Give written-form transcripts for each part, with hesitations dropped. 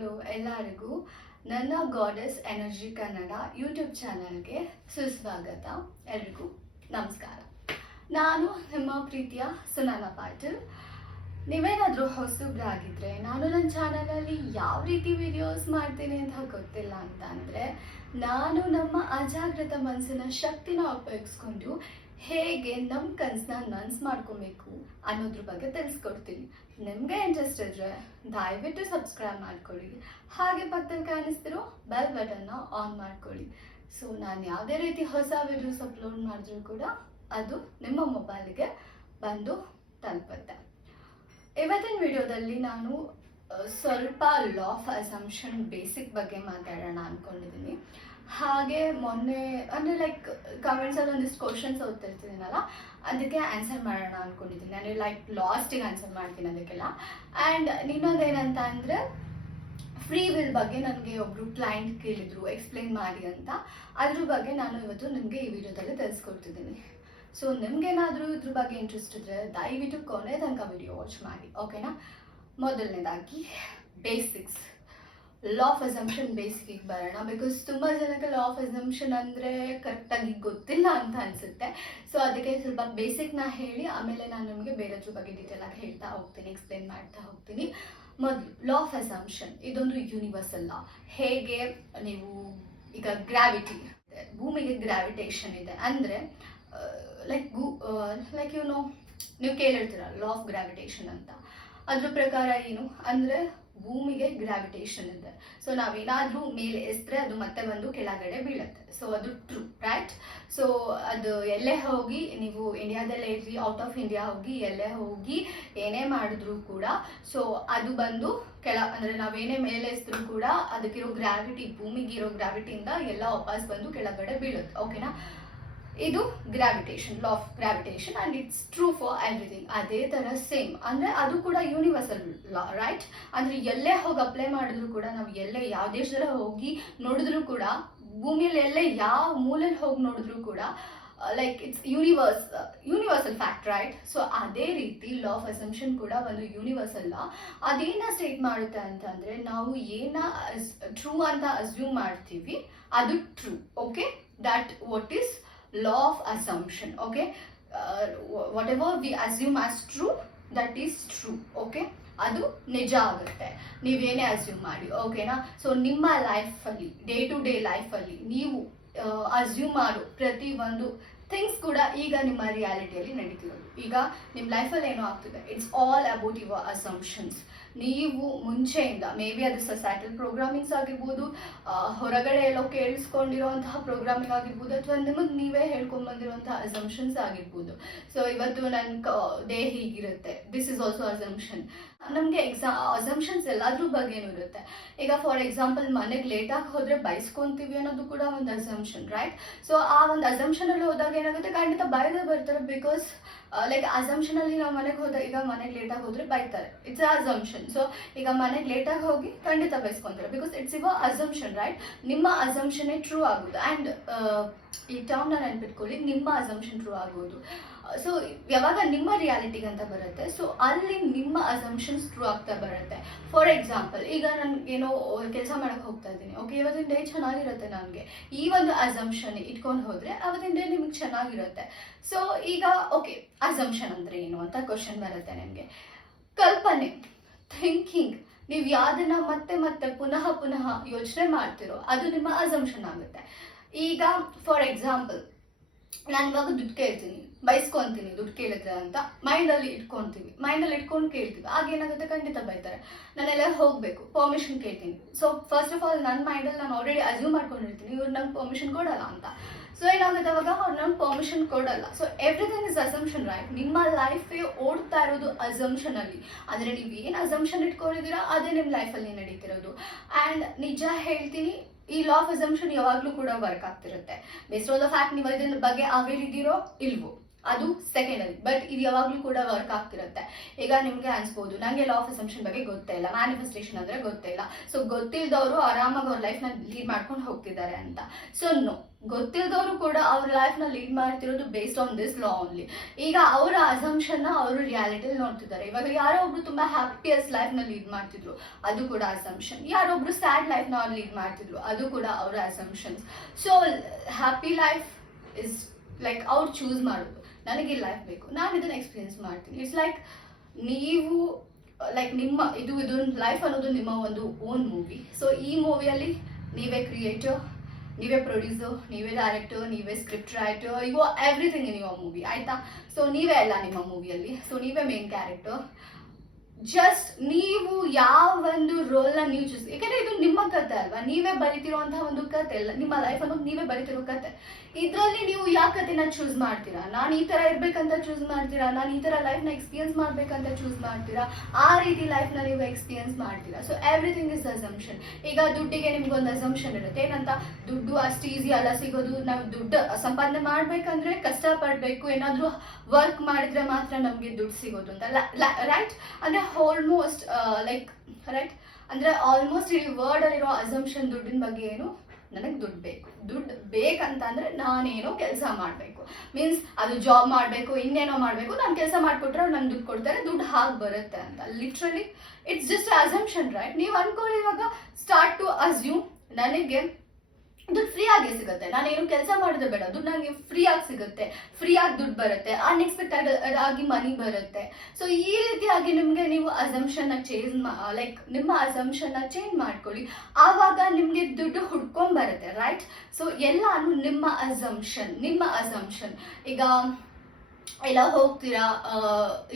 Hello ಎಲ್ಲರಿಗೂ ನನ್ನ goddess energy Kannada YouTube ಚಾನಲ್ಗೆ ಸುಸ್ವಾಗತ. ಎಲ್ರಿಗೂ ನಮಸ್ಕಾರ. ನಾನು ನಿಮ್ಮ ಪ್ರೀತಿಯ ಸುನಾನ ಪಾಟೀಲ್. ನೀವೇನಾದರೂ ಹೊಸಬ್ರಾಗಿದ್ದರೆ, ನಾನು ನನ್ನ ಚಾನಲಲ್ಲಿ ಯಾವ ರೀತಿ ವಿಡಿಯೋಸ್ ಮಾಡ್ತೀನಿ ಅಂತ ಗೊತ್ತಿಲ್ಲ ಅಂತ ಅಂದರೆ, ನಾನು ನಮ್ಮ ಅಜಾಗೃತ ಮನಸ್ಸಿನ ಶಕ್ತಿನ ಉಪಯೋಗಿಸ್ಕೊಂಡು ಹೇಗೆ ನಮ್ಮ ಕನಸನ್ನ ನನ್ಸ್ ಮಾಡ್ಕೊಬೇಕು ಅನ್ನೋದ್ರ ಬಗ್ಗೆ ತಿಳಿಸ್ಕೊಡ್ತೀನಿ. ನಿಮಗೆ ಇಂಟ್ರೆಸ್ಟ್ ಇದ್ದರೆ ದಯವಿಟ್ಟು ಸಬ್ಸ್ಕ್ರೈಬ್ ಮಾಡ್ಕೊಳ್ಳಿ, ಹಾಗೆ ಪಕ್ಕದಲ್ಲಿ ಕಾಣಿಸ್ತಿರೋ ಬೆಲ್ ಬಟನ್ನ ಆನ್ ಮಾಡ್ಕೊಳ್ಳಿ. ಸೊ ನಾನು ಯಾವುದೇ ರೀತಿ ಹೊಸ ವಿಡಿಯೋಸ್ ಅಪ್ಲೋಡ್ ಮಾಡಿದ್ರೂ ಕೂಡ ಅದು ನಿಮ್ಮ ಮೊಬೈಲಿಗೆ ಬಂದು ತಲುಪುತ್ತೆ. ಇವತ್ತಿನ ವಿಡಿಯೋದಲ್ಲಿ ನಾನು ಸ್ವಲ್ಪ ಲಾ ಆಫ್ ಅಸಂಪ್ಷನ್ ಬೇಸಿಕ್ ಬಗ್ಗೆ ಮಾತಾಡೋಣ ಅಂದ್ಕೊಂಡಿದ್ದೀನಿ. ಹಾಗೆ ಮೊನ್ನೆ ಅಂದರೆ ಲೈಕ್ ಕಮೆಂಟ್ಸಲ್ಲಿ ಒಂದಿಷ್ಟು ಕ್ವಶನ್ಸ್ ಓದ್ತಿರ್ತೀನಲ್ಲ, ಅದಕ್ಕೆ ಆನ್ಸರ್ ಮಾಡೋಣ ಅಂದ್ಕೊಂಡಿದ್ದೀನಿ. ನಾನು ಲೈಕ್ ಲಾಸ್ಟಿಗೆ ಆನ್ಸರ್ ಮಾಡ್ತೀನಿ ಅದಕ್ಕೆಲ್ಲ. ಆ್ಯಂಡ್ ಇನ್ನೊಂದೇನಂತ ಅಂದರೆ, ಫ್ರೀ ವಿಲ್ ಬಗ್ಗೆ ನನಗೆ ಒಬ್ಬರು ಕ್ಲೈಂಟ್ ಕೇಳಿದರು ಎಕ್ಸ್ಪ್ಲೇನ್ ಮಾಡಿ ಅಂತ. ಅದ್ರ ಬಗ್ಗೆ ನಾನು ಇವತ್ತು ನಿಮಗೆ ಈ ವಿಡಿಯೋದಲ್ಲಿ ತಿಳಿಸ್ಕೊಡ್ತಿದ್ದೀನಿ. ಸೊ ನಿಮ್ಗೇನಾದರೂ ಇದ್ರ ಬಗ್ಗೆ ಇಂಟ್ರೆಸ್ಟ್ ಇದ್ದರೆ ದಯವಿಟ್ಟು ಕೊನೆ ತನಕ ವಿಡಿಯೋ ವಾಚ್ ಮಾಡಿ, ಓಕೆನಾ? ಮೊದಲನೇದಾಗಿ ಬೇಸಿಕ್ಸ್, ಲಾ ಆಫ್ ಅಸಂಪ್ಷನ್ ಬೇಸಿಕ್ಕಿಗೆ ಬರೋಣ. ಬಿಕಾಸ್ ತುಂಬ ಜನಕ್ಕೆ ಲಾ ಆಫ್ ಅಸಂಪ್ಷನ್ ಅಂದರೆ ಕರೆಕ್ಟಾಗಿ ಗೊತ್ತಿಲ್ಲ ಅಂತ ಅನಿಸುತ್ತೆ. ಸೊ ಅದಕ್ಕೆ ಸ್ವಲ್ಪ ಬೇಸಿಕ್ನ ಹೇಳಿ ಆಮೇಲೆ ನಾನು ನಿಮಗೆ ಬೇರೆದ್ರ ಬಗ್ಗೆ ಡೀಟೇಲಾಗಿ ಹೇಳ್ತಾ ಹೋಗ್ತೀನಿ, ಎಕ್ಸ್ಪ್ಲೇನ್ ಮಾಡ್ತಾ ಹೋಗ್ತೀನಿ. ಮೊದಲು ಲಾ ಆಫ್ ಅಸಂಪ್ಷನ್ ಇದೊಂದು ಯೂನಿವರ್ಸಲ್ ಲಾ. ಹೇಗೆ ನೀವು ಈಗ ಗ್ರಾವಿಟಿ, ಭೂಮಿಗೆ ಗ್ರಾವಿಟೇಷನ್ ಇದೆ ಅಂದರೆ ಲೈಕ್ ನೀವು ಕೇಳಿರ್ತೀರ ಲಾ ಆಫ್ ಗ್ರಾವಿಟೇಷನ್ ಅಂತ. ಅದ್ರ ಪ್ರಕಾರ ಏನು ಅಂದರೆ, ಭೂಮಿಗೆ ಗ್ರಾವಿಟೇಷನ್ ಇದೆ. ಸೊ ನಾವೇನಾದರೂ ಮೇಲೆ ಎಸ್ದ್ರೆ ಅದು ಮತ್ತೆ ಬಂದು ಕೆಳಗಡೆ ಬೀಳುತ್ತೆ. ಸೊ ಅದು ಟ್ರೂ, ರೈಟ್? ಸೊ ಅದು ಎಲ್ಲೇ ಹೋಗಿ, ನೀವು ಇಂಡಿಯಾದಲ್ಲೇ ಇರ್ರಿ, ಔಟ್ ಆಫ್ ಇಂಡಿಯಾ ಹೋಗಿ, ಎಲ್ಲೇ ಹೋಗಿ ಏನೇ ಮಾಡಿದ್ರು ಕೂಡ ಸೊ ಅದು ಬಂದು ಅಂದರೆ ನಾವೇನೇ ಮೇಲೆ ಎಸ್ದ್ರು ಕೂಡ ಅದಕ್ಕಿರೋ ಗ್ರಾವಿಟಿ, ಭೂಮಿಗಿರೋ ಗ್ರಾವಿಟಿಯಿಂದ ಎಲ್ಲ ವಾಪಸ್ ಬಂದು ಕೆಳಗಡೆ ಬೀಳುತ್ತೆ, ಓಕೆನಾ? ಇದು gravitation, law of gravitation, and it's true for everything. ಅದೇ ಥರ ಸೇಮ್ ಅಂದರೆ ಅದು ಕೂಡ ಯೂನಿವರ್ಸಲ್ ಲಾ, ರೈಟ್? ಅಂದರೆ ಎಲ್ಲೇ ಹೋಗಿ ಅಪ್ಲೈ ಮಾಡಿದ್ರು ಕೂಡ, ನಾವು ಎಲ್ಲೇ ಯಾವ ದೇಶದಲ್ಲಿ ಹೋಗಿ ನೋಡಿದ್ರು ಕೂಡ, ಭೂಮಿಯಲ್ಲಿ ಎಲ್ಲೇ ಯಾವ ಮೂಲೆಯಲ್ಲಿ ಹೋಗಿ ನೋಡಿದ್ರು ಕೂಡ like it's universal fact, right? So ಅದೇ ರೀತಿ ಲಾ ಆಫ್ ಅಸಂಪ್ಷನ್ ಕೂಡ ಒಂದು ಯೂನಿವರ್ಸಲ್ ಲಾ. ಅದೇನ ಸ್ಟೇಟ್ ಮಾಡುತ್ತೆ ಅಂತಂದರೆ, ನಾವು ಏನ ಟ್ರೂ ಅಂತ ಅಸ್ಯೂಮ್ ಮಾಡ್ತೀವಿ ಅದು true, okay? That what is law of assumption, okay? Whatever we assume as true, that is true, okay? ಅದು ನಿಜ ಆಗುತ್ತೆ ನೀವೇನೇ ಅಸ್ಯೂಮ್ ಮಾಡಿ, ಓಕೆನಾ? ಸೊ ನಿಮ್ಮ ಲೈಫಲ್ಲಿ, ಡೇ ಟು ಡೇ ಲೈಫಲ್ಲಿ ನೀವು ಅಸ್ಯೂಮ್ ಮಾಡೋ ಪ್ರತಿಯೊಂದು ಥಿಂಗ್ಸ್ ಕೂಡ ಈಗ ನಿಮ್ಮ ರಿಯಾಲಿಟಿಯಲ್ಲಿ ನಡೀತಿರೋದು. ಈಗ ನಿಮ್ಮ ಲೈಫಲ್ಲಿ ಏನೋ ಆಗ್ತಿದೆ, it's all about your assumptions. ನೀವು ಮುಂಚೆಯಿಂದ ಮೇ ಬಿ ಅದು ಸೊಸೈಟಲ್ ಪ್ರೋಗ್ರಾಮಿಂಗ್ಸ್ ಆಗಿರ್ಬೋದು, ಹೊರಗಡೆ ಎಲ್ಲೋ ಕೇಳಿಸ್ಕೊಂಡಿರೋಂತಹ ಪ್ರೋಗ್ರಾಮಿಂಗ್ ಆಗಿರ್ಬೋದು, ಅಥವಾ ನಿಮಗೆ ನೀವೇ ಹೇಳ್ಕೊಂಡ್ಬಂದಿರುವಂತಹ ಅಸಂಪ್ಷನ್ಸ್ ಆಗಿರ್ಬೋದು. ಸೊ ಇವತ್ತು ನನ್ನ ಡೇ ಹೀಗಿರುತ್ತೆ, ದಿಸ್ ಇಸ್ ಆಲ್ಸೋ ಅಸಂಪ್ಷನ್. ನಮಗೆ ಅಸಂಪ್ಷನ್ಸ್ ಎಲ್ಲಾದ್ರ ಬಗ್ಗೆನೂ ಇರುತ್ತೆ. ಈಗ ಫಾರ್ ಎಕ್ಸಾಂಪಲ್, ಮನೆಗೆ ಲೇಟಾಗಿ ಹೋದರೆ ಬೈಸ್ಕೊತೀವಿ ಅನ್ನೋದು ಕೂಡ ಒಂದು ಅಸಂಪ್ಷನ್, ರೈಟ್? ಸೊ ಆ ಒಂದು ಅಸಂಪ್ಷನಲ್ಲಿ ಹೋದಾಗ ಏನಾಗುತ್ತೆ, ಖಂಡಿತ ಬೈದೇ ಬರ್ತಾರೆ. ಬಿಕಾಸ್ ಲೈಕ್ ಅಸಂಪ್ಷನಲ್ಲಿ ನಾವು ಮನೆಗೆ ಹೋದಾಗ, ಈಗ ಮನೆಗೆ ಲೇಟಾಗಿ ಹೋದರೆ ಬೈತಾರೆ, ಇಟ್ಸ್ ಅ ಅಸಂಪ್ಷನ್. ಸೊ ಈಗ ಮನೆಗೆ ಲೇಟಾಗಿ ಹೋಗಿ ಖಂಡಿತ ಬೈಸ್ಕೊತಾರೆ, because it's your assumption, right? ನಿಮ್ಮ ಅಸಂಪ್ಷನ್ನೇ ಟ್ರೂ ಆಗೋದು. ಆ್ಯಂಡ್ ಈ ಟರ್ಮ್ನ ನೆನ್ಪಿಟ್ಕೊಳ್ಳಿ, ನಿಮ್ಮ ಅಸಂಪ್ಷನ್ ಟ್ರೂ ಆಗೋದು. ಸೊ ಯಾವಾಗ ನಿಮ್ಮ ರಿಯಾಲಿಟಿಗೆ ಅಂತ ಬರುತ್ತೆ, ಸೊ ಅಲ್ಲಿ ನಿಮ್ಮ ಅಸಂಪ್ಷನ್ಸ್ ಟ್ರೂ ಆಗ್ತಾ ಬರುತ್ತೆ. ಫಾರ್ ಎಕ್ಸಾಂಪಲ್, ಈಗ ನಾನು ಏನೋ ಕೆಲಸ ಮಾಡೋಕ್ಕೆ ಹೋಗ್ತಾ ಇದ್ದೀನಿ, ಓಕೆ? ಇವತ್ತಿನ ಡೇ ಚೆನ್ನಾಗಿರುತ್ತೆ ನನಗೆ, ಈ ಒಂದು ಅಸಂಪ್ಷನ್ ಇಟ್ಕೊಂಡು ಹೋದರೆ ಅವತ್ತಿನ ಡೇ ನಿಮಗೆ ಚೆನ್ನಾಗಿರುತ್ತೆ. ಸೊ ಈಗ ಓಕೆ, ಅಸಂಪ್ಷನ್ ಅಂದರೆ ಏನು ಅಂತ ಕ್ವಶನ್ ಬರುತ್ತೆ ನಿಮಗೆ. ಕಲ್ಪನೆ, ಥಿಂಕಿಂಗ್, ನೀವು ಯಾವುದನ್ನ ಮತ್ತೆ ಮತ್ತೆ ಪುನಃ ಪುನಃ ಯೋಚನೆ ಮಾಡ್ತಿರೋ ಅದು ನಿಮ್ಮ ಅಸಂಪ್ಷನ್ ಆಗುತ್ತೆ. ಈಗ ಫಾರ್ ಎಕ್ಸಾಂಪಲ್, ನಾನು ಇವಾಗ ದುಡ್ಡು ಕೇಳ್ತೀನಿ, ಬೈಸ್ಕೊತೀನಿ ದುಡ್ಡು ಕೇಳಿದ್ರೆ ಅಂತ ಮೈಂಡಲ್ಲಿ ಇಟ್ಕೊಂಡು ಕೇಳ್ತೀವಿ. ಆಗೇನಾಗುತ್ತೆ, ಖಂಡಿತ ಬೈತಾರೆ. ನಾನೆಲ್ಲ ಹೋಗಬೇಕು, ಪರ್ಮಿಷನ್ ಕೇಳ್ತೀನಿ. ಸೊ ಫಸ್ಟ್ ಆಫ್ ಆಲ್ ನನ್ನ ಮೈಂಡಲ್ಲಿ ನಾನು ಆಲ್ರೆಡಿ ಅಸ್ಯೂಮ್ ಮಾಡ್ಕೊಂಡಿರ್ತೀನಿ ಇವ್ರು ನಂಗೆ ಪರ್ಮಿಷನ್ ಕೊಡಲ್ಲ ಅಂತ. ಸೊ ಏನಾಗುತ್ತೆ, ಅವಾಗ ಅವ್ರು ನಂಗೆ ಪರ್ಮಿಷನ್ ಕೊಡಲ್ಲ. So everything is assumption, right? ನಿಮ್ಮ ಲೈಫೇ ಓಡ್ತಾ ಇರೋದು ಅಸಂಪ್ಷನಲ್ಲಿ. ಅಂದರೆ ನೀವು ಏನು ಅಸಂಪ್ಷನ್ ಇಟ್ಕೊಂಡಿದ್ದೀರಾ ಅದೇ ನಿಮ್ಮ ಲೈಫಲ್ಲಿ ನಡೀತಿರೋದು. ಆ್ಯಂಡ್ ನಿಜ ಹೇಳ್ತೀನಿ, ಈ ಲಾ ಆಫ್ ಅಸಂಪ್ಷನ್ ಯಾವಾಗಲೂ ಕೂಡ ವರ್ಕ್ ಆಗ್ತಿರುತ್ತೆ. ಬೇಸ್ಡ್ ಆನ್ ದ ಫ್ಯಾಕ್ಟ್ ನೀವು ಇದನ್ನ ಬಗ್ಗೆ ಅವೇರ್ ಇದ್ದೀರೋ ಇಲ್ವೋ. ಅದು ಸೆಕೆಂಡರಿ. ಬಟ್ ಇದು ಯಾವಾಗಲೂ ಕೂಡ ವರ್ಕ್ ಆಗ್ತಿರುತ್ತೆ. ಈಗ ನಿಮಗೆ ಅನ್ಸ್ಬೋದು ನನಗೆ ಲಾ ಆಫ್ ಅಸಂಪ್ಷನ್ ಬಗ್ಗೆ ಗೊತ್ತೇ ಇಲ್ಲ, ಮ್ಯಾನಿಫೆಸ್ಟೇಷನ್ ಅಂದ್ರೆ ಗೊತ್ತೇ ಇಲ್ಲ, ಸೊ ಗೊತ್ತಿಲ್ಲದವರು ಆರಾಮಾಗಿ ಅವ್ರ ಲೈಫ್ನ ಲೀಡ್ ಮಾಡ್ಕೊಂಡು ಹೋಗ್ತಿದ್ದಾರೆ ಅಂತ. ಸೊ ನೋ, ಗೊತ್ತಿಲ್ಲದವರು ಕೂಡ ಅವ್ರ ಲೈಫ್ನ ಲೀಡ್ ಮಾಡ್ತಿರೋದು based on this law only. ಈಗ ಅವರ ಅಸಂಪ್ಷನ್ನ ಅವರು ರಿಯಾಲಿಟಿಲಿ ನೋಡ್ತಿದ್ದಾರೆ. ಇವಾಗ ಯಾರೋ ಒಬ್ರು ತುಂಬಾ ಹ್ಯಾಪಿಯಸ್ಟ್ ಲೈಫ್ನ ಲೀಡ್ ಮಾಡ್ತಿದ್ರು, ಅದು ಕೂಡ ಅಸಂಪ್ಷನ್. ಯಾರೊಬ್ರು ಸ್ಯಾಡ್ ಲೈಫ್ನ ಅವ್ರು ಲೀಡ್ ಮಾಡ್ತಿದ್ರು, ಅದು ಕೂಡ ಅವರ assumptions. So happy life is like ಅವ್ರು ಚೂಸ್ ಮಾಡೋದು, ನನಗೆ ಲೈಫ್ ಬೇಕು, ನಾನು ಇದನ್ನ ಎಕ್ಸ್ಪೀರಿಯನ್ಸ್ ಮಾಡ್ತೀನಿ. ಇಟ್ಸ್ ಲೈಕ್ ನೀವು ಲೈಕ್ ನಿಮ್ಮ ಇದು ಲೈಫ್ ಅನ್ನೋದು ನಿಮ್ಮ ಒಂದು ಓನ್ ಮೂವಿ. ಸೊ ಈ ಮೂವಿಯಲ್ಲಿ ನೀವೇ ಕ್ರಿಯೇಟರ್, ನೀವೇ ಪ್ರೊಡ್ಯೂಸರ್, ನೀವೇ ಡೈರೆಕ್ಟರ್, ನೀವೇ script writer, you are everything in your movie, ಆಯ್ತಾ? ಸೊ ನೀವೇ ಅಲ್ಲ ನಿಮ್ಮ ಮೂವಿಯಲ್ಲಿ, ಸೊ ನೀವೇ ಮೇನ್ ಕ್ಯಾರೆಕ್ಟರ್. ಜಸ್ಟ್ ನೀವು ಯಾವ ಒಂದು ರೋಲ್ನ ನೀವು ಚೂಸ್, ಯಾಕಂದ್ರೆ ಇದು ನಿಮ್ಮ ಕತೆ ಅಲ್ವಾ, ನೀವೇ ಬರಿತಿರುವಂತಹ ಒಂದು ಕತೆ ಅಲ್ಲ, ನಿಮ್ಮ ಲೈಫ್ ಅನ್ನೋದು ನೀವೇ ಬರಿತಿರೋ ಕತೆ. ಇದರಲ್ಲಿ ನೀವು ಯಾವ ಕತೆನ ಚೂಸ್ ಮಾಡ್ತೀರಾ? ನಾನು ಈ ತರ ಇರ್ಬೇಕಂತ ಚೂಸ್ ಮಾಡ್ತೀರಾ? ನಾನು ಈ ತರ ಲೈಫ್ನ ಎಕ್ಸ್ಪೀರಿಯನ್ಸ್ ಮಾಡ್ಬೇಕಂತ ಚೂಸ್ ಮಾಡ್ತೀರಾ? ಆ ರೀತಿ ಲೈಫ್ನ ನೀವು ಎಕ್ಸ್ಪೀರಿಯನ್ಸ್ ಮಾಡ್ತೀರಾ? So everything is assumption. ಈಗ ದುಡ್ಡಿಗೆ ನಿಮ್ಗೊಂದು ಅಸಂಪ್ಷನ್ ಇರುತ್ತೆ, ಏನಂತ? ದುಡ್ಡು ಅಷ್ಟು ಈಸಿ ಅಲ್ಲ ಸಿಗೋದು, ನಾವು ದುಡ್ಡು ಸಂಪಾದನೆ ಮಾಡ್ಬೇಕಂದ್ರೆ ಕಷ್ಟಪಡ್ಬೇಕು, ಏನಾದ್ರೂ ವರ್ಕ್ ಮಾಡಿದ್ರೆ ಮಾತ್ರ ನಮ್ಗೆ ದುಡ್ಡು ಸಿಗೋದು ಅಂತ, ರೈಟ್? ಅಂದ್ರೆ ಆಲ್ಮೋಸ್ಟ್ ಲೈಕ್ ರೈಟ್, ಅಂದ್ರೆ ಆಲ್ಮೋಸ್ಟ್ ಈ ವರ್ಡ್ ಅಲ್ಲಿರೋ ಅಸಂಪ್ಷನ್ ದುಡ್ಡಿನ ಬಗ್ಗೆ ಏನು, ನನಗೆ ದುಡ್ಡು ಬೇಕು, ದುಡ್ಡು ಬೇಕಂತ ಅಂದ್ರೆ ನಾನೇನೋ ಕೆಲಸ ಮಾಡಬೇಕು, ಮೀನ್ಸ್ ಅದು ಜಾಬ್ ಮಾಡಬೇಕು, ಇನ್ನೇನೋ ಮಾಡಬೇಕು, ನಾನು ಕೆಲಸ ಮಾಡಿಕೊಟ್ರೆ ಅವ್ರು ನಂಗೆ ದುಡ್ಡು ಕೊಡ್ತಾರೆ, ದುಡ್ಡು ಹಾಗೆ ಬರುತ್ತೆ ಅಂತ. Literally it's just assumption, right? ನೀವು ಅನ್ಕೊಳ್ಳಿ, ಇವಾಗ ಸ್ಟಾರ್ಟ್ ಟು ಅಸ್ಯೂಮ್ ನನಗೆ ದುಡ್ಡು ಫ್ರೀ ಆಗಿ ಸಿಗುತ್ತೆ, ನಾನೇನು ಕೆಲಸ ಮಾಡೋದು ಬೇಡ, ದುಡ್ಡು ನನಗೆ ಫ್ರೀ ಆಗಿ ಸಿಗುತ್ತೆ, ಫ್ರೀ ಆಗಿ ದುಡ್ಡು ಬರುತ್ತೆ, ಅನ್ಎಕ್ಸ್ಪೆಕ್ಟೆಡ್ ಆಗಿ ಮನಿ ಬರುತ್ತೆ. ಸೊ ಈ ರೀತಿಯಾಗಿ ನಿಮಗೆ ನೀವು ಅಸಂಪ್ಷನ್ನ ಚೇಂಜ್ ಲೈಕ್ ನಿಮ್ಮ ಅಸಂಪ್ಷನ್ನ ಚೇಂಜ್ ಮಾಡ್ಕೊಳ್ಳಿ, ಆವಾಗ ನಿಮಗೆ ದುಡ್ಡು ಹುಡ್ಕೊಂಡ್ ಬರುತ್ತೆ, ರೈಟ್? ಸೊ ಎಲ್ಲಾನು ನಿಮ್ಮ ಅಸಂಪ್ಷನ್. ಈಗ ಎಲ್ಲ ಹೋಗ್ತೀರಾ,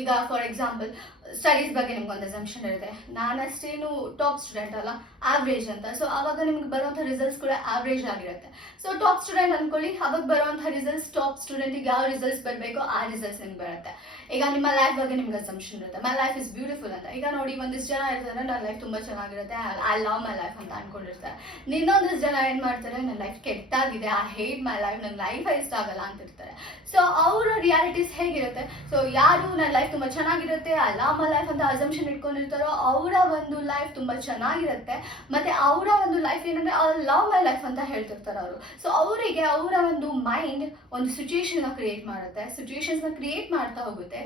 ಈಗ ಫಾರ್ ಎಕ್ಸಾಂಪಲ್ ಸ್ಟಡೀಸ್ ಬಗ್ಗೆ ನಿಮ್ಗೊಂದು ಅಸಂಪ್ಷನ್ ಇರುತ್ತೆ, ನಾನಷ್ಟೇನು ಟಾಪ್ ಸ್ಟೂಡೆಂಟ್ ಅಲ್ಲ, ಆವ್ರೇಜ್ ಅಂತ. ಸೊ ಆವಾಗ ನಿಮ್ಗೆ ಬರುವಂಥ ರಿಸಲ್ಟ್ಸ್ ಕೂಡ ಆವ್ರೇಜ್ ಆಗಿರುತ್ತೆ. ಸೊ ಟಾಪ್ ಸ್ಟೂಡೆಂಟ್ ಅನ್ಕೊಳ್ಳಿ, ಅವಾಗ ಬರುವಂಥ ರಿಸಲ್ಟ್ಸ್, ಟಾಪ್ ಸ್ಟೂಡೆಂಟಿಗೆ ಯಾವ ರಿಸಲ್ಟ್ಸ್ ಬರಬೇಕೋ ಆ ರಿಸಲ್ಟ್ಸ್ ನಿಮ್ಗೆ ಬರುತ್ತೆ. ಈಗ ನಿಮ್ಮ ಲೈಫ್ ಬಗ್ಗೆ ನಿಮ್ಗೆ ಅಸಂಪ್ಷನ್ ಇರುತ್ತೆ, ಮೈ ಲೈಫ್ ಇಸ್ ಬ್ಯೂಟಿಫುಲ್ ಅಂತ. ಈಗ ನೋಡಿ, ಒಂದಿಷ್ಟು ಜನ ಇರ್ತಾರೆ, ನನ್ನ ಲೈಫ್ ತುಂಬ ಚೆನ್ನಾಗಿರುತ್ತೆ, ಐ ಲವ್ ಮೈ ಲೈಫ್ ಅಂತ ಅನ್ಕೊಂಡಿರ್ತಾರೆ. ಇನ್ನೊಂದಿಷ್ಟು ಜನ ಏನು ಮಾಡ್ತಾರೆ, ನನ್ನ ಲೈಫ್ ಕೆಟ್ಟಾಗಿದೆ, ಐ ಹೇಟ್ ಮೈ ಲೈಫ್, ನನ್ನ ಲೈಫ್ ಇಷ್ಟ ಆಗಲ್ಲ ಅಂತ ಇರ್ತಾರೆ. ಸೊ ಅವರ ರಿಯಾಲಿಟೀಸ್ ಹೇಗಿರುತ್ತೆ? ಸೊ ಯಾರು ನನ್ನ ಲೈಫ್ ತುಂಬ ಚೆನ್ನಾಗಿರುತ್ತೆ, ಐ ಲವ್ ಮೈ ಲೈಫ್ ಅಂತ ಅಸಂಪ್ಷನ್ ಇಟ್ಕೊಂಡಿರ್ತಾರೋ ಅವರ ಒಂದು ಲೈಫ್ ತುಂಬಾ ಚೆನ್ನಾಗಿರುತ್ತೆ, ಮತ್ತೆ ಅವರ ಒಂದು ಲೈಫ್ ಏನಂದ್ರೆ ಐ ಲವ್ ಮೈ ಲೈಫ್ ಅಂತ ಹೇಳ್ತಿರ್ತಾರೆ ಅವರು. ಸೊ ಅವರಿಗೆ ಅವರ ಒಂದು ಮೈಂಡ್ ಒಂದು ಸಿಚುಯೇಷನ್ ಕ್ರಿಯೇಟ್ ಮಾಡುತ್ತೆ, ಸಿಚುಯೇಷನ್ಸ್ ಕ್ರಿಯೇಟ್ ಮಾಡ್ತಾ ಹೋಗುತ್ತೆ,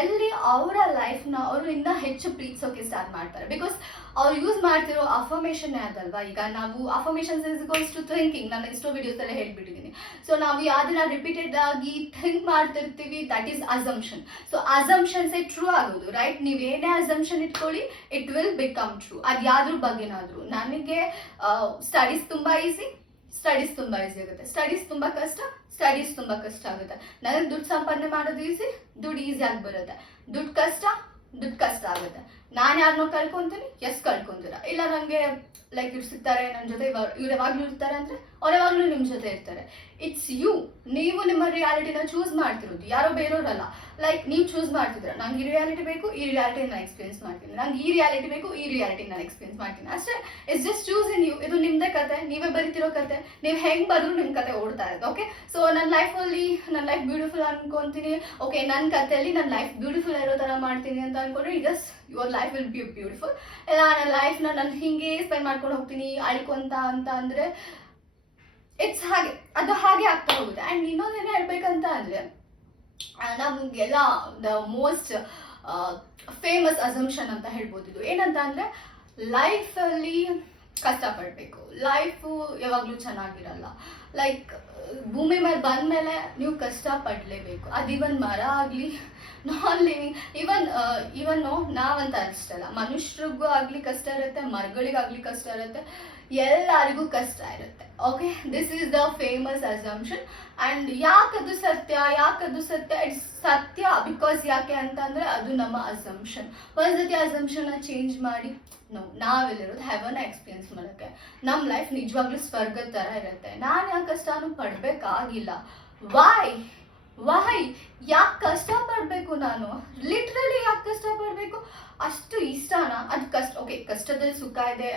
ಎಲ್ಲಿ ಅವರ ಲೈಫ್ನ ಅವರು ಇನ್ನ ಹೆಚ್ಚು ಪ್ರೀತಿಸೋಕೆ ಸ್ಟಾರ್ಟ್ ಮಾಡ್ತಾರೆ. ಬಿಕಾಸ್ ಅವ್ರು ಯೂಸ್ ಮಾಡ್ತಿರೋ ಅಫರ್ಮೇಷನ್ ಅದಲ್ವಾ. ಈಗ ನಾವು affirmations is equals to thinking, ನಾನು ಎಷ್ಟೋ ವಿಡಿಯೋಸ್ ಎಲ್ಲ ಹೇಳ್ಬಿಟ್ಟಿದ್ದೀನಿ. ಸೊ ನಾವು ಯಾವ್ದನ್ನ ರಿಪೀಟೆಡ್ ಆಗಿ ಥಿಂಕ್ ಮಾಡ್ತಿರ್ತೀವಿ, ದಟ್ ಈಸ್ ಅಸಂಪ್ಷನ್. ಸೊ ಅಸಂಪ್ಷನ್ಸೇ ಟ್ರೂ ಆಗೋದು, ರೈಟ್? ನೀವೇನೇ ಅಸಂಪ್ಷನ್ ಇಟ್ಕೊಳ್ಳಿ, ಇಟ್ ವಿಲ್ ಬಿಕಮ್ ಟ್ರೂ. ಅದು ಯಾವ್ದ್ರ ಬಗ್ಗೆನಾದ್ರೂ. ನನಗೆ ಸ್ಟಡೀಸ್ ತುಂಬಾ ಈಸಿ ಆಗುತ್ತೆ, ಸ್ಟಡೀಸ್ ತುಂಬಾ ಕಷ್ಟ ಆಗುತ್ತೆ. ನನಗೆ ದುಡ್ಡು ಸಂಪಾದನೆ ಮಾಡೋದು ಈಸಿ, ದುಡ್ಡು ಈಸಿಯಾಗಿ ಬರುತ್ತೆ. ದುಡ್ಡು ಕಷ್ಟ ಆಗುತ್ತೆ. ನಾನು ಯಾರನ್ನೋ ಕಳ್ಕೊಂತೀನಿ, ಕಳ್ಕೊಂತೀರ. ಇಲ್ಲ ನನಗೆ ಲೈಕ್ ಇವ್ರು ಸಿಗ್ತಾರೆ ನನ್ನ ಜೊತೆ, ಇವ್ರು ಯಾವಾಗ್ಲೂ ಇರ್ತಾರೆ ಅಂದ್ರೆ ಅವ್ರು ಯಾವಾಗ್ಲೂ ನಿಮ್ಮ ಜೊತೆ ಇರ್ತಾರೆ. ಇಟ್ಸ್ ಯು, ನೀವು ನಿಮ್ಮ ರಿಯಾಲಿಟಿನ ಚೂಸ್ ಮಾಡ್ತಿರೋದು, ಯಾರೋ ಬೇರೆಯವರಲ್ಲ. ಲೈಕ್ ನೀವು ಚೂಸ್ ಮಾಡ್ತಿದ್ರ, ನಂಗೆ ಈ ರಿಯಾಲಿಟಿ ಬೇಕು, ಈ ರಿಯಾಲಿಟಿ ನಾನು ಎಕ್ಸ್ಪೀರಿಯನ್ಸ್ ಮಾಡ್ತೀನಿ, ನಂಗೆ ಈ ರಿಯಾಲಿಟಿ ಬೇಕು, ಈ ರಿಯಾಲಿಟಿ ನಾನು ಎಕ್ಸ್ಪೀರಿಯನ್ಸ್ ಮಾಡ್ತೀನಿ, ಅಷ್ಟೇ. It's just choose in you. ಇದು ನಿಮ್ದೇ ಕತೆ, ನೀವೇ ಬರೀತಿರೋ ಕತೆ, ನೀವು ಹೆಂಗ್ ಬದ್ರು ನಿಮ್ ಕತೆ ಓಡ್ತಾ ಇರೋದು. ಓಕೆ, ಸೊ ನನ್ನ ಲೈಫ್ ಬ್ಯೂಟಿಫುಲ್ ಅನ್ಕೊಂತೀನಿ, ಓಕೆ, ನನ್ನ ಕತೆಯಲ್ಲಿ ನನ್ನ ಲೈಫ್ ಬ್ಯೂಟಿಫುಲ್ ಇರೋ ತರ ಮಾಡ್ತೀನಿ ಅಂತ ಅನ್ಕೊಂಡ್ರೆ just your life will be beautiful. ಇಲ್ಲ ನನ್ನ ಲೈಫ್ನ ನಾನು ಹಿಂಗೆ ಸ್ಪೆಂಡ್ ಮಾಡ್ಕೊಂಡು ಹೋಗ್ತೀನಿ ಅಳ್ಕೊಂತ ಅಂತ ಅಂದ್ರೆ ಇಟ್ಸ್ ಹಾಗೆ ಆಗ್ತಾ ಹೋಗುತ್ತೆ. ಅಂಡ್ ಇನ್ನೊಂದೇನು ಹೇಳ್ಬೇಕಂತ ಅಂದ್ರೆ, ನಮಗೆಲ್ಲ ದ ಮೋಸ್ಟ್ ಫೇಮಸ್ ಅಸಂಪ್ಷನ್ ಅಂತ ಹೇಳ್ಬೋದು ಇದು. ಏನಂತ ಅಂದ್ರೆ, ಲೈಫಲ್ಲಿ ಕಷ್ಟಪಡಬೇಕು, ಲೈಫು ಯಾವಾಗಲೂ ಚೆನ್ನಾಗಿರಲ್ಲ. ಲೈಕ್ ಭೂಮಿ ಮೇಲೆ ಬಂದಮೇಲೆ ನೀವು ಕಷ್ಟಪಡಲೇಬೇಕು. ಅದು ಇವನ್ ಮರ ಆಗಲಿ, ನಾನ್ ಲಿವಿಂಗ್, ಇವನ್ ನಾವಂತ ಅಷ್ಟಲ್ಲ, ಮನುಷ್ಯರಿಗೂ ಆಗಲಿ ಕಷ್ಟ ಇರುತ್ತೆ, ಮರಗಳಿಗಾಗಲಿ ಕಷ್ಟ ಇರುತ್ತೆ, ಎಲ್ಲರಿಗೂ ಕಷ್ಟ ಇರುತ್ತೆ. Okay, this is the famous assumption. And ಯಾಕದು ಸತ್ಯ? ಇಟ್ಸ್ ಸತ್ಯ ಬಿಕಾಸ್ ಯಾಕೆ ಅಂತಂದ್ರೆ ಅದು ನಮ್ಮ ಅಸಂಪ್ಷನ್. ಒಂದ್ಸತಿ ಅಸಂಪ್ಷನ್ ಚೇಂಜ್ ಮಾಡಿ ನಾವೆಲ್ಲಿರೋದು ಹೆವನ್ ಎಕ್ಸ್ಪೀರಿಯನ್ಸ್ ಮಾಡೋಕ್ಕೆ. ನಮ್ಮ ಲೈಫ್ ನಿಜವಾಗ್ಲೂ ಸ್ವರ್ಗದ ಥರ ಇರುತ್ತೆ. ನಾನು ಯಾಕೆ ಕಷ್ಟನೂ ಪಡಬೇಕಾಗಿಲ್ಲ. ವೈ ಯಾಕೆ ಕಷ್ಟಪಡಬೇಕು? ನಾನು ಲಿಟ್ರಲಿ ಯಾಕೆ ಕಷ್ಟಪಡಬೇಕು? ಅಷ್ಟು ಇಷ್ಟನಾ? ಅದು ಕಷ್ಟ. ಓಕೆ, ಕಷ್ಟದಲ್ಲಿ ಸುಖ ಇದೆ,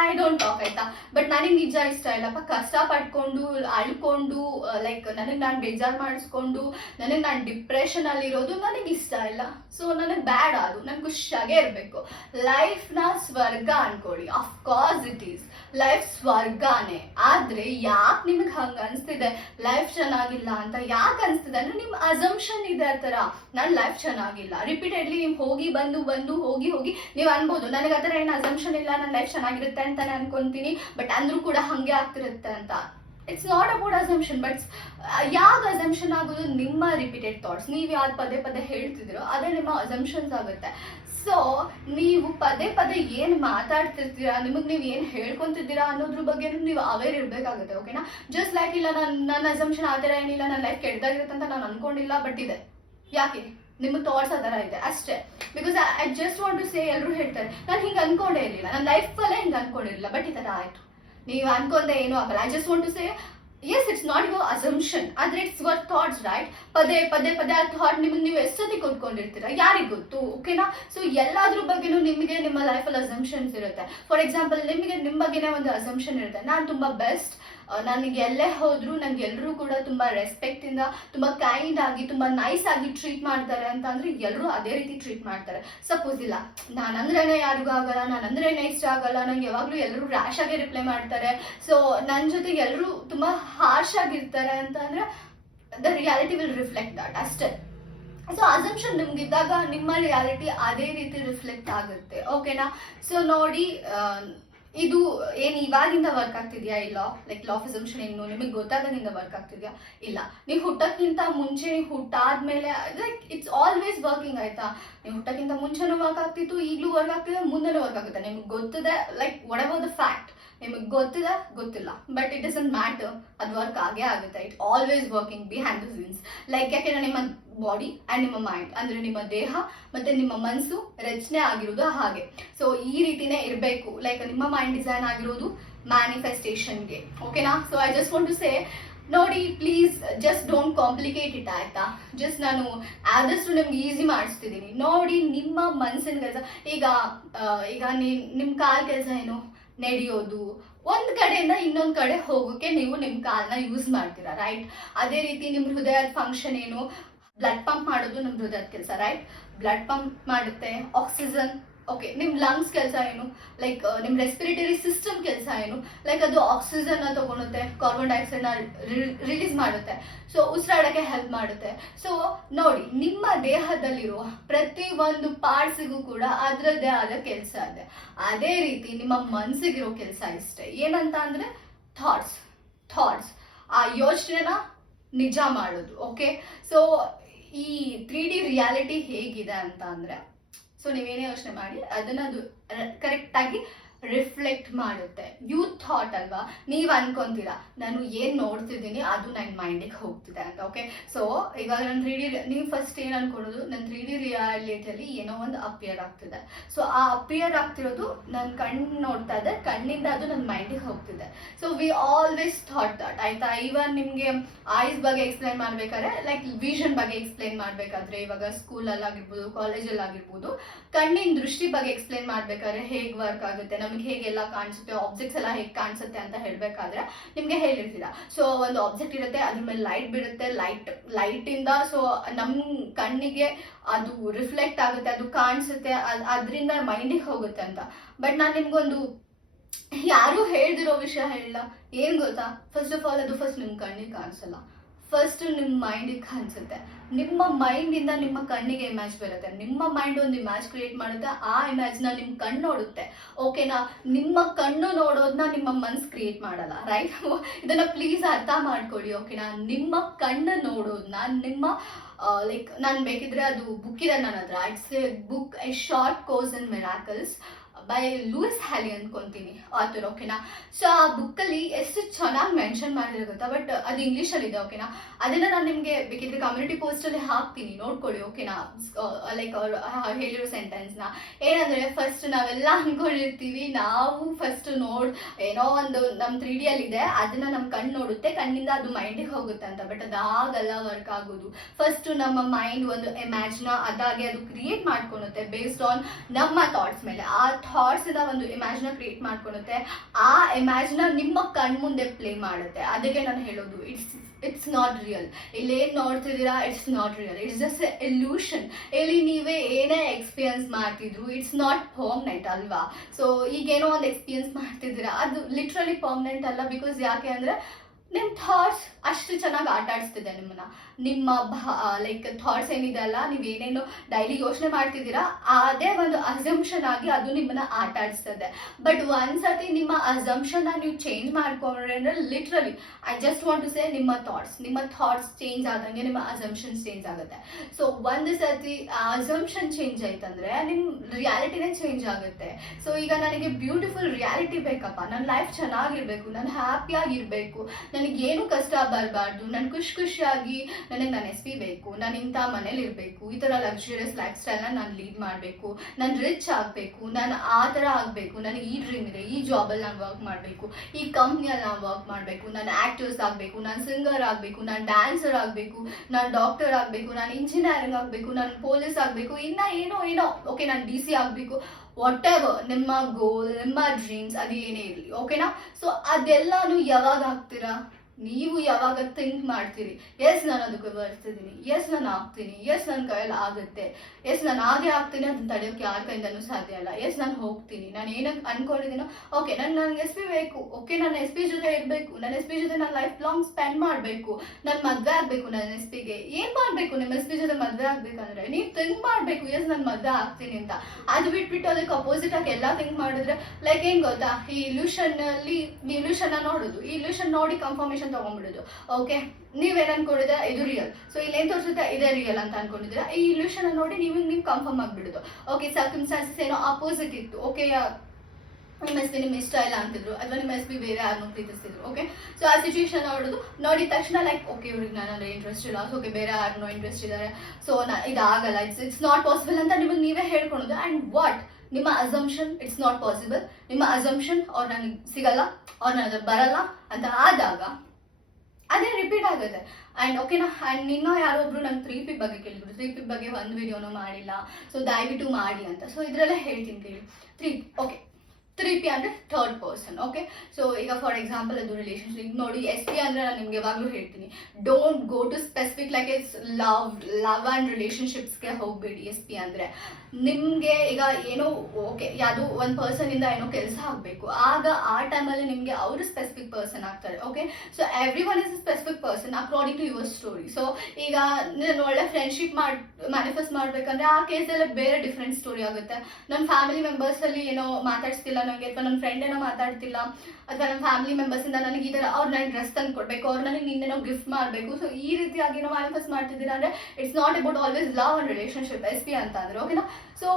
ಐ ಡೋಂಟ್ ಟಾಕ್ ಆಯ್ತಾ. ಬಟ್ ನನಗೆ ನಿಜ ಇಷ್ಟ ಇಲ್ಲಪ್ಪ, ಕಷ್ಟಪಟ್ಕೊಂಡು ಅಳ್ಕೊಂಡು ಲೈಕ್ ನನಗೆ ನಾನು ಬೇಜಾರು ಮಾಡಿಸ್ಕೊಂಡು ನನಗೆ ನಾನು ಡಿಪ್ರೆಷನ್ ಅಲ್ಲಿ ಇರೋದು ನನಗೆ ಇಷ್ಟ ಇಲ್ಲ. ಸೊ ನನಗೆ ಬ್ಯಾಡ್, ಅದು ನನ್ಗೆ ಖುಷಿಯಾಗೇ ಇರಬೇಕು. ಲೈಫ್ನ ಸ್ವರ್ಗ ಅನ್ಕೊಳ್ಳಿ, ಅಫ್ಕೋರ್ಸ್ ಇಟ್ ಈಸ್ ಲೈಫ್ ಸ್ವರ್ಗಾನೇ. ಆದ್ರೆ ಯಾಕೆ ನಿಮಗೆ ಹಂಗ ಅನ್ಸ್ತಿದೆ ಲೈಫ್ ಚೆನ್ನಾಗಿಲ್ಲ ಅಂತ? ಯಾಕೆ ಅನ್ಸ್ತಿದೆ ಅಂದ್ರೆ ನಿಮ್ಮ ಅಸಂಪ್ಷನ್ ಇದೆ ಆ ಥರ, ನನ್ನ ಲೈಫ್ ಚೆನ್ನಾಗಿಲ್ಲ. ರಿಪೀಟೆಡ್ಲಿ ನೀವು ಹೋಗಿ ಬಂದು ಹೋಗಿ ನೀವು ಅನ್ಬೋದು ನನಗೆ ಆ ಥರ ಏನು ಅಸಂಪ್ಷನ್ ಇಲ್ಲ, ನನ್ನ ಲೈಫ್ ಚೆನ್ನಾಗಿರುತ್ತೆ ಅಂತಾನೆ ಅನ್ಕೊಂತೀನಿ, ಬಟ್ ಅಂದ್ರೂ ಕೂಡ ಹಂಗೆ ಆಗ್ತಿರುತ್ತೆ ಅಂತ. It's not about assumption, but ಯಾವ್ದು ಅಸಂಪ್ಷನ್ ಆಗೋದು? ನಿಮ್ಮ ರಿಪೀಟೆಡ್ ಥಾಟ್ಸ್. ನೀವು ಯಾವ್ದು ಪದೇ ಪದೇ ಹೇಳ್ತಿದ್ದೀರೋ ಅದೇ ನಿಮ್ಮ ಅಸಂಪ್ಷನ್ಸ್ ಆಗುತ್ತೆ. ಸೊ ನೀವು ಪದೇ ಪದೇ ಏನು ಮಾತಾಡ್ತಿರ್ತೀರಾ, ನಿಮಗೆ ನೀವು ಏನು ಹೇಳ್ಕೊಂತಿದ್ದೀರಾ ಅನ್ನೋದ್ರ ಬಗ್ಗೆ ನೀವು ಅವೇರ್ ಇರಬೇಕಾಗುತ್ತೆ. ಓಕೆನಾ? ಜಸ್ಟ್ ಲೈಕ್ ಇಲ್ಲ ನನ್ನ ಅಸಂಪ್ಷನ್ ಆ ಥರ ಏನಿಲ್ಲ, ನನ್ನ ಲೈಫ್ ಕೆಟ್ಟದಾಗಿರುತ್ತೆ ಅಂತ ನಾನು ಅನ್ಕೊಂಡಿಲ್ಲ, ಬಟ್ ಇದೆ. ಯಾಕೆ ನಿಮ್ಮ ಥಾಟ್ಸ್ ಆ ಥರ ಇದೆ ಅಷ್ಟೇ. Because I just want to say, ಎಲ್ಲರೂ ಹೇಳ್ತಾರೆ ನಾನು ಹಿಂಗೆ ಅನ್ಕೊಂಡೇ ಇರಲಿಲ್ಲ, ನನ್ನ ಲೈಫಲ್ಲೇ ಹಿಂಗೆ ಅನ್ಕೊಂಡಿರಲಿಲ್ಲ, ಬಟ್ ಈ ಥರ ಆಯಿತು. ನೀವು ಅನ್ಕೊಂಡೆ ಏನೂ ಆಗಲ್ಲ. I just want to say yes, it's not your assumption, ಆದ್ರೆ ಇಟ್ಸ್ ಯುವರ್ ಥಾಟ್ಸ್, ರೈಟ್? ಪದೇ ಆ ಥಾಟ್ ನಿಮಗೆ ನೀವು ಎಷ್ಟೊತ್ತಿ ಕೊಟ್ಕೊಂಡಿರ್ತೀರಾ ಯಾರಿಗೆ ಗೊತ್ತು? ಓಕೆನಾ? ಸೊ ಎಲ್ಲಾದ್ರ ಬಗ್ಗೆನೂ ನಿಮಗೆ ನಿಮ್ಮ ಲೈಫಲ್ಲಿ ಅಸಂಪ್ಷನ್ಸ್ ಇರುತ್ತೆ. ಫಾರ್ ಎಕ್ಸಾಂಪಲ್, ನಿಮಗೆ ನಿಮ್ಮ ಬಗ್ಗೆನೇ ಒಂದು ಅಸಂಪ್ಷನ್ ಇರುತ್ತೆ, ನಾನು ತುಂಬ ಬೆಸ್ಟ್, ನನಗೆ ಎಲ್ಲೇ ಹೋದ್ರು ನಂಗೆ ಎಲ್ಲರೂ ಕೂಡ ತುಂಬ ರೆಸ್ಪೆಕ್ಟ್ ಇಂದ, ತುಂಬ ಕೈಂಡ್ ಆಗಿ, ತುಂಬ ನೈಸ್ ಆಗಿ ಟ್ರೀಟ್ ಮಾಡ್ತಾರೆ ಅಂತ ಅಂದ್ರೆ ಎಲ್ಲರೂ ಅದೇ ರೀತಿ ಟ್ರೀಟ್ ಮಾಡ್ತಾರೆ. ಸಪೋಸ್ ಇಲ್ಲ, ನಾನಂದ್ರೇನೆ ಯಾರಿಗೂ ಆಗಲ್ಲ, ನಾನಂದ್ರೇನೆ ಇಷ್ಟ ಆಗಲ್ಲ, ನಂಗೆ ಯಾವಾಗಲೂ ಎಲ್ಲರೂ ರ್ಯಾಶ್ ಆಗಿ ರಿಪ್ಲೈ ಮಾಡ್ತಾರೆ, ಸೊ ನನ್ನ ಜೊತೆಗೆ ಎಲ್ಲರೂ ತುಂಬ ಹಾರ್ಶ್ ಆಗಿರ್ತಾರೆ ಅಂತ ಅಂದ್ರೆ the reality will reflect that ಅಷ್ಟೇ. ಸೊ ಅಸಂಪ್ಷನ್ ನಿಮ್ಗಿದ್ದಾಗ ನಿಮ್ಮ ರಿಯಾಲಿಟಿ ಅದೇ ರೀತಿ ರಿಫ್ಲೆಕ್ಟ್ ಆಗುತ್ತೆ. ಓಕೆನಾ? ಸೊ ನೋಡಿ, ಇದು ಏನು ಇವಾಗಿಂದ ವರ್ಕ್ ಆಗ್ತಿದ್ಯಾ? ಇಲ್ಲ. ಲೈಕ್ ಲಾ ಆಫ್ ಅಸಂಪ್ಷನ್ ಏನು ನಿಮಗೆ ಗೊತ್ತಾಗದಿಂದ ವರ್ಕ್ ಆಗ್ತಿದ್ಯಾ? ಇಲ್ಲ. ನೀವು ಹುಟ್ಟಕ್ಕಿಂತ ಮುಂಚೆ, ನೀವು ಹುಟ್ಟಾದ್ಮೇಲೆ, ಲೈಕ್ ಇಟ್ಸ್ ಆಲ್ವೇಸ್ ವರ್ಕಿಂಗ್, ಆಯ್ತಾ? ನೀವು ಹುಟ್ಟಕ್ಕಿಂತ ಮುಂಚೆನೂ ವರ್ಕ್ ಆಗ್ತಿತ್ತು, ಈಗಲೂ ವರ್ಕ್ ಆಗ್ತಿದೆ, ಮುಂದೆನೂ ವರ್ಕ್ ಆಗುತ್ತೆ. ನಿಮ್ಗೆ ಗೊತ್ತಿದೆ, like what ever the fact, ನಿಮಗೆ ಗೊತ್ತಿದೆ ಗೊತ್ತಿಲ್ಲ, ಬಟ್ ಇಟ್ ಡಸಂಟ್ ಮ್ಯಾಟರ್, ಅದು ವರ್ಕ್ ಆಗೇ ಆಗುತ್ತೆ. It always working behind the scenes. Like ಯಾಕೆಂದ್ರೆ ನಿಮ್ಮ ಬಾಡಿ ಆ್ಯಂಡ್ ನಿಮ್ಮ ಮೈಂಡ್, ಅಂದರೆ ನಿಮ್ಮ ದೇಹ ಮತ್ತು ನಿಮ್ಮ ಮನಸ್ಸು ರಚನೆ ಆಗಿರೋದು ಹಾಗೆ. ಸೊ ಈ ರೀತಿನೇ ಇರಬೇಕು. ಲೈಕ್ ನಿಮ್ಮ ಮೈಂಡ್ ಡಿಸೈನ್ ಆಗಿರೋದು ಮ್ಯಾನಿಫೆಸ್ಟೇಷನ್ಗೆ. ಓಕೆನಾ? So I just want to say, ನೋಡಿ please just don't complicate it, ಆಯ್ತಾ? ಜಸ್ಟ್ ನಾನು ಆದಷ್ಟು ನಿಮ್ಗೆ ಈಸಿ ಮಾಡಿಸ್ತಿದ್ದೀನಿ. ನೋಡಿ, ನಿಮ್ಮ ಮನಸ್ಸಿನ ಕೆಲಸ, ಈಗ ನಿಮ್ಮ ಕಾಲ್ ಕೆಲಸ ಏನು? ನಡೆಯೋದು. ಒಂದು ಕಡೆಯಿಂದ ಇನ್ನೊಂದು ಕಡೆ ಹೋಗೋಕೆ ನೀವು ನಿಮ್ಮ ಕಾಲನ್ನ ಯೂಸ್ ಮಾಡ್ತೀರಾ, ರೈಟ್? ಅದೇ ರೀತಿ ನಿಮ್ಮ ಹೃದಯದ ಫಂಕ್ಷನ್ ಏನು? ಬ್ಲಡ್ ಪಂಪ್ ಮಾಡೋದು ನಮ್ಮ ಹೃದಯದ ಕೆಲಸ, ರೈಟ್? ಬ್ಲಡ್ ಪಂಪ್ ಮಾಡುತ್ತೆ, ಆಕ್ಸಿಜನ್. ಓಕೆ, ನಿಮ್ಮ ಲಂಗ್ಸ್ ಕೆಲಸ ಏನು? ಲೈಕ್ ನಿಮ್ಮ ರೆಸ್ಪಿರೇಟರಿ ಸಿಸ್ಟಮ್ ಕೆಲಸ ಏನು? ಲೈಕ್ ಅದು ಆಕ್ಸಿಜನ್ನ ತಗೊಳುತ್ತೆ, ಕಾರ್ಬನ್ ಡೈಆಕ್ಸೈಡ್ನ ರಿಲೀಸ್ ಮಾಡುತ್ತೆ, ಸೊ ಉಸಿರಾಡೋಕ್ಕೆ ಹೆಲ್ಪ್ ಮಾಡುತ್ತೆ. ಸೊ ನೋಡಿ, ನಿಮ್ಮ ದೇಹದಲ್ಲಿರುವ ಪ್ರತಿ ಒಂದು ಪಾರ್ಟ್ಸಿಗೂ ಕೂಡ ಅದರದ್ದೇ ಆದ ಕೆಲಸ ಇದೆ. ಅದೇ ರೀತಿ ನಿಮ್ಮ ಮನಸ್ಸಿಗಿರೋ ಕೆಲಸ ಇಷ್ಟೇ. ಏನಂತ ಅಂದರೆ ಥಾಟ್ಸ್, ಆ ಯೋಚನೆನ ನಿಜ ಮಾಡೋದು. ಓಕೆ? ಸೊ ಈ 3D ರಿಯಾಲಿಟಿ ಹೇಗಿದೆ ಅಂತ ಅಂದರೆ, ಸೊ ನೀವೇನೇ ಯೋಚನೆ ಮಾಡಿ ಅದನ್ನು ಅದು ಕರೆಕ್ಟಾಗಿ ರಿಫ್ಲೆಕ್ಟ್ ಮಾಡುತ್ತೆ. ಯು ಥಾಟ್ ಅಲ್ವಾ, ನೀವು ಅನ್ಕೊಂತೀರಾ ನಾನು ಏನು ನೋಡ್ತಿದ್ದೀನಿ ಅದು ನನ್ನ ಮೈಂಡಿಗೆ ಹೋಗ್ತಿದೆ ಅಂತ. ಓಕೆ? ಸೊ ಇವಾಗ ನನ್ನ 3D, ನೀವು ಫಸ್ಟ್ ಏನು ಅನ್ಕೊಳ್ಳೋದು, ನನ್ನ 3D ರಿಯಾಲಿಟಿಯಲ್ಲಿ ಏನೋ ಒಂದು ಅಪಿಯರ್ ಆಗ್ತಿದೆ. ಸೊ ಆ ಅಪಿಯರ್ ಆಗ್ತಿರೋದು ನನ್ನ ಕಣ್ಣು ನೋಡ್ತಾ ಇದೆ, ಕಣ್ಣಿಂದ ಅದು ನನ್ನ ಮೈಂಡಿಗೆ ಹೋಗ್ತಿದೆ. So we always thought that, ಆಯ್ತಾ? ಈವನ್ ನಿಮಗೆ ಐಸ್ ಬಗ್ಗೆ ಎಕ್ಸ್ಪ್ಲೈನ್ ಮಾಡ್ಬೇಕಾದ್ರೆ, ಲೈಕ್ ವಿಷನ್ ಬಗ್ಗೆ ಎಕ್ಸ್ಪ್ಲೈನ್ ಮಾಡಬೇಕಾದ್ರೆ, ಇವಾಗ ಸ್ಕೂಲಲ್ಲಾಗಿರ್ಬೋದು, ಕಾಲೇಜಲ್ಲಾಗಿರ್ಬೋದು, ಕಣ್ಣಿನ ದೃಷ್ಟಿ ಬಗ್ಗೆ ಎಕ್ಸ್ಪ್ಲೈನ್ ಮಾಡಬೇಕಾದ್ರೆ ಹೇಗೆ ವರ್ಕ್ ಆಗುತ್ತೆ, ನಮಗೆ ಹೇಗೆಲ್ಲ ಕಾಣಿಸುತ್ತೆ, ಆಬ್ಜೆಕ್ಟ್ಸ್ ಎಲ್ಲ ಹೇಗೆ ಕಾಣಿಸುತ್ತೆ ಅಂತ ಹೇಳಬೇಕಾದ್ರೆ ನಿಮಗೆ ಹೇಳಿರ್ತೀರಾ. ಸೊ ಒಂದು ಆಬ್ಜೆಕ್ಟ್ ಇರುತ್ತೆ, ಅದ್ರ ಮೇಲೆ ಲೈಟ್ ಬೀಳುತ್ತೆ, ಲೈಟಿಂದ ಸೊ ನಮ್ಮ ಕಣ್ಣಿಗೆ ಅದು ರಿಫ್ಲೆಕ್ಟ್ ಆಗುತ್ತೆ, ಅದು ಕಾಣಿಸುತ್ತೆ, ಅದರಿಂದ ಮೈಂಡಿಗೆ ಹೋಗುತ್ತೆ ಅಂತ. ಬಟ್ ನಾನು ನಿಮ್ಗೊಂದು ಯಾರು ಹೇಳ್ದಿರೋ ವಿಷಯ ಹೇಳಲ್ಲ. ಏನು ಗೊತ್ತಾ? ಫಸ್ಟ್ ಆಫ್ ಆಲ್ ಅದು ಫಸ್ಟ್ ನಿಮ್ಮ ಕಣ್ಣಿಗೆ ಕಾಣಿಸಲ್ಲ, ಫಸ್ಟ್ ನಿಮ್ಮ ಮೈಂಡಿಗೆ ಕಾಣಿಸುತ್ತೆ. ನಿಮ್ಮ ಮೈಂಡಿಂದ ನಿಮ್ಮ ಕಣ್ಣಿಗೆ ಇಮ್ಯಾಜ್ ಬರುತ್ತೆ, ನಿಮ್ಮ ಮೈಂಡ್ ಒಂದು ಇಮ್ಯಾಜ್ ಕ್ರಿಯೇಟ್ ಮಾಡುತ್ತೆ, ಆ ಇಮ್ಯಾಜ್ನ ನಿಮ್ಮ ಕಣ್ಣು ನೋಡುತ್ತೆ. ಓಕೆನಾ? ನಿಮ್ಮ ಕಣ್ಣು ನೋಡೋದನ್ನ ನಿಮ್ಮ ಮನ್ಸು ಕ್ರಿಯೇಟ್ ಮಾಡಲ್ಲ, ರೈಟ್? ಇದನ್ನ ಪ್ಲೀಸ್ ಅರ್ಥ ಮಾಡ್ಕೊಳ್ಳಿ. ಓಕೆನಾ? ನಿಮ್ಮ ಕಣ್ಣು ನೋಡೋದನ್ನ ನಿಮ್ಮ ಲೈಕ್, ನಾನು ಬೇಕಿದ್ರೆ ಅದು ಬುಕ್ ಇದೆ ನನ್ನ ಹತ್ರ, it's a book, a short course in miracles by Louise Hay ಅನ್ಕೊಂತೀನಿ ಆಥರ್. ಓಕೆನಾ? ಸೊ ಆ ಬುಕ್ಕಲ್ಲಿ ಎಷ್ಟು ಚೆನ್ನಾಗಿ ಮೆನ್ಷನ್ ಮಾಡಿದ್ರೆ ಗೊತ್ತಾ, ಬಟ್ ಅದು ಇಂಗ್ಲೀಷಲ್ಲಿದೆ. ಓಕೆನಾ? ಅದನ್ನು ನಾನು ನಿಮಗೆ ಬೇಕಿದ್ರೆ ಕಮ್ಯುನಿಟಿ ಪೋಸ್ಟಲ್ಲಿ ಹಾಕ್ತೀನಿ, ನೋಡ್ಕೊಳ್ಳಿ. ಓಕೆನಾ? ಲೈಕ್ ಅವ್ರು ಹೇಳಿರೋ ಸೆಂಟೆನ್ಸ್ನ ಏನಂದರೆ, ಫಸ್ಟ್ ನಾವೆಲ್ಲ ಅಂದ್ಕೊಂಡಿರ್ತೀವಿ ನಾವು ಫಸ್ಟ್ ಏನೋ ಒಂದು ನಮ್ಮ 3D ಇದೆ, ಅದನ್ನು ನಮ್ಮ ಕಣ್ಣು ನೋಡುತ್ತೆ, ಕಣ್ಣಿಂದ ಅದು ಮೈಂಡಿಗೆ ಹೋಗುತ್ತೆ ಅಂತ. ಬಟ್ ಅದಾಗಲ್ಲ ವರ್ಕ್ ಆಗೋದು. ಫಸ್ಟ್ ನಮ್ಮ ಮೈಂಡ್ ಒಂದು ಇಮ್ಯಾಜ್ನ ಅದಾಗೆ ಅದು ಕ್ರಿಯೇಟ್ ಮಾಡ್ಕೊಳುತ್ತೆ ಬೇಸ್ಡ್ ಆನ್ ನಮ್ಮ ಥಾಟ್ಸ್ ಮೇಲೆ. ಆ ಥಾಟ್ಸ್ ಇಂದ ಒಂದು ಇಮ್ಯಾಜಿನ ಕ್ರಿಯೇಟ್ ಮಾಡ್ಕೊಳುತ್ತೆ. ಆ ಇಮ್ಯಾಜಿನ ನಿಮ್ಮ ಕಣ್ಮುಂದೆ ಪ್ಲೇ ಮಾಡುತ್ತೆ. ಅದಕ್ಕೆ ನಾನು ಹೇಳೋದು ಇಟ್ಸ್ ನಾಟ್ ರಿಯಲ್. ಇಲ್ಲೇನು ನೋಡ್ತಿದ್ದೀರಾ, it's not real, it's just elution. ಇಲ್ಲಿ ನೀವೇ ಏನೇ ಎಕ್ಸ್ಪೀರಿಯನ್ಸ್ ಮಾಡ್ತಿದ್ರು ಇಟ್ಸ್ ನಾಟ್ ಪರ್ಮನೆಂಟ್ ಅಲ್ವಾ. ಸೊ ಈಗೇನೋ ಒಂದು ಎಕ್ಸ್ಪೀರಿಯನ್ಸ್ ಮಾಡ್ತಿದ್ದೀರಾ, ಅದು ಲಿಟ್ರಲಿ ಪರ್ಮನೆಂಟ್ ಅಲ್ಲ. ಬಿಕಾಸ್ ಯಾಕೆ ಅಂದರೆ ನಿಮ್ಮ ಥಾಟ್ಸ್ ಅಷ್ಟು ಚೆನ್ನಾಗಿ ಆಟ ಆಡಿಸ್ತಿದೆ ನಿಮ್ಮನ್ನ. ನಿಮ್ಮ ಲೈಕ್ ಥಾಟ್ಸ್ ಏನಿದೆ ಅಲ್ಲ, ನೀವು ಏನೇನು ಡೈಲಿ ಯೋಚನೆ ಮಾಡ್ತಿದ್ದೀರಾ ಅದೇ ಒಂದು ಅಸಂಪ್ಷನ್ ಆಗಿ ಅದು ನಿಮ್ಮನ್ನ ಆಟ ಆಡಿಸ್ತದೆ. ಬಟ್ ಒಂದ್ಸತಿ ನಿಮ್ಮ ಅಸಂಪ್ಷನ್ನ ನೀವು ಚೇಂಜ್ ಮಾಡ್ಕೊಂಡ್ರೆ ಅಂದರೆ literally I just want to say ನಿಮ್ಮ ಥಾಟ್ಸ್ ಚೇಂಜ್ ಆದಂಗೆ ನಿಮ್ಮ ಅಸಂಪ್ಷನ್ಸ್ ಚೇಂಜ್ ಆಗುತ್ತೆ. ಸೊ ಒಂದು ಸತಿ ಆ ಅಸಂಪ್ಷನ್ ಚೇಂಜ್ ಆಯ್ತಂದ್ರೆ ನಿಮ್ಮ ರಿಯಾಲಿಟಿನೇ ಚೇಂಜ್ ಆಗುತ್ತೆ. ಸೊ ಈಗ ನನಗೆ ಬ್ಯೂಟಿಫುಲ್ ರಿಯಾಲಿಟಿ ಬೇಕಪ್ಪ, ನನ್ನ ಲೈಫ್ ಚೆನ್ನಾಗಿರ್ಬೇಕು, ನಾನು ಹ್ಯಾಪಿಯಾಗಿರ್ಬೇಕು, ನನಗೇನು ಕಷ್ಟ ಬರಬಾರ್ದು, ನಾನು ಖುಷಿಯಾಗಿ ನನಗೆ ನನ್ನ ಎಸ್ ಪಿ ಬೇಕು, ನಾನು ಇಂಥ ಮನೇಲಿ ಇರಬೇಕು, ಈ ಥರ ಲಕ್ಸುರಿಯಸ್ ಲೈಫ್ ಸ್ಟೈಲ್ನ ನಾನು ಲೀಡ್ ಮಾಡಬೇಕು, ನಾನು ರಿಚ್ ಆಗಬೇಕು, ನಾನು ಆ ಥರ ಆಗಬೇಕು, ನನಗೆ ಈ ಡ್ರೀಮ್ ಇದೆ, ಈ ಜಾಬಲ್ಲಿ ನಾನು ವರ್ಕ್ ಮಾಡಬೇಕು, ಈ ಕಂಪ್ನಿಯಲ್ಲಿ ನಾನು ವರ್ಕ್ ಮಾಡಬೇಕು, ನಾನು ಆ್ಯಕ್ಟರ್ಸ್ ಆಗಬೇಕು, ನಾನು ಸಿಂಗರ್ ಆಗಬೇಕು, ನಾನು ಡ್ಯಾನ್ಸರ್ ಆಗಬೇಕು, ನಾನು ಡಾಕ್ಟರ್ ಆಗಬೇಕು, ನಾನು ಇಂಜಿನಿಯರಿಂಗ್ ಆಗಬೇಕು, ನಾನು ಪೊಲೀಸ್ ಆಗಬೇಕು, ಇನ್ನು ಏನೋ ಓಕೆ ನಾನು DC ಆಗಬೇಕು, ವಾಟ್ ಎವರ್ ನಿಮ್ಮ ಗೋಲ್, ನಿಮ್ಮ ಡ್ರೀಮ್ಸ್ ಅದು ಏನೇ ಇರಲಿ, ಓಕೆನಾ. ಸೊ ಅದೆಲ್ಲನೂ ಯಾವಾಗ ಆಗ್ತೀರಾ, ನೀವು ಯಾವಾಗ ಥಿಂಕ್ ಮಾಡ್ತೀರಿ, ಎಸ್ ನಾನು ಅದಕ್ಕೆ ಬರ್ತಿದ್ದೀನಿ, ಎಸ್ ನಾನು ಆಗ್ತೀನಿ, ಎಸ್ ನನ್ನ ಕೈಯಲ್ಲಿ ಆಗುತ್ತೆ, ಎಸ್ ನಾನು ಹಾಗೆ ಆಗ್ತೀನಿ, ಅದನ್ನ ತಡೆಯೋಕೆ ಯಾರ ಕೈಯಿಂದನೂ ಸಾಧ್ಯ ಅಲ್ಲ, ಎಸ್ ನಾನು ಹೋಗ್ತೀನಿ, ನಾನು ಏನಕ್ಕೆ ಅನ್ಕೊಂಡಿದ್ದೀನೋ ಓಕೆ ನನಗೆ ಎಸ್ ಪಿ ಬೇಕು, ಓಕೆ ನನ್ನ ಎಸ್ ಪಿ ಜೊತೆ ಇರಬೇಕು, ನನ್ನ ಎಸ್ ಪಿ ಜೊತೆ ನಾನು ಲೈಫ್ ಲಾಂಗ್ ಸ್ಪೆಂಡ್ ಮಾಡಬೇಕು, ನಾನು ಮದುವೆ ಆಗಬೇಕು, ನನ್ನ ಎಸ್ ಪಿಗೆ ಏನು ಮಾಡಬೇಕು, ನಿಮ್ಮ ಎಸ್ ಪಿ ಜೊತೆ ಮದುವೆ ಆಗಬೇಕಂದ್ರೆ ನೀವು ಥಿಂಕ್ ಮಾಡಬೇಕು, ಎಸ್ ನಾನು ಮದುವೆ ಆಗ್ತೀನಿ ಅಂತ. ಅದು ಬಿಟ್ಬಿಟ್ಟು ಅದಕ್ಕೆ ಅಪೋಸಿಟ್ ಆಗಿ ಎಲ್ಲ ಥಿಂಕ್ ಮಾಡಿದ್ರೆ ಲೈಕ್ ಏನು ಗೊತ್ತಾ, ಈ ಇಲ್ಯೂಷನ್ನ ನೋಡೋದು, ಈ ಇಲ್ಯೂಷನ್ ನೋಡಿ ಕನ್ಫರ್ಮೇಷನ್ ತಗೊಂಡ್ಬಿಡೋದು. ಓಕೆ ನೀವೇನು ಅನ್ಕೊಂಡಿದ್ರೆ ಇದು ರಿಯಲ್, ಸೊ ಇಲ್ಲೇನು ತೋರಿಸುತ್ತೆ ಇದೇ ರಿಯಲ್ ಅಂತ ಅನ್ಕೊಂಡಿದ್ರೆ ಈ ಇಲ್ಯೂಷನ್ ನೋಡಿ ನೀವು ಕನ್ಫರ್ಮ್ ಆಗಿಬಿಡೋದು. ಓಕೆ ಸರ್ಕಮ್ಸ್ಟಾನ್ಸಸ್ ಏನೋ ಅಪೋಸಿಟ್ ಇತ್ತು, ಓಕೆ ನಿಮ್ಮ ಎಸ್ ಪಿ ನಿಮ್ಮ ಇಷ್ಟ ಇಲ್ಲ ಅಂತಿದ್ರು, ಅಥವಾ ನಿಮ್ಮ ಎಸ್ ಪಿ ಬೇರೆ ಯಾರನ್ನೂ ಪ್ರೀತಿಸ್ತಿದ್ರು, ಓಕೆ ಸೊ ಆ ಸಿಚುವೇಶನ್ ನೋಡಿದ ತಕ್ಷಣ ಲೈಕ್ ಓಕೆ ಇವ್ರಿಗೆ ನಾನಂದ್ರೆ ಇಂಟ್ರೆಸ್ಟ್ ಇಲ್ಲ, ಓಕೆ ಬೇರೆ ಯಾರನ್ನೋ ಇಂಟ್ರೆಸ್ಟ್ ಇದ್ದಾರೆ, ಸೊ ಇದಾಗಲ್ಲ, ಇಟ್ಸ್ ನಾಟ್ ಪಾಸಿಬಲ್ ಅಂತ ನಿಮಗೆ ನೀವೇ ಹೇಳ್ಕೊಳೋದು. ಆ್ಯಂಡ್ ವಾಟ್ ನಿಮ್ಮ ಅಸಂಪ್ಷನ್ ಇಟ್ಸ್ ನಾಟ್ ಪಾಸಿಬಲ್, ನಿಮ್ಮ ಅಸಂಪ್ಷನ್ ಅವ್ರು ನನಗೆ ಸಿಗಲ್ಲ, ಅವ್ರು ನನಗೆ ಬರಲ್ಲ ಅಂತ ಆದಾಗ ಅದೇ ರಿಪೀಟ್ ಆಗುತ್ತೆ. ಆ್ಯಂಡ್ ಓಕೆನಾ. ಆ್ಯಂಡ್ ಇನ್ನೂ ಯಾರೋ ಒಬ್ರು ನಂಗೆ 3P ಬಗ್ಗೆ ಕೇಳಿದ್ರು, 3P ಬಗ್ಗೆ ಒಂದು ವಿಡಿಯೋನೂ ಮಾಡಿಲ್ಲ, ಸೊ ದಯವಿಟ್ಟು ಮಾಡಿ ಅಂತ. ಸೊ ಇದರಲ್ಲೇ ಹೇಳ್ತೀನಿ ಕೇಳಿ. 3P ಅಂದರೆ ಥರ್ಡ್ ಪರ್ಸನ್. ಓಕೆ ಸೊ ಈಗ ಫಾರ್ ಎಕ್ಸಾಂಪಲ್ ಅದು ರಿಲೇಷನ್ಶಿಪ್ ನೋಡಿ, ಎಸ್ ಪಿ ಅಂದರೆ ನಾನು ನಿಮ್ಗೆ ಯಾವಾಗಲೂ ಹೇಳ್ತೀನಿ, don't go to specific like it's love and ರಿಲೇಷನ್ಶಿಪ್ಸ್ಗೆ ಹೋಗಬೇಡಿ. ಎಸ್ ಪಿ ಅಂದರೆ ನಿಮಗೆ ಈಗ ಏನೋ ಓಕೆ ಯಾವುದೋ ಒಂದು ಪರ್ಸನಿಂದ ಏನೋ ಕೆಲಸ ಆಗಬೇಕು, ಆಗ ಆ ಟೈಮಲ್ಲಿ ನಿಮಗೆ ಅವರು ಸ್ಪೆಸಿಫಿಕ್ ಪರ್ಸನ್ ಆಗ್ತಾರೆ. Okay so every one is a specific person according to your story. So ಈಗ ನಾನು ಒಳ್ಳೆ ಫ್ರೆಂಡ್ಶಿಪ್ ಮ್ಯಾನಿಫೆಸ್ಟ್ ಮಾಡಬೇಕಂದ್ರೆ ಆ ಕೇಸಲ್ಲಿ ಬೇರೆ ಡಿಫ್ರೆಂಟ್ ಸ್ಟೋರಿ ಆಗುತ್ತೆ. ನನ್ನ ಫ್ಯಾಮಿಲಿ ಮೆಂಬರ್ಸಲ್ಲಿ ಏನೋ ಮಾತಾಡ್ಸ್ತಿಲ್ಲ ನನಗೆ, ಅಥವಾ ನನ್ನ ಫ್ರೆಂಡ್ ಏನೋ ಮಾತಾಡ್ತಿಲ್ಲ, ಅಥವಾ ನಮ್ಮ ಫ್ಯಾಮಿಲಿ ಮೆಂಬರ್ಸಿಂದ ನನಗೆ ಈ ಥರ ಅವ್ರು ನನಗೆ ಡ್ರೆಸ್ ತಂದು ಕೊಡಬೇಕು, ಅವ್ರು ನನಗೆ ನಿನ್ನೇನೋ ಗಿಫ್ಟ್ ಮಾಡಬೇಕು, ಸೊ ಈ ರೀತಿಯಾಗಿ ಏನೋ ಮ್ಯಾನಿಫೆಸ್ಟ್ ಮಾಡ್ತಿದ್ದೀರಾ ಅಂದರೆ it's not about always love and relationship. S P ಅಂತ ಅಂದರೆ ಓಕೆನಾ. ಸೊ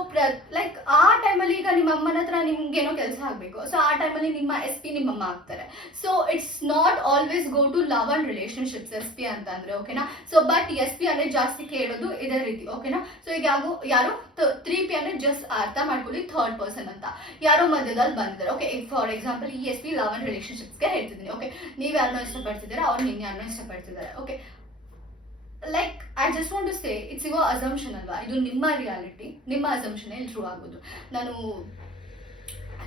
ಲೈಕ್ ಆ ಟೈಮಲ್ಲಿ ಈಗ ನಿಮ್ಮ ಅಮ್ಮನ ಹತ್ರ ನಿಮ್ಗೇನೋ ಕೆಲಸ ಆಗಬೇಕು, ಸೊ ಆ ಟೈಮಲ್ಲಿ ನಿಮ್ಮ ಎಸ್ ಪಿ ನಿಮ್ಮಮ್ಮ ಆಗ್ತಾರೆ. So it's not always go to love and relationships S P ಅಂತ ಅಂದರೆ ಓಕೆನಾ. ಸೊ ಬಟ್ ಎಸ್ ಪಿ ಅಂದರೆ ಜಾಸ್ತಿ ಕೇಳೋದು ಇದೇ ರೀತಿ ಓಕೆನಾ. ಸೊ ಈಗ ಯಾರು 3P ಅಂದರೆ ಜಸ್ಟ್ ಅರ್ಥ ಮಾಡ್ಕೊಳ್ಳಿ ಥರ್ಡ್ ಪರ್ಸನ್ ಅಂತ, ಯಾರೋ ಮಧ್ಯದಲ್ಲಿ ಬಂದಿದ್ದಾರೆ. ಓಕೆ ಈಗ ಫಾರ್ ಎಕ್ಸಾಂಪಲ್ ಈ ಎಸ್ ಪಿ ಲವ್ ಆ್ಯಂಡ್ ರಿಲೇಷನ್ಶಿಪ್ಸ್ಗೆ ಹೇಳ್ತಿದ್ದೀನಿ. ಓಕೆ ನೀವು ಯಾರನ್ನೋ ಇಷ್ಟಪಡ್ತಿದ್ದೀರಾ, ಅವ್ರು ನಿನ್ನ ಯಾರನ್ನೋ ಇಷ್ಟಪಡ್ತಿದ್ದಾರೆ. Okay like I just want to say it's your assumption ಅಲ್ವಾ, ಇದು ನಿಮ್ಮ ರಿಯಾಲಿಟಿ, ನಿಮ್ಮ ಅಸಂಪ್ಷನ್ನೇ ಟ್ರೂ ಆಗೋದು. ನಾನು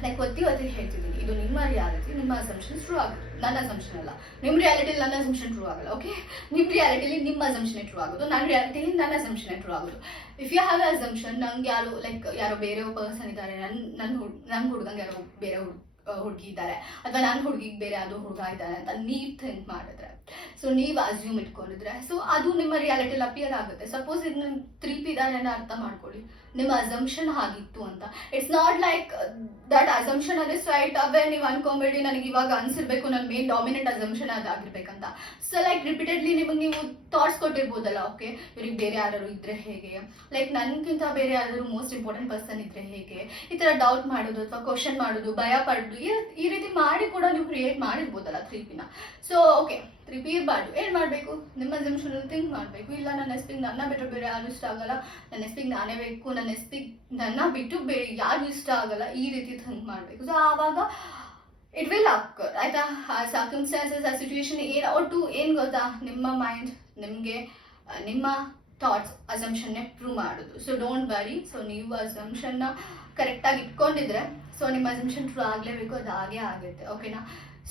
ಲೈಕ್ ಒತ್ತಿ ಹೇಳ್ತಿದ್ದೀನಿ, ಇದು ನಿಮ್ಮ ರಿಯಾಲಿಟಿ, ನಿಮ್ಮ ಅಸಂಪ್ಷನ್ ಟ್ರೂ ಆಗೋದು, ನನ್ನ ಅಸಂಪ್ಷನ್ ಅಲ್ಲ. ನಿಮ್ಮ ರಿಯಾಲಿಟಿಲಿ ನನ್ನ ಅಸಂಪ್ಷನ್ ಟ್ರೂ ಆಗಲ್ಲ. ಓಕೆ ನಿಮ್ಮ ರಿಯಾಲಿಟಿಲಿ ನಿಮ್ಮ ಅಸಂಪ್ಷನ್ನೇ ಟ್ರೂ ಆಗೋದು, ನನ್ನ ರಿಯಾಲಿಟಿಲಿ ನನ್ನ ಅಸಂಪ್ಷನ್ನೇ ಟ್ರೂ ಆಗೋದು. ಇಫ್ ಯು ಹ್ಯಾವ್ ಅಸಂಪ್ಷನ್ ನಂಗೆ ಯಾರೋ ಬೇರೆ ಪರ್ಸನ್ ಇದ್ದಾರೆ, ನನ್ನ ಹುಡುಗಂಗೆ ಯಾರೋ ಬೇರೆ ಹುಡುಗಿ ಇದ್ದಾರೆ, ಅಥವಾ ನನ್ನ ಹುಡುಗಿಗೆ ಬೇರೆ ಯಾವುದೋ ಹುಡುಗ ಇದ್ದಾರೆ ಅಂತ ನೀವು ಥಿಂಕ್ ಮಾಡಿದ್ರೆ, ಸೊ ನೀವು ಅಸ್ಯೂಮ್ ಇಟ್ಕೊಂಡಿದ್ರೆ, ಸೊ ಅದು ನಿಮ್ಮ ರಿಯಾಲಿಟಿಲಿ ಅಪಿಯರ್ ಆಗುತ್ತೆ. ಸಪೋಸ್ ಇದು ನನ್ನ 3P ಇದ್ದಾನೆ ಅರ್ಥ ಮಾಡ್ಕೊಳ್ಳಿ, ನಿಮ್ಮ ಅಸಂಪ್ಷನ್ ಆಗಿತ್ತು ಅಂತ. It's not like that assumption ಅದೇ ಸ್ಟ್ರೈಟ್ ಅವೇ ನೀವು ಅನ್ಕೊಂಬೇಡಿ ನನಗೆ ಇವಾಗ ಅನ್ಸಿರ್ಬೇಕು ನನ್ನ ಮೇನ್ ಡಾಮಿನೆಂಟ್ ಅಸಂಪ್ಷನ್ ಅದಾಗಿರ್ಬೇಕಂತ. ಸೊ ಲೈಕ್ ರಿಪೀಟೆಡ್ಲಿ ನಿಮಗೆ ನೀವು ಥಾಟ್ಸ್ ಕೊಟ್ಟಿರ್ಬೋದಲ್ಲ, ಓಕೆ ಇವ್ರಿಗೆ ಬೇರೆ ಯಾರು ಇದ್ರೆ ಹೇಗೆ, ಲೈಕ್ ನನಗಿಂತ ಬೇರೆ ಯಾರು ಮೋಸ್ಟ್ ಇಂಪಾರ್ಟೆಂಟ್ ಪರ್ಸನ್ ಇದ್ರೆ ಹೇಗೆ, ಈ ಥರ ಡೌಟ್ ಮಾಡೋದು ಅಥವಾ ಕ್ವಶನ್ ಮಾಡೋದು, ಭಯ ಪಡೋದು, ಈ ರೀತಿ ಮಾಡಿ ಕೂಡ ನೀವು ಕ್ರಿಯೇಟ್ ಮಾಡಿರ್ಬೋದಲ್ಲ 3Pನ. ಸೊ ಓಕೆ 3P ಇರಬಾರ್ದು. ಏನು ಮಾಡಬೇಕು, ನಿಮ್ಮ ಅಸಂಪ್ಷನ್ ಥಿಂಕ್ ಮಾಡಬೇಕು, ಇಲ್ಲ ನನ್ನ ಎಸ್ ಪಿಗೆ ನನ್ನ ಬಿಟ್ಟರೆ ಬೇರೆ ಯಾರು ಇಷ್ಟ ಆಗಲ್ಲ, ನನ್ನ ಎಸ್ ಪಿಗೆ ನಾನೇ ಬೇಕು, ನನ್ನ ಎಸ್ ಪಿಗೆ ನನ್ನ ಬಿಟ್ಟು ಬೇರೆ ಯಾರು ಇಷ್ಟ ಆಗಲ್ಲ, ಈ ರೀತಿ ಥಿಂಕ್ ಮಾಡಬೇಕು. ಸೊ ಆವಾಗ ಇಟ್ ವಿಲ್ ಅಕ್ಕರ್ ಆಯಿತಾ. ಆ ಸರ್ಕಮ್ಸ್ಟಾನ್ಸಸ್ ಆ ಸಿಚುವೇಶನ್ ಒಟ್ಟು ಏನು ಗೊತ್ತಾ, ನಿಮ್ಮ ಮೈಂಡ್ ನಿಮಗೆ ನಿಮ್ಮ ಥಾಟ್ಸ್ ಅಸಂಪ್ಷನ್ನೇ ಪ್ರೂವ್ ಮಾಡೋದು. So don't worry. ಸೊ ನೀವು ಅಸಂಪ್ಷನ್ನ ಕರೆಕ್ಟಾಗಿ ಇಟ್ಕೊಂಡಿದ್ರೆ ಸೊ ನಿಮ್ಮ ಅಸಂಪ್ಷನ್ ಟ್ರೂ ಆಗಲೇಬೇಕು, ಅದು ಹಾಗೇ ಆಗುತ್ತೆ. ಓಕೆನಾ?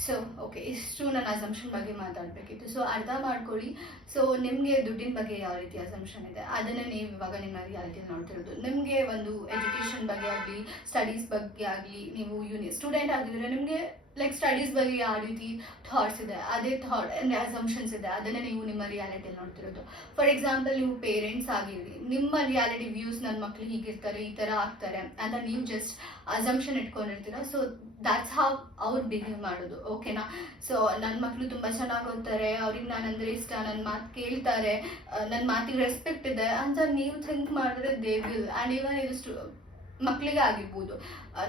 ಸೊ ಓಕೆ, ಇಷ್ಟು ನನ್ನ ಅಸಂಪ್ಷನ್ ಬಗ್ಗೆ ಮಾತಾಡಬೇಕಿತ್ತು. ಸೊ ಅರ್ಥ ಮಾಡ್ಕೊಳ್ಳಿ. ಸೊ ನಿಮಗೆ ದುಡ್ಡಿನ ಬಗ್ಗೆ ಯಾವ ರೀತಿ ಅಸಂಪ್ಷನ್ ಇದೆ ಅದನ್ನು ನೀವು ಇವಾಗ ನಿಮ್ಮ ರಿಯಾಲಿಟಿಯಲ್ಲಿ ನೋಡ್ತಿರೋದು. ನಿಮಗೆ ಒಂದು ಎಜುಕೇಷನ್ ಬಗ್ಗೆ ಆಗಲಿ, ಸ್ಟಡೀಸ್ ಬಗ್ಗೆ ಆಗಲಿ, ನೀವು ಸ್ಟೂಡೆಂಟ್ ಆಗಿದ್ರೆ ನಿಮಗೆ ಲೈಕ್ ಸ್ಟಡೀಸ್ ಬಗ್ಗೆ ಯಾವ ರೀತಿ ಥಾಟ್ಸ್ ಇದೆ, ಅದೇ ಥಾಟ್ ಅಂದರೆ ಅಸಂಪ್ಷನ್ಸ್ ಇದೆ, ಅದನ್ನೇ ನೀವು ನಿಮ್ಮ ರಿಯಾಲಿಟಿಯಲ್ಲಿ ನೋಡ್ತಿರೋದು. ಫಾರ್ ಎಕ್ಸಾಂಪಲ್, ನೀವು ಪೇರೆಂಟ್ಸ್ ಆಗಿರಿ, ನಿಮ್ಮ ರಿಯಾಲಿಟಿ ವ್ಯೂಸ್ ನನ್ನ ಮಕ್ಳು ಹೀಗಿರ್ತಾರೆ, ಈ ಥರ ಆಗ್ತಾರೆ ಅಂತ ನೀವು ಜಸ್ಟ್ ಅಸಂಪ್ಷನ್ ಇಟ್ಕೊಂಡಿರ್ತೀರ. ಸೊ ದ್ಯಾಟ್ಸ್ ಹೌ ಅವ್ರು ಬಿಹೇವ್ ಮಾಡೋದು. ಓಕೆನಾ? ಸೊ ನನ್ನ ಮಕ್ಕಳು ತುಂಬ ಚೆನ್ನಾಗಿ ಓದ್ತಾರೆ, ಅವ್ರಿಗೆ ನಾನು ಅಂದರೆ ಇಷ್ಟ, ನನ್ನ ಮಾತು ಕೇಳ್ತಾರೆ, ನನ್ನ ಮಾತಿಗೆ ರೆಸ್ಪೆಕ್ಟ್ ಇದೆ ಅಂತ ನೀವು ಥಿಂಕ್ ಮಾಡಿದ್ರೆ ದೇ ವಿಲ್. ಆ್ಯಂಡ್ ಇವನ್ ಇದು ಮಕ್ಕಳಿಗೆ ಆಗಿರ್ಬೋದು,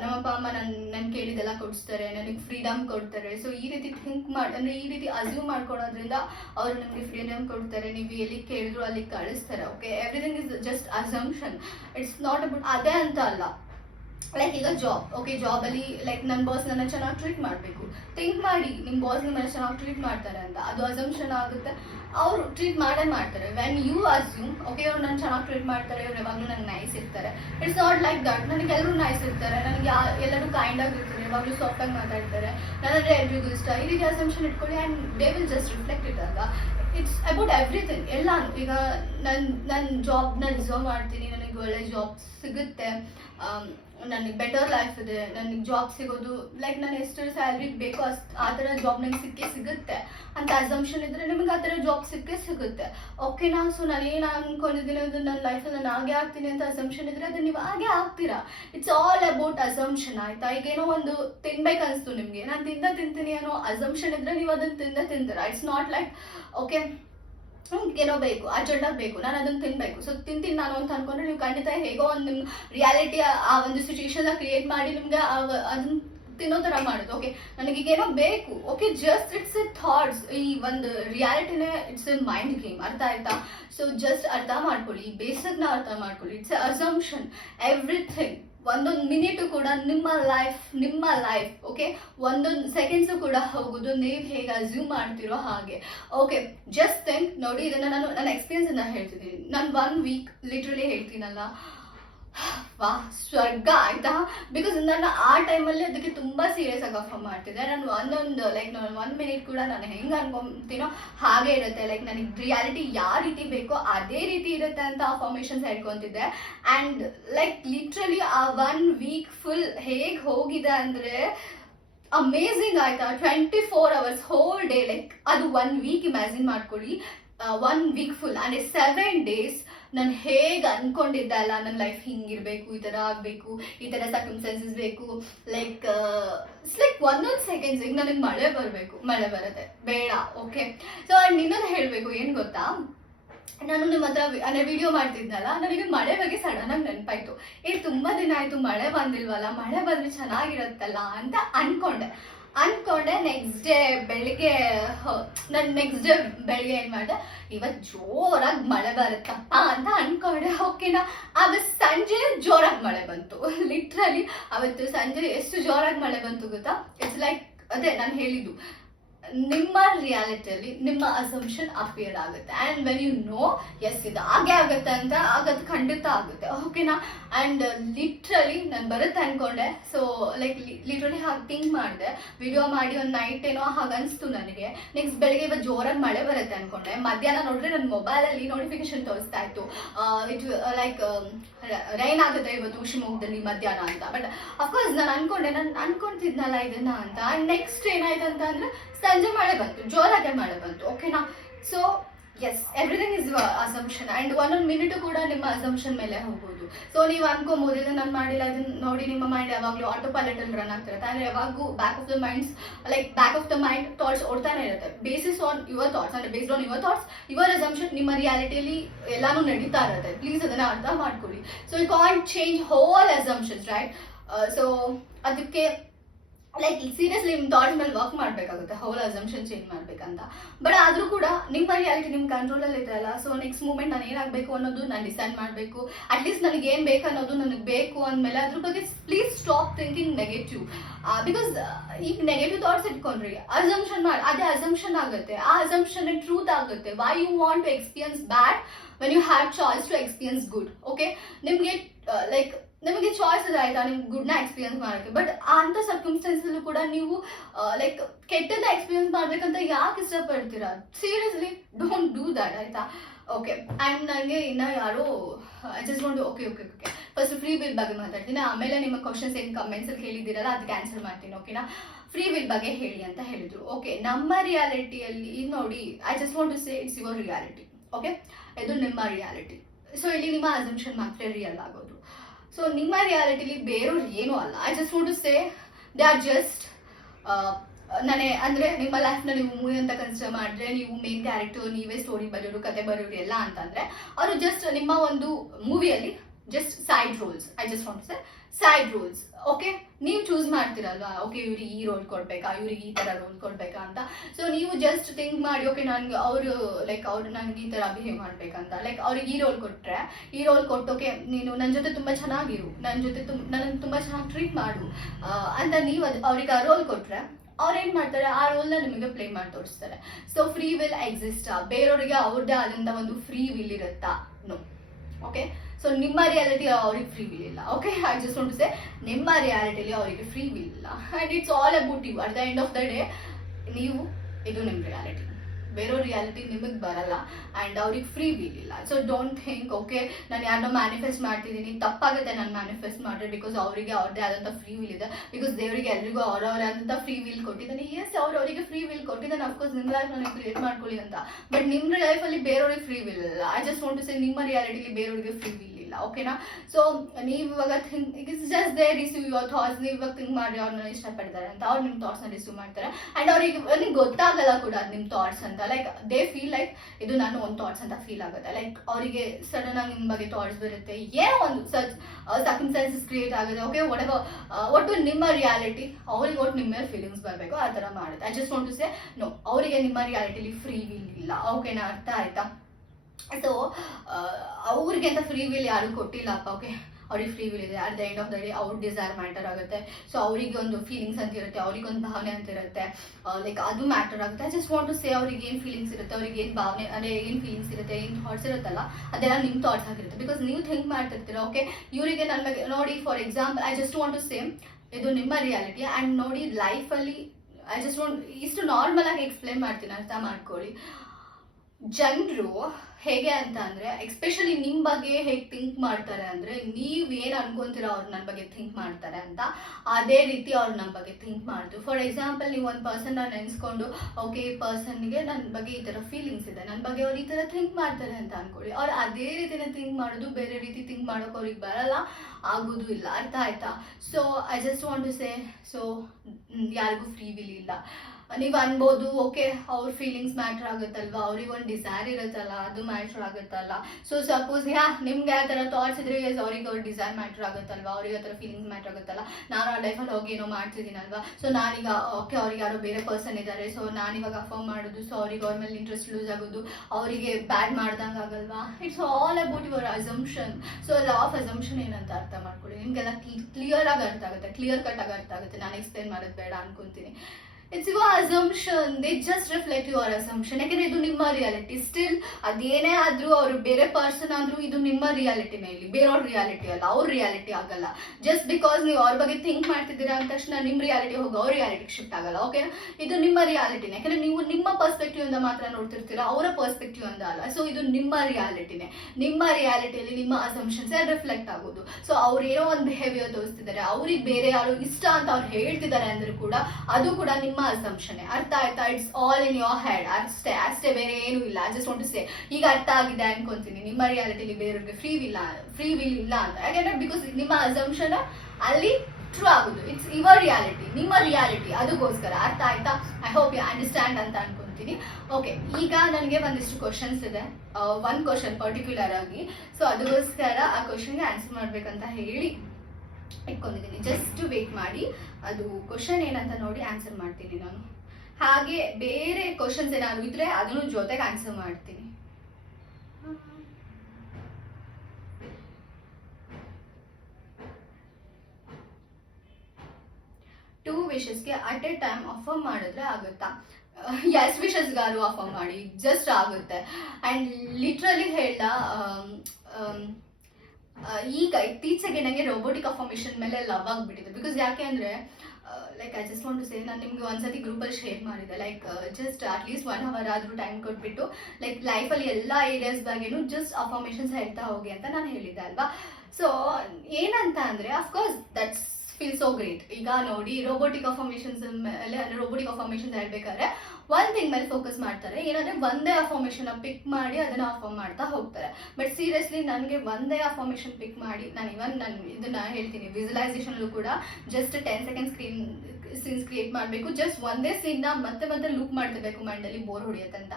ನಮ್ಮಪ್ಪ ಅಮ್ಮ ನನ್ನ ಕೇಳಿದೆಲ್ಲ ಕೊಡಿಸ್ತಾರೆ, ನನಗೆ ಫ್ರೀಡಮ್ ಕೊಡ್ತಾರೆ. ಸೊ ಈ ರೀತಿ ಥಿಂಕ್ ಅಂದರೆ ಈ ರೀತಿ ಅಸ್ಯೂಮ್ ಮಾಡ್ಕೊಳೋದ್ರಿಂದ ಅವರು ನಿಮಗೆ ಫ್ರೀಡಮ್ ಕೊಡ್ತಾರೆ, ನೀವು ಎಲ್ಲಿ ಕೇಳಿದ್ರು ಅಲ್ಲಿ ಕಳಿಸ್ತಾರೆ. Okay, everything is just assumption. It's not about ಅದೇ ಅಂತ ಅಲ್ಲ. ಲೈಕ್ ಈಗ ಜಾಬ್, ಓಕೆ, ಜಾಬಲ್ಲಿ ಲೈಕ್ ನನ್ನ ಬಾಸ್ ನನ್ನ ಚೆನ್ನಾಗಿ ಟ್ರೀಟ್ ಮಾಡಬೇಕು. ಥಿಂಕ್ ಮಾಡಿ, ನಿಮ್ಮ ಬಾಸ್ ನಿಮ್ಮನ್ನು ಚೆನ್ನಾಗಿ ಟ್ರೀಟ್ ಮಾಡ್ತಾರೆ ಅಂತ, ಅದು ಅಸಂಪ್ಷನ್ ಆಗುತ್ತೆ. ಅವರು ಟ್ರೀಟ್ ಮಾಡೇ ಮಾಡ್ತಾರೆ. ವೆನ್ ಯು ಅಸ್ಯೂಮ್ ಓಕೆ ಅವ್ರು ನನ್ನ ಚೆನ್ನಾಗಿ ಟ್ರೀಟ್ ಮಾಡ್ತಾರೆ, ಇವ್ರು ಯಾವಾಗಲೂ ನಂಗೆ ನೈಸ್ ಇರ್ತಾರೆ, ಇಟ್ಸ್ ನಾಟ್ ಲೈಕ್ ದಟ್. ನನಗೆ ಎಲ್ಲರೂ ನೈಸ್ ಇರ್ತಾರೆ, ನನಗೆ ಎಲ್ಲರೂ ಕೈಂಡ್ ಆಗಿರ್ತಾರೆ, ಯಾವಾಗಲೂ ಸಾಫ್ಟಾಗಿ ಮಾತಾಡ್ತಾರೆ, ನನ್ನಂದರೆ ಎಲ್ರಿಗೂ ಇಷ್ಟ, ಈ ರೀತಿ ಅಸಂಪ್ಷನ್ ಇಟ್ಕೊಳ್ಳಿ. And they will just reflect it ಅಲ್ವಾ. It's about everything. ಎಲ್ಲಾನು ಈಗ ನನ್ನ ಜಾಬ್ನ ಡಿಸರ್ವ್ ಮಾಡ್ತೀನಿ, ನನಗೆ ಒಳ್ಳೆ ಜಾಬ್ ಸಿಗುತ್ತೆ, ನನಗೆ ಬೆಟರ್ ಲೈಫ್ ಇದೆ, ನನಗೆ ಜಾಬ್ ಸಿಗೋದು ಲೈಕ್ ನಾನು ಎಷ್ಟು ಸ್ಯಾಲ್ರಿ ಬೇಕೋ ಆ ಥರ ಜಾಬ್ ನಂಗೆ ಸಿಗುತ್ತೆ ಅಂತ ಅಸಂಪ್ಷನ್ ಇದ್ದರೆ ನಿಮಗೆ ಆ ಥರ ಜಾಬ್ ಸಿಗುತ್ತೆ. ಓಕೆನಾ? ಸೊ ನಾನೇನು ಅಂದ್ಕೊಂಡಿದ್ದೀನಿ ಅದು ನನ್ನ ಲೈಫಲ್ಲಿ ನಾನು ಹಾಗೆ ಆಗ್ತೀನಿ ಅಂತ ಅಸಂಪ್ಷನ್ ಇದ್ದರೆ ಅದು ನೀವು ಹಾಗೆ ಆಗ್ತೀರಾ. It's all about assumption. ಆಯಿತಾ? ಈಗೇನೋ ಒಂದು ತಿನ್ಬೇಕು ಅನಿಸ್ತು ನಿಮಗೆ, ನಾನು ತಿಂತೀನಿ ಅನ್ನೋ ಅಸಂಪ್ಷನ್ ಇದ್ದರೆ ನೀವು ಅದನ್ನು ತಿಂತೀರಾ. ಇಟ್ಸ್ ನಾಟ್ ಲೈಕ್ ಓಕೆ ಏನೋ ಬೇಕು, ಅರ್ಜೆಂಟಾಗಿ ಬೇಕು, ನಾನು ಅದನ್ನು ತಿನ್ನಬೇಕು, ಸೊ ತಿಂತೀನಿ ನಾನು ಅಂತ ಅಂದ್ಕೊಂಡ್ರೆ ನೀವು ಖಂಡಿತ ಹೇಗೋ ಒಂದು ನಿಮ್ಮ ರಿಯಾಲಿಟಿ ಆ ಒಂದು ಸಿಚುವೇಶನ್ನ ಕ್ರಿಯೇಟ್ ಮಾಡಿ ನಿಮಗೆ ಅದನ್ನು ತಿನ್ನೋ ಥರ ಮಾಡೋದು. ಓಕೆ, ನನಗೀಗೇನೋ ಬೇಕು, okay, just it's A thoughts. ಈ ಒಂದು ರಿಯಾಲಿಟಿನೇ ಇಟ್ಸ್ ಎ ಮೈಂಡ್ ಗೇಮ್. ಅರ್ಥ ಆಯ್ತಾ? ಸೊ ಜಸ್ಟ್ ಅರ್ಥ ಮಾಡ್ಕೊಳ್ಳಿ, ಬೇಸಿಕ್ನ ಅರ್ಥ ಮಾಡ್ಕೊಳ್ಳಿ. It's A assumption. ಎವ್ರಿಥಿಂಗ್, ಒಂದೊಂದು ಮಿನಿಟು ಕೂಡ ನಿಮ್ಮ ಲೈಫ್ ಓಕೆ, ಒಂದೊಂದು ಸೆಕೆಂಡ್ಸು ಕೂಡ ಹೋಗೋದು ನೀವು ಹೇಗೆ ಅಸ್ಯೂಮ್ ಮಾಡ್ತಿರೋ ಹಾಗೆ. Okay, just think. ನೋಡಿ, ಇದನ್ನು ನಾನು ನನ್ನ ಎಕ್ಸ್ಪೀರಿಯನ್ಸಿಂದ ಹೇಳ್ತಿದ್ದೀನಿ. ನಾನು 1 ವೀಕ್ ಲಿಟ್ರಲಿ ಹೇಳ್ತೀನಲ್ಲ, ವಾ ಸ್ವರ್ಗ. ಆಯ್ತಾ? ಬಿಕಾಸ್ ನಾನು ಆ ಟೈಮಲ್ಲಿ ಅದಕ್ಕೆ ತುಂಬ ಸೀರಿಯಸ್ ಆಗಿ ಅಫರ್ಮ್ ಮಾಡ್ತಿದ್ದೆ. ನಾನು ಒಂದೊಂದು ಲೈಕ್ ನಾನು 1 ಮಿನಿಟ್ ಕೂಡ ನಾನು ಹೆಂಗೆ ಅನ್ಕೊಂತೀನೋ ಹಾಗೆ ಇರುತ್ತೆ. ಲೈಕ್ ನನಗೆ ರಿಯಾಲಿಟಿ ಯಾವ ರೀತಿ ಬೇಕೋ ಅದೇ ರೀತಿ ಇರುತ್ತೆ ಅಂತ ಅಫರ್ಮೇಷನ್ಸ್ ಹೇಳ್ಕೊತಿದ್ದೆ. ಆ್ಯಂಡ್ ಲೈಕ್ ಲಿಟ್ರಲಿ ಆ 1 ವೀಕ್ ಫುಲ್ ಹೇಗೆ ಹೋಗಿದೆ ಅಂದರೆ ಅಮೇಝಿಂಗ್. ಆಯ್ತಾ? 24 hours ಹೋಲ್ ಡೇ, ಲೈಕ್ ಅದು 1 ವೀಕ್ ಇಮ್ಯಾಜಿನ್ ಮಾಡ್ಕೊಳ್ಳಿ. 1 ವೀಕ್ ಫುಲ್ ಅಂದರೆ 7 days ನಾನು ಹೇಗೆ ಅಂದ್ಕೊಂಡಿದ್ದೆ ಅಲ್ಲ, ನನ್ನ ಲೈಫ್ ಹಿಂಗಿರಬೇಕು, ಈ ಥರ ಆಗಬೇಕು, ಈ ಥರ ಸರ್ಕಮ್ಸ್ಟೆನ್ಸಸ್ ಬೇಕು, ಲೈಕ್ ಇಟ್ಸ್ ಲೈಕ್ ಒಂದೊಂದು ಸೆಕೆಂಡ್ಸ್. ಈಗ ನನಗೆ ಮಳೆ ಬರುತ್ತೆ ಬೇಡ. ಓಕೆ, ಸೊ ಆ್ಯಂಡ್ ಇನ್ನೊಂದು ಹೇಳಬೇಕು, ಏನು ಗೊತ್ತಾ, ನಾನು ನಿಮ್ಮ ಹತ್ರ ಅಂದರೆ ವಿಡಿಯೋ ಮಾಡ್ತಿದ್ನಲ್ಲ, ನನಗೆ ಮಳೆ ಬಗ್ಗೆ ಸಡನ್ನಾಗಿ ನೆನಪಾಯಿತು. ತುಂಬ ದಿನ ಆಯಿತು ಮಳೆ ಬಂದಿಲ್ವಲ್ಲ, ಮಳೆ ಬಂದರೆ ಚೆನ್ನಾಗಿರುತ್ತಲ್ಲ ಅಂತ ಅಂದ್ಕೊಂಡೆ. ನೆಕ್ಸ್ಟ್ ಡೇ ಬೆಳಿಗ್ಗೆ ಏನು ಮಾಡಿದೆ, ಇವತ್ತು ಜೋರಾಗಿ ಮಳೆ ಬರುತ್ತಪ್ಪ ಅಂತ ಅಂದ್ಕೊಂಡೆ. ಓಕೆನಾ? ಅವತ್ತು ಸಂಜೆ ಜೋರಾಗಿ ಮಳೆ ಬಂತು. ಲಿಟ್ರಲಿ ಅವತ್ತು ಸಂಜೆ ಎಷ್ಟು ಜೋರಾಗಿ ಮಳೆ ಬಂತು ಗೊತ್ತಾ? ಇಟ್ಸ್ ಲೈಕ್ ಅದೇ ನಾನು ಹೇಳಿದ್ದು, ನಿಮ್ಮ ರಿಯಾಲಿಟಿಯಲ್ಲಿ ನಿಮ್ಮ ಅಸಂಪ್ಷನ್ ಅಪಿಯರ್ ಆಗುತ್ತೆ. And when you know yes ಇದು ಹಾಗೆ ಆಗುತ್ತೆ ಅಂತ ಆಗದು ಖಂಡಿತ ಆಗುತ್ತೆ. ಓಕೆನಾ? ಆ್ಯಂಡ್ ಲಿಟ್ರಲಿ ನಾನು ಬರುತ್ತೆ ಅಂದ್ಕೊಂಡೆ. ಸೊ ಲೈಕ್ ಲಿಟ್ರಲಿ ಹಾಗೆ ಥಿಂಕ್ ಮಾಡಿದೆ, ವಿಡಿಯೋ ಮಾಡಿ ಒಂದು ನೈಟ್ ಏನೋ ಹಾಗೆ ಅನಿಸ್ತು ನನಗೆ. ನೆಕ್ಸ್ಟ್ ಬೆಳಗ್ಗೆ ಇವತ್ತು ಜೋರಾಗಿ ಮಳೆ ಬರುತ್ತೆ ಅಂದ್ಕೊಂಡೆ. ಮಧ್ಯಾಹ್ನ ನೋಡಿದ್ರೆ ನನ್ನ ಮೊಬೈಲಲ್ಲಿ ನೋಟಿಫಿಕೇಶನ್ ತೋರಿಸ್ತಾ ಇತ್ತು, ಇಟ್ ಲೈಕ್ ರೈನ್ ಆಗುತ್ತೆ ಇವತ್ತು ಶಿವಮೊಗ್ಗದಲ್ಲಿ ಮಧ್ಯಾಹ್ನ ಅಂತ. ಬಟ್ ಅಫ್ಕೋರ್ಸ್ ನಾನು ಅನ್ಕೊಳ್ತಿದ್ನಲ್ಲ ಇದನ್ನ ಅಂತ. ಆ್ಯಂಡ್ ನೆಕ್ಸ್ಟ್ ಏನಾಯ್ತು ಅಂತ ಅಂದರೆ ಸಂಜೆ ಮಳೆ ಬಂತು, ಜೋರಾಗೆ ಮಳೆ ಬಂತು. ಓಕೆನಾ? So yes, everything is assumption. And ಒಂದೊಂದು ಮಿನಿಟು ಕೂಡ ನಿಮ್ಮ ಅಸಂಪ್ಷನ್ ಮೇಲೆ ಹೋಗ್ಬೋದು. ಸೊ ನೀವು ಅನ್ಕೊಬೋದು ಇದನ್ನು ನಾನು ಮಾಡಿಲ್ಲ, ಇದನ್ನು ನೋಡಿ ನಿಮ್ಮ ಮೈಂಡ್ ಯಾವಾಗಲೂ ಆಟೋ ಪೈಲಟಲ್ಲಿ ರನ್ ಆಗ್ತಿರುತ್ತೆ. ಅಂದರೆ ಯಾವಾಗೂ back of the mind thoughts ಓಡ್ತಾನೆ ಇರುತ್ತೆ. ಬೇಸಿಸ್ ಆನ್ ಯುವರ್ ಥಾಟ್ಸ್, ಅಂದರೆ based on your thoughts your assumption ನಿಮ್ಮ ರಿಯಾಲಿಟಿಯಲ್ಲಿ ಎಲ್ಲಾನು ನಡೀತಾ ಇರುತ್ತೆ. ಪ್ಲೀಸ್ ಅದನ್ನು ಅರ್ಥ ಮಾಡ್ಕೊಳ್ಳಿ. So you can't change whole assumptions, right? So ಅದಕ್ಕೆ ಲೈಕ್ ಸೀರಿಯಸ್ಲಿ ನಿಮ್ಮ ಥಾಟ್ಸ್ ಮೇಲೆ ವರ್ಕ್ ಮಾಡಬೇಕಾಗುತ್ತೆ, ಹೋಲ್ ಅಸಂಪ್ಷನ್ ಚೇಂಜ್ ಮಾಡಬೇಕಂತ. ಬಟ್ ಆದರೂ ಕೂಡ ನಿಮ್ಮ ರಿಯಾಲಿಟಿ ನಿಮ್ಮ ಕಂಟ್ರೋಲಲ್ಲಿ ಇದೆಯಲ್ಲ. ಸೊ ನೆಕ್ಸ್ಟ್ ಮೂಮೆಂಟ್ ನಾನು ಏನಾಗಬೇಕು ಅನ್ನೋದು ನಾನು ಡಿಸೈಡ್ ಮಾಡಬೇಕು. ಅಟ್ಲೀಸ್ಟ್ ನನಗೆ ಏನು ಬೇಕು ಅನ್ನೋದು ನನಗೆ ಬೇಕು ಅಂದಮೇಲೆ ಅದ್ರ ಬಗ್ಗೆ please stop thinking negative. Because ಈಗ ನೆಗೆಟಿವ್ ಥಾಟ್ಸ್ ಇಟ್ಕೊಂಡ್ರಿ ಅಸಂಪ್ಷನ್ ಅದೇ ಅಸಂಪ್ಷನ್ ಆಗುತ್ತೆ, ಆ ಅಸಂಪ್ಷನ್ ಟ್ರೂತ್ ಆಗುತ್ತೆ. Why you want to experience bad when you have choice to experience good. Okay, ನಿಮಗೆ ಲೈಕ್ ನಿಮಗೆ ಚಾಯ್ಸ್ ಇದೆ ಆಯ್ತಾ, ನಿಮ್ಗೆ ಗುಡ್ನ ಎಕ್ಸ್ಪೀರಿಯನ್ಸ್ ಮಾಡೋಕ್ಕೆ. ಬಟ್ ಅಂಥ ಸರ್ಕಮ್ಸ್ಟೆನ್ಸಲ್ಲೂ ಕೂಡ ನೀವು ಲೈಕ್ ಕೆಟ್ಟದ ಎಕ್ಸ್ಪೀರಿಯನ್ಸ್ ಮಾಡ್ಬೇಕಂತ ಯಾಕೆ ಇಷ್ಟಪಡ್ತೀರಾ? ಸೀರಿಯಸ್ಲಿ ಡೋಂಟ್ ಡೂ ದ್ಯಾಟ್ ಆಯ್ತಾ. ಓಕೆ, ಆ್ಯಂಡ್ ನನಗೆ ಇನ್ನು ಯಾರೋ I just want okay okay okay first free will ಬಗ್ಗೆ ಮಾತಾಡ್ತೀನಿ, ಆಮೇಲೆ ನಿಮ್ಮ ಕ್ವಶನ್ಸ್ ಏನು ಕಮೆಂಟ್ಸಲ್ಲಿ ಕೇಳಿದ್ದೀರಲ್ಲ ಅದಕ್ಕೆ ಆನ್ಸರ್ ಮಾಡ್ತೀನಿ. ಓಕೆನಾ? ಫ್ರೀ ವಿಲ್ ಬಗ್ಗೆ ಹೇಳಿ ಅಂತ ಹೇಳಿದ್ರು. ಓಕೆ, ನಮ್ಮ ರಿಯಾಲಿಟಿಯಲ್ಲಿ ನೋಡಿ, I just want to say it's your reality. Okay, ಇದು ನಿಮ್ಮ ರಿಯಾಲಿಟಿ. ಸೊ ಇಲ್ಲಿ ನಿಮ್ಮ ಅಸಂಪ್ಷನ್ ಮಾತ್ರ ರಿಯಲ್ ಆಗೋದು. ಸೊ ನಿಮ್ಮ ರಿಯಾಲಿಟಿಲಿ ಬೇರೆಯವ್ರು ಏನೂ ಅಲ್ಲ. I just want to say they are just ಅಂದರೆ ನಿಮ್ಮ ಲೈಫ್ನ ನೀವು ಮೂವಿ ಅಂತ ಕನ್ಸಿಡರ್ ಮಾಡಿದ್ರೆ, ನೀವು ಮೇನ್ ಕ್ಯಾರೆಕ್ಟರ್, ನೀವೇ ಸ್ಟೋರಿ ಬರೆಯೋರು, ಕತೆ ಬರೆಯೋರು ಎಲ್ಲ ಅಂತಂದರೆ, ಅವರು ಜಸ್ಟ್ ನಿಮ್ಮ ಒಂದು ಮೂವಿಯಲ್ಲಿ just side roles. I just want to say side roles. Okay, ನೀವು ಚೂಸ್ ಮಾಡ್ತೀರಲ್ವಾ, ಓಕೆ ಇವ್ರಿಗೆ ಈ ರೋಲ್ ಕೊಡಬೇಕಾ, ಇವ್ರಿಗೆ ಈ ಥರ ರೋಲ್ ಕೊಡಬೇಕಾ ಅಂತ. ಸೊ ನೀವು ಜಸ್ಟ್ ಥಿಂಕ್ ಮಾಡಿ, ಓಕೆ ನನಗೆ ಅವರು ನನಗೆ ಈ ಥರ ಬಿಹೇವ್ ಮಾಡಬೇಕಂತ, ಲೈಕ್ ಅವ್ರಿಗೆ ಈ ರೋಲ್ ಕೊಟ್ಟರೆ, ಈ ರೋಲ್ ಕೊಟ್ಟು ಓಕೆ ನೀನು ನನ್ನ ಜೊತೆ ತುಂಬ ಚೆನ್ನಾಗಿರು, ನನ್ನ ಜೊತೆ ನನ್ನನ್ನು ತುಂಬ ಚೆನ್ನಾಗಿ ಟ್ರೀಟ್ ಮಾಡು ಅಂತ ನೀವು ಅವ್ರಿಗೆ ಆ ರೋಲ್ ಕೊಟ್ಟರೆ, ಅವ್ರು ಏನು ಮಾಡ್ತಾರೆ, ಆ ರೋಲ್ನ ನಿಮಗೆ ಪ್ಲೇ ಮಾಡಿ ತೋರಿಸ್ತಾರೆ. ಸೊ ಫ್ರೀ ವಿಲ್ ಎಕ್ಸಿಸ್ಟಾ? ಬೇರೆಯವರಿಗೆ ಅವ್ರದ್ದೇ ಆದಂಥ ಒಂದು ಫ್ರೀ ವಿಲ್ ಇರುತ್ತಾ? ನೋ. ಓಕೆ, ಸೊ ನಿಮ್ಮ ರಿಯಾಲಿಟಿ ಅವ್ರಿಗೆ ಫ್ರೀ ವಿಲ್ ಇಲ್ಲ. Okay, I just want to say ನಿಮ್ಮ ರಿಯಾಲಿಟಿಲಿ ಅವರಿಗೆ ಫ್ರೀ ವಿಲ್ ಇಲ್ಲ. And it's all about you. At the end of the day ನೀವು, ಇದು ನಿಮ್ಮ ರಿಯಾಲಿಟಿ. ಬೇರೆಯವ್ರ ರಿಯಾಲಿಟಿ ನಿಮಗೆ ಬರಲ್ಲ ಆ್ಯಂಡ್ ಅವ್ರಿಗೆ ಫ್ರೀ ವಿಲ್ ಇಲ್ಲ. ಸೊ ಡೋಂಟ್ ಥಿಂಕ್ ಓಕೆ ನಾನು ಯಾರನ್ನೋ ಮ್ಯಾನಿಫೆಸ್ಟ್ ಮಾಡ್ತಿದ್ದೀನಿ, ತಪ್ಪಾಗುತ್ತೆ ನಾನು ಮ್ಯಾನಿಫೆಸ್ಟ್ ಮಾಡಿದ್ರೆ, ಬಿಕಾಸ್ ಅವರಿಗೆ ಅವ್ರದ್ದೇ ಆದಂಥ ಫ್ರೀ ವಿಲ್ ಇದೆ. ಬಿಕಾಸ್ ದೇವರಿಗೆ ಎಲ್ರಿಗೂ ಅವ್ರವ್ರಂಥ ಫ್ರೀ ವಿಲ್ ಕೊಟ್ಟಿದ್ದಾನೆ. ಎಸ್, ಅವರಿಗೆ ಫ್ರೀ ವಿಲ್ ಕೊಟ್ಟಿದ್ದಾನೆ. ಅಫ್ಕೋರ್ಸ್ ನಿಮ್ಮ ಲೈಫ್ನ ಕ್ರಿಯೇಟ್ ಮಾಡ್ಕೊಳ್ಳಿ ಅಂತ. ಬಟ್ ನಿಮ್ಮ ಲೈಫಲ್ಲಿ ಬೇರೆಯವ್ರಿಗೆ ಫ್ರೀ ವಿಲ್ ಇಲ್ಲ. I just want to say ನಿಮ್ಮ ರಿಯಾಲಿಟಿಲಿ ಬೇರೆಯವ್ರಿಗೆ ಫ್ರೀ ವಿಲ್ ಇಲ್ಲ. ಓಕೆನಾ? ಸೊ ನೀವು ಇವಾಗ think it's just they receive your thoughts. ನೀವು ಇವಾಗ ಥಿಂಕ್ ಮಾಡಿ ಅವ್ರನ್ನ ಇಷ್ಟಪಡ್ತಾರೆ ಅಂತ, ಅವ್ರು ನಿಮ್ಮ ಥಾಟ್ಸ್ನ ರಿಸೀವ್ ಮಾಡ್ತಾರೆ. ಆ್ಯಂಡ್ ಅವ್ರಿಗೆ ಗೊತ್ತಾಗಲ್ಲ ಕೂಡ ಅದು ನಿಮ್ಮ ಥಾಟ್ಸ್ ಅಂತ. ಲೈಕ್ ದೇ ಫೀಲ್ ಲೈಕ್ ಇದು ನಾನು ಒಂದು ಥಾಟ್ಸ್ ಅಂತ ಫೀಲ್ ಆಗುತ್ತೆ. ಲೈಕ್ ಅವರಿಗೆ ಸಡನ್ ಆಗಿ ನಿಮ್ಮ ಬಗ್ಗೆ ಥಾಟ್ಸ್ ಬರುತ್ತೆ, ಏನೋ ಒಂದು ಸರ್ಕಮ್ಸ್ಟೆನ್ಸಸ್ ಕ್ರಿಯೇಟ್ ಆಗುತ್ತೆ. ಓಕೆ, ಒಟ್ಟು ನಿಮ್ಮ ರಿಯಾಲಿಟಿ ಅವ್ರಿಗೆ ಒಟ್ಟು ನಿಮ್ಮ ಮೇಲೆ ಫೀಲಿಂಗ್ಸ್ ಬರಬೇಕು, ಆ ಥರ ಮಾಡುತ್ತೆ. I just want to say no, ಅವರಿಗೆ ನಿಮ್ಮ ರಿಯಾಲಿಟಿಲಿ ಫ್ರೀ ವಿಲ್ ಇಲ್ಲ. ಓಕೆನಾ? ಅರ್ಥ ಆಯ್ತಾ? ಸೊ ಅವ್ರಿಗೆ ಅಂತ ಫ್ರೀ ವಿಲ್ ಯಾರು ಕೊಟ್ಟಿಲ್ಲಪ್ಪ. ಓಕೆ, ಅವ್ರಿಗೆ ಫ್ರೀ ವಿಲ್ ಇದೆ. At the end of the day ಅವ್ರ ಡಿಸೈರ್ ಮ್ಯಾಟರ್ ಆಗುತ್ತೆ. ಸೊ ಅವರಿಗೆ ಒಂದು ಫೀಲಿಂಗ್ಸ್ ಅಂತ ಇರುತ್ತೆ, ಅವ್ರಿಗೊಂದು ಭಾವನೆ ಅಂತ ಇರುತ್ತೆ, ಲೈಕ್ ಅದು ಮ್ಯಾಟರ್ ಆಗುತ್ತೆ. I just want to say ಅವ್ರಿಗೆ ಏನು ಫೀಲಿಂಗ್ಸ್ ಇರುತ್ತೆ, ಅವ್ರಿಗೆ ಏನು ಭಾವನೆ ಅಂದರೆ ಏನು ಫೀಲಿಂಗ್ಸ್ ಇರುತ್ತೆ, ಏನು ಥಾಟ್ಸ್ ಇರುತ್ತಲ್ಲ, ಅದೆಲ್ಲ ನಿಮ್ಮ ಥಾಟ್ಸ್ ಆಗಿರುತ್ತೆ. ಬಿಕಾಸ್ ನೀವು ಥಿಂಕ್ ಮಾಡ್ತಿರ್ತೀರ. ಓಕೆ, ಇವರಿಗೆ ನನ್ನ ಬಗ್ಗೆ ನೋಡಿ, for example I just want to say ಇದು ನಿಮ್ಮ ರಿಯಾಲಿಟಿ. ಆ್ಯಂಡ್ ನೋಡಿ, ಲೈಫಲ್ಲಿ ಐ ಜಸ್ಟ್ ವಾಂಟ್ ಇಷ್ಟು ನಾರ್ಮಲ್ ಆಗಿ ಎಕ್ಸ್ಪ್ಲೇನ್ ಮಾಡ್ತೀನಿ, ಅರ್ಥ ಮಾಡ್ಕೊಳ್ಳಿ. ಜನರು ಹೇಗೆ ಅಂತ ಅಂದರೆ, ಎಸ್ಪೆಷಲಿ ನಿಮ್ಮ ಬಗ್ಗೆ ಹೇಗೆ ಥಿಂಕ್ ಮಾಡ್ತಾರೆ ಅಂದರೆ, ನೀವೇನು ಅನ್ಕೊಂತೀರೋ ಅವ್ರು ನನ್ನ ಬಗ್ಗೆ ಥಿಂಕ್ ಮಾಡ್ತಾರೆ ಅಂತ, ಅದೇ ರೀತಿ ಅವ್ರು ನಮ್ಮ ಬಗ್ಗೆ ಥಿಂಕ್ ಮಾಡ್ತೀವಿ. ಫಾರ್ ಎಕ್ಸಾಂಪಲ್, ನೀವು ಒಂದು ಪರ್ಸನ್ನ ನೆನೆಸ್ಕೊಂಡು ಓಕೆ ಈ ಪರ್ಸನ್ಗೆ ನನ್ನ ಬಗ್ಗೆ ಈ ಥರ ಫೀಲಿಂಗ್ಸ್ ಇದೆ, ನನ್ನ ಬಗ್ಗೆ ಅವ್ರು ಈ ಥರ ಥಿಂಕ್ ಮಾಡ್ತಾರೆ ಅಂತ ಅಂದ್ಕೊಳ್ಳಿ. ಅವ್ರು ಅದೇ ರೀತಿನೇ ಥಿಂಕ್ ಮಾಡೋದು, ಬೇರೆ ರೀತಿ ಥಿಂಕ್ ಮಾಡೋಕೆ ಅವ್ರಿಗೆ ಬರಲ್ಲ, ಆಗೋದು ಇಲ್ಲ. ಅರ್ಥ ಆಯ್ತಾ? So I just want to say, so ಯಾರಿಗೂ ಫ್ರೀ ವಿಲ್ ಇಲ್ಲ. ನೀವು ಅನ್ಬೋದು ಓಕೆ ಅವ್ರ ಫೀಲಿಂಗ್ಸ್ ಮ್ಯಾಟ್ರ್ ಆಗುತ್ತಲ್ವಾ, ಅವ್ರಿಗೆ ಒಂದು ಡಿಸೈರ್ ಇರುತ್ತಲ್ಲ, ಅದು ಮ್ಯಾಟ್ರ್ ಆಗುತ್ತಲ್ಲ. ಸೊ ಸಪೋಸ್ ನಿಮ್ಗೆ ಆ ಥರ ಥಾಟ್ಸ್ ಇದ್ರೆ ಅವ್ರಿಗೆ ಅವ್ರ ಡಿಸೈರ್ ಮ್ಯಾಟ್ರ್ ಆಗುತ್ತಲ್ವಾ, ಅವ್ರಿಗೆ ಆ ಥರ ಫೀಲಿಂಗ್ಸ್ ಮ್ಯಾಟ್ರ್ ಆಗುತ್ತಲ್ಲ. ನಾನು ಆ ಲೈಫಲ್ಲಿ ಹೋಗಿ ಏನೋ ಮಾಡ್ತಿದ್ದೀನಲ್ವಾ, ಸೊ ನಾನೀಗ ಓಕೆ ಅವ್ರಿಗೆ ಯಾರೋ ಬೇರೆ ಪರ್ಸನ್ ಇದ್ದಾರೆ, ಸೊ ನಾನಿವಾಗ ಅಫರ್ಮ್ ಮಾಡೋದು, ಸೊ ಅವ್ರಿಗೆ ಅವ್ರ ಮೇಲೆ ಇಂಟ್ರೆಸ್ಟ್ ಲೂಸ್ ಆಗೋದು, ಅವರಿಗೆ ಬ್ಯಾಡ್ ಮಾಡ್ದಂಗೆ ಆಗಲ್ವಾ. It's all about your assumption. So law of assumption ಏನಂತ ಅರ್ಥ ಮಾಡ್ಕೊಳ್ಳಿ, ನಿಮಗೆಲ್ಲ ಕ್ಲಿಯರ್ ಆಗಿ ಅರ್ಥ ಆಗುತ್ತೆ, ಕ್ಲಿಯರ್ ಕಟ್ ಆಗಿ ಅರ್ಥ ಆಗುತ್ತೆ. ನಾನು ಎಕ್ಸ್ಪ್ಲೇನ್ ಮಾಡೋದು ಬೇಡ ಅನ್ಕೊಂತೀನಿ. It's your assumption, they just reflect your assumption. ಯಾಕೆಂದರೆ ಇದು ನಿಮ್ಮ ರಿಯಾಲಿಟಿ. ಸ್ಟಿಲ್ ಅದೇನೇ ಆದರೂ, ಅವರು ಬೇರೆ ಪರ್ಸನ್ ಆದರೂ, ಇದು ನಿಮ್ಮ ರಿಯಾಲಿಟಿನೇ. ಇಲ್ಲಿ ಬೇರೆಯವ್ರ ರಿಯಾಲಿಟಿ ಅಲ್ಲ, ಅವ್ರ ರಿಯಾಲಿಟಿ ಆಗಲ್ಲ. ಜಸ್ಟ್ ಬಿಕಾಸ್ ನೀವು ಅವ್ರ ಬಗ್ಗೆ ಥಿಂಕ್ ಮಾಡ್ತಿದ್ದೀರಾ ಅಂದ ತಕ್ಷಣ ನಿಮ್ಮ ರಿಯಾಲಿಟಿ ಹೋಗಿ ಅವ್ರ ರಿಯಾಲಿಟಿಗೆ ಶಿಫ್ಟ್ ಆಗಲ್ಲ. ಓಕೆ, ಇದು ನಿಮ್ಮ ರಿಯಾಲಿಟಿನೇ. ಯಾಕಂದರೆ ನೀವು ನಿಮ್ಮ ಪರ್ಸ್ಪೆಕ್ಟಿವ್ ಇಂದ ಮಾತ್ರ ನೋಡ್ತಿರ್ತೀರಾ, ಅವರ ಪರ್ಸ್ಪೆಕ್ಟಿವ್ ಅಂತ ಅಲ್ಲ. ಸೊ ಇದು ನಿಮ್ಮ ರಿಯಾಲಿಟಿನೇ. ನಿಮ್ಮ ರಿಯಾಲಿಟಿಯಲ್ಲಿ ನಿಮ್ಮ ಅಸಂಪ್ಷನ್ಸ್ ರಿಫ್ಲೆಕ್ಟ್ ಆಗೋದು. ಸೊ ಅವ್ರು ಏನೋ ಒಂದು ಬಿಹೇವಿಯರ್ ತೋರಿಸ್ತಿದ್ದಾರೆ, ಅವ್ರಿಗೆ ಬೇರೆ ಯಾರು ಇಷ್ಟ ಅಂತ ಅವ್ರು ಹೇಳ್ತಿದ್ದಾರೆ ಅಂದ್ರೂ ಕೂಡ ಅದು ಕೂಡ ನಿಮ್ಮ ಅಸಂಪ್ಷನ್. ಅರ್ಥ ಆಯ್ತಾ? It's all in your head. ಅಷ್ಟೇ, ಬೇರೆ ಏನೂ ಇಲ್ಲ. I just want to say, ಈಗ ಅರ್ಥ ಆಗಿದೆ ಅನ್ಕೊಂತೀನಿ, ನಿಮ್ಮ ರಿಯಾಲಿಟಿಲಿ ಬೇರೆಯವ್ರಿಗೆ ಫ್ರೀ ವಿಲ್ ಇಲ್ಲ ಅಂತ. ಯಾಕಂದ್ರೆ ಬಿಕಾಸ್ ನಿಮ್ಮ ಅಸಂಪ್ಷನ್ ಅಲ್ಲಿ ಟ್ರೂ ಆಗೋದು. ಇಟ್ಸ್ ಯುವರ್ ರಿಯಾಲಿಟಿ, ನಿಮ್ಮ ರಿಯಾಲಿಟಿ, ಅದಕ್ಕೋಸ್ಕರ. ಅರ್ಥ ಆಯ್ತಾ? ಐ ಹೋಪ್ ಯು ಅಂಡರ್ಸ್ಟ್ಯಾಂಡ್ ಅಂತ ಅನ್ಕೊಂತೀನಿ. ಓಕೆ, ಈಗ ನನಗೆ ಒಂದಿಷ್ಟು ಕ್ವಶನ್ಸ್ ಇದೆ, ಒಂದು ಕ್ವಶನ್ ಪರ್ಟಿಕ್ಯುಲರ್ ಆಗಿ. ಸೊ ಅದಕ್ಕೋಸ್ಕರ ಆ ಕ್ವಶನ್ಗೆ ಆನ್ಸರ್ ಮಾಡ್ಬೇಕಂತ ಹೇಳಿ ಇಟ್ಕೊಂಡಿದ್ದೀನಿ. ಜಸ್ಟ್ ವೇಟ್ ಮಾಡಿ, ಅದು ಕ್ವಶನ್ ಏನಂತ ನೋಡಿ ಆನ್ಸರ್ ಮಾಡ್ತೀನಿ ನಾನು. ಹಾಗೆ ಬೇರೆ ಕ್ವಶನ್ಸ್ ಏನಾದ್ರು ಇದ್ರೆ ಅದನ್ನು ಜೊತೆಗೆ ಆನ್ಸರ್ ಮಾಡ್ತೀನಿ. ಟೂ ವಿಶಸ್ಗೆ ಅಟ್ ಎ ಟೈಮ್ ಆಫರ್ ಮಾಡಿದ್ರೆ ಆಗುತ್ತಾ? ಎಸ್ ವಿಶಸ್ಗಾರು ಅಫರ್ಮ್ ಮಾಡಿ, ಜಸ್ಟ್ ಆಗುತ್ತೆ. ಆ್ಯಂಡ್ ಲಿಟ್ರಲಿ ಹೇಳ ಈಗ ಇತ್ತೀಚೆಗೆ ನನಗೆ ರೋಬೋಟಿಕ್ ಅಫರ್ಮೇಷನ್ ಮೇಲೆ ಲವ್ ಆಗಿಬಿಟ್ಟಿದೆ. ಬಿಕಾಸ್ ಯಾಕೆ ಅಂದರೆ like I just want to say, ನಾನು ನಿಮಗೆ ಒಂದ್ಸತಿ ಗ್ರೂಪಲ್ಲಿ ಶೇರ್ ಮಾಡಿದೆ, ಲೈಕ್ ಜಸ್ಟ್ ಅಟ್ಲೀಸ್ಟ್ 1 hour ಆದರೂ ಟೈಮ್ ಕೊಟ್ಬಿಟ್ಟು ಲೈಕ್ ಲೈಫಲ್ಲಿ ಎಲ್ಲ ಏರಿಯಾಸ್ ಬಗ್ಗೆನೂ ಜಸ್ಟ್ ಅಫರ್ಮೇಷನ್ಸ್ ಹೇಳ್ತಾ ಹೋಗಿ ಅಂತ ನಾನು ಹೇಳಿದ್ದೆ ಅಲ್ವಾ. ಸೊ ಏನಂತ ಅಂದರೆ of course that's feel so great. ಈಗ ನೋಡಿ ರೋಬೋಟಿಕ್ ಅಫರ್ಮೇಷನ್ಸ್ ಹೇಳ್ಬೇಕಾದ್ರೆ ಒನ್ ಥಿಂಗ್ ಮೇಲೆ ಫೋಕಸ್ ಮಾಡ್ತಾರೆ, ಏನಂದ್ರೆ ಒಂದೇ ಅಫರ್ಮೇಷನ್ ಪಿಕ್ ಮಾಡಿ ಅದನ್ನ ಅಫರ್ಮ್ ಮಾಡ್ತಾ ಹೋಗ್ತಾರೆ. ಬಟ್ ಸೀರಿಯಸ್ಲಿ ನನಗೆ ಒಂದೇ ಅಫರ್ಮೇಷನ್ ಪಿಕ್ ಮಾಡಿ ನಾನು ಇದನ್ನ ಹೇಳ್ತೀನಿ, ವಿಜುವಲೈಸೇಷನ್ ಕೂಡ ಜಸ್ಟ್ 10 seconds ಸೀನ್ಸ್ ಕ್ರಿಯೇಟ್ ಮಾಡಬೇಕು, ಜಸ್ಟ್ ಒಂದೇ ಸೀನ್ನ ಮತ್ತೆ ಮತ್ತೆ ಲುಕ್ ಮಾಡ್ತಿರ್ಬೇಕು ಮೈಂಡಲ್ಲಿ, ಬೋರ್ ಹೊಡಿಯತ್ತಂತ.